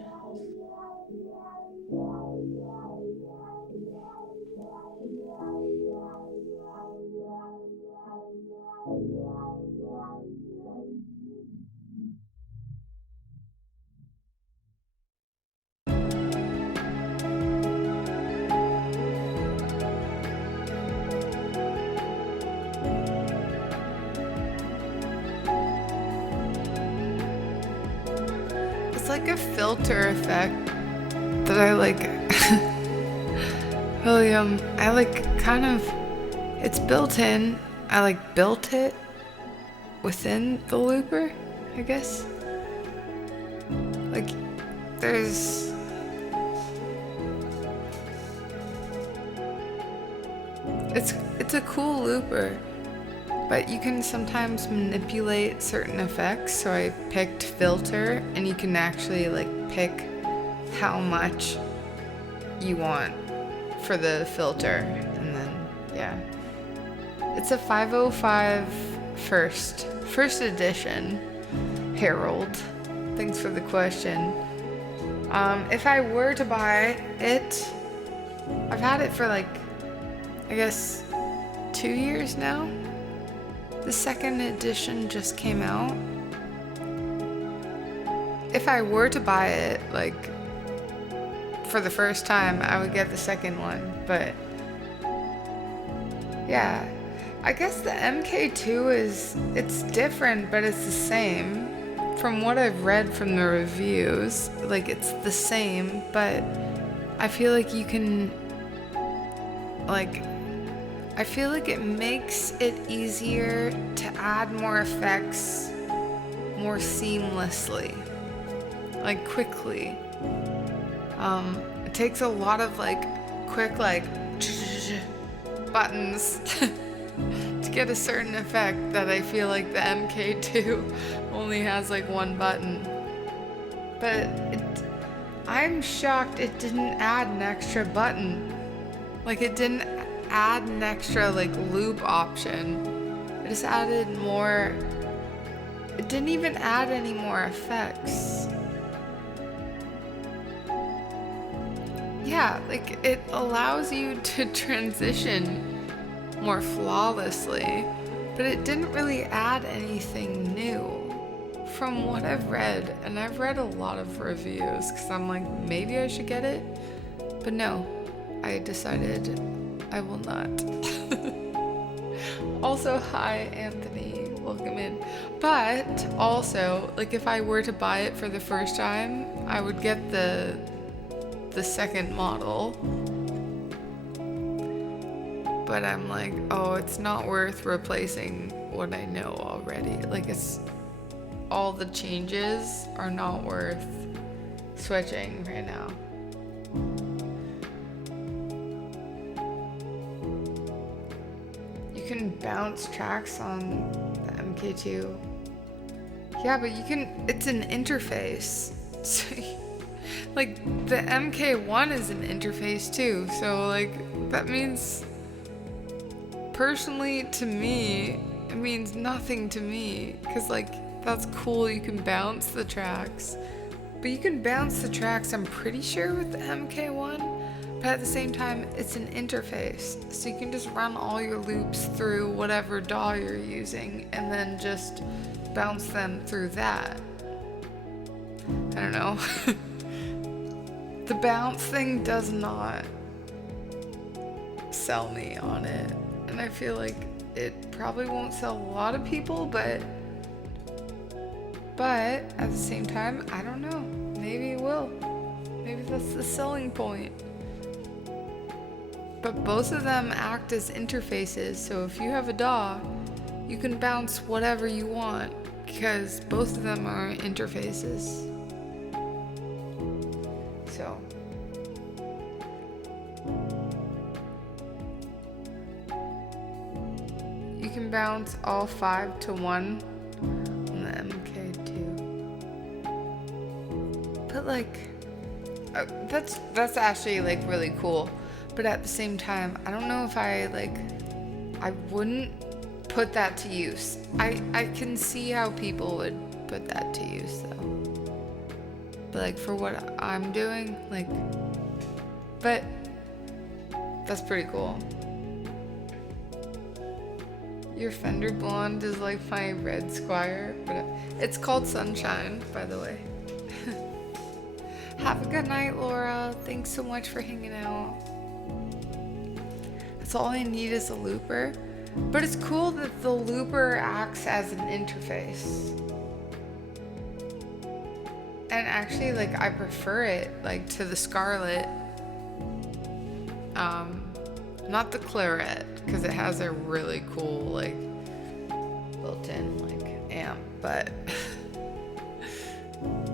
It's like a filter effect that I like. Really, I like kind of, it's built in. I like built it within the looper, I guess. Like, there's, it's a cool looper, but you can sometimes manipulate certain effects. So I picked filter, and you can actually like pick how much you want for the filter, and then yeah, it's a 505 first edition. Harold, thanks for the question. If I were to buy it, I've had it for like, I guess 2 years now. The second edition just came out. If I were to buy it, like, for the first time, I would get the second one, but yeah. I guess the MK2 it's different, but it's the same. From what I've read from the reviews, like, it's the same, but I feel like you can, like, I feel like it makes it easier to add more effects more seamlessly, like quickly. It takes a lot of like quick like buttons to get a certain effect that I feel like the MK2 only has like one button. But I'm shocked it didn't add an extra button. Like, it didn't add an extra like loop option. It just added more. It didn't even add any more effects. Yeah, like, it allows you to transition more flawlessly, but it didn't really add anything new from what I've read. And I've read a lot of reviews because I'm like, maybe I should get it, but no, I decided I will not. Also, hi Anthony, welcome in. But also, like, if I were to buy it for the first time, I would get the second model. But I'm like, oh, it's not worth replacing what I know already. Like, it's all the changes are not worth switching right now. You can bounce tracks on the MK2. Yeah, but you can, it's an interface. So, like, the MK1 is an interface too. So, like, that means, personally to me, it means nothing to me. Because, like, that's cool, you can bounce the tracks. But you can bounce the tracks, I'm pretty sure, with the MK1. But at the same time, it's an interface. So you can just run all your loops through whatever DAW you're using and then just bounce them through that. I don't know. The bounce thing does not sell me on it. And I feel like it probably won't sell a lot of people, but at the same time, I don't know. Maybe it will. Maybe that's the selling point. But both of them act as interfaces, so if you have a DAW, you can bounce whatever you want, because both of them are interfaces. So, you can bounce all 5 to 1 on the MK2. But like, that's actually like really cool. But at the same time, I don't know if I wouldn't put that to use. I can see how people would put that to use though. But like for what I'm doing, like, but that's pretty cool. Your Fender Blonde is like my red Squire, but it's called Sunshine, by the way. Have a good night, Laura. Thanks so much for hanging out. That's all I need is a looper. But it's cool that the looper acts as an interface. And actually, like, I prefer it, like, to the Scarlett. Not the Claret, because it has a really cool, like, built-in, like, amp, but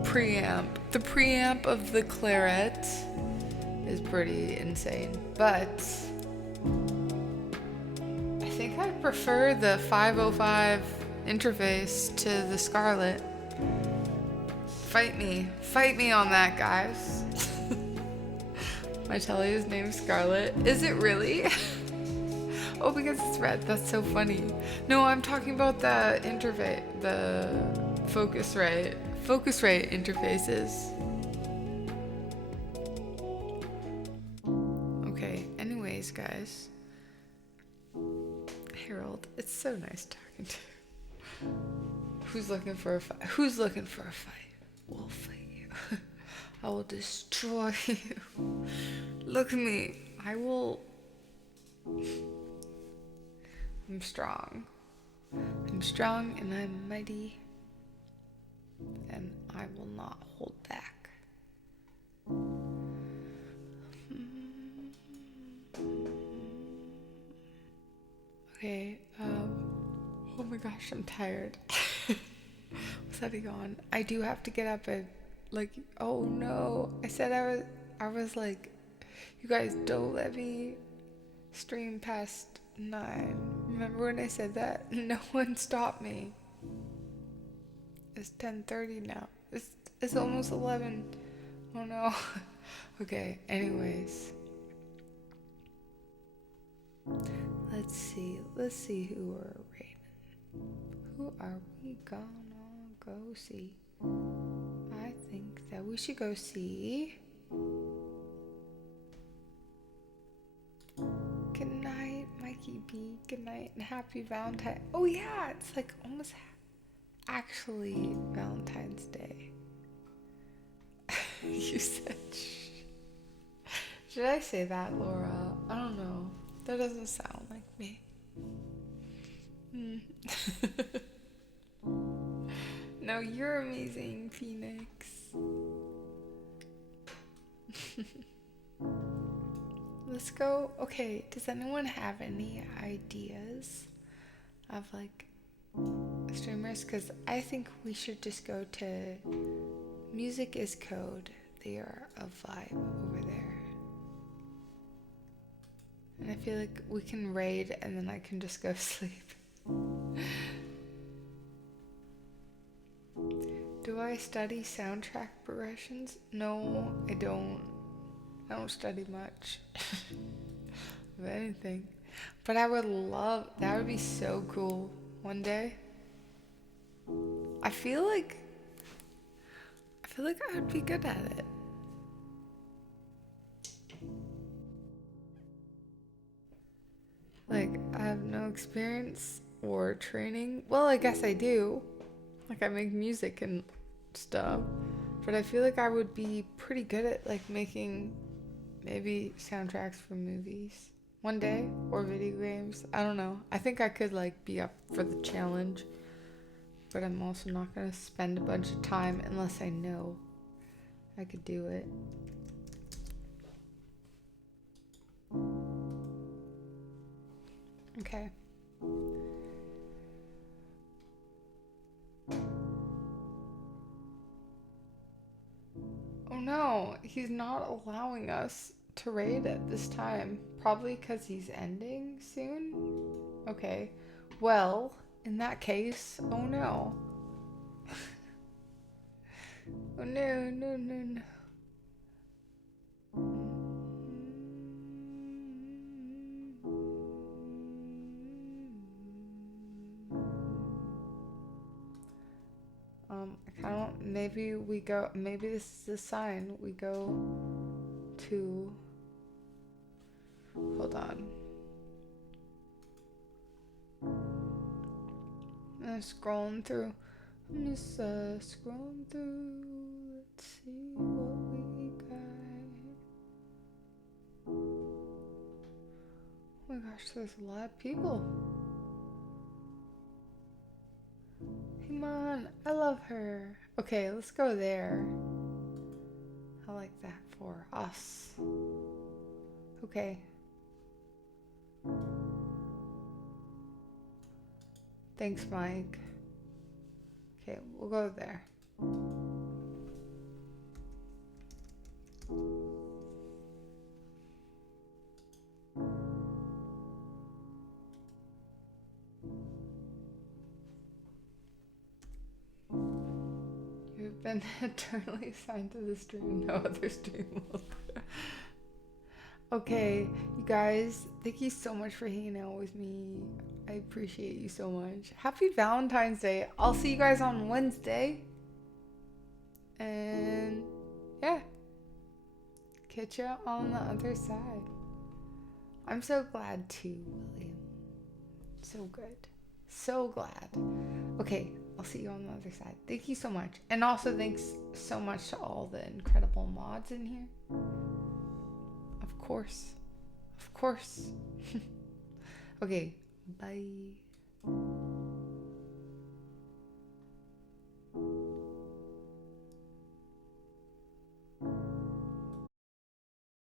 preamp. The preamp of the Claret is pretty insane, but I think I prefer the 505 interface to the Scarlett. Fight me on that, guys. My Telly's name's Scarlett. Is it really? Oh, because it's red. That's so funny. No, I'm talking about the interface, the Focusrite interfaces. Okay, anyways, guys. Harold, it's so nice talking to you. Who's looking for a fight? Who's looking for a fight? We'll fight you. I will destroy you. Look at me. I will. I'm strong. I'm strong and I'm mighty. And I will not hold back. Okay, oh my gosh, I'm tired. Was that a yawn? I do have to get up at, like, oh no. I said I was like, you guys don't let me stream past 9. Remember when I said that? No one stopped me. It's 10:30 now. It's almost 11. Oh no. Okay, anyways. Let's see who we're rating. Who are we gonna go see? I think that we should go see. Good night, Mikey B. Good night and happy Valentine. Oh yeah, it's like almost actually Valentine's Day. You said should I say that, Laura? I don't know. That doesn't sound like me. No, you're amazing, Phoenix. Let's go. Okay, does anyone have any ideas of like streamers? Because I think we should just go to Music is Code. They are a vibe over there. And I feel like we can raid and then I can just go sleep. Do I study soundtrack progressions? No, I don't. I don't study much of anything. But I would love, that would be so cool one day. I feel like I would be good at it. Like, I have no experience or training. Well, I guess I do. Like, I make music and stuff. But I feel like I would be pretty good at, like, making maybe soundtracks for movies one day. Or video games. I don't know. I think I could, like, be up for the challenge. But I'm also not going to spend a bunch of time unless I know I could do it. Okay. Oh no, he's not allowing us to raid at this time. Probably because he's ending soon. Okay. Well, in that case, oh no. Oh no, no, no, no. I kind of, maybe we go, maybe this is a sign we go to, hold on. I'm scrolling through. I'm just scrolling through. Let's see what we got. Oh my gosh, there's a lot of people. Hey, Mon, I love her. Okay, let's go there. I like that for us. Okay. Thanks, Mike. Okay, we'll go there. You've been eternally assigned to this dream. No other stream will. Okay, you guys, thank you so much for hanging out with me. I appreciate you so much. Happy Valentine's Day. I'll see you guys on Wednesday. And yeah, catch you on the other side. I'm so glad too, William. So good. So glad. Okay, I'll see you on the other side. Thank you so much. And also thanks so much to all the incredible mods in here. Of course. Of course. Okay, bye.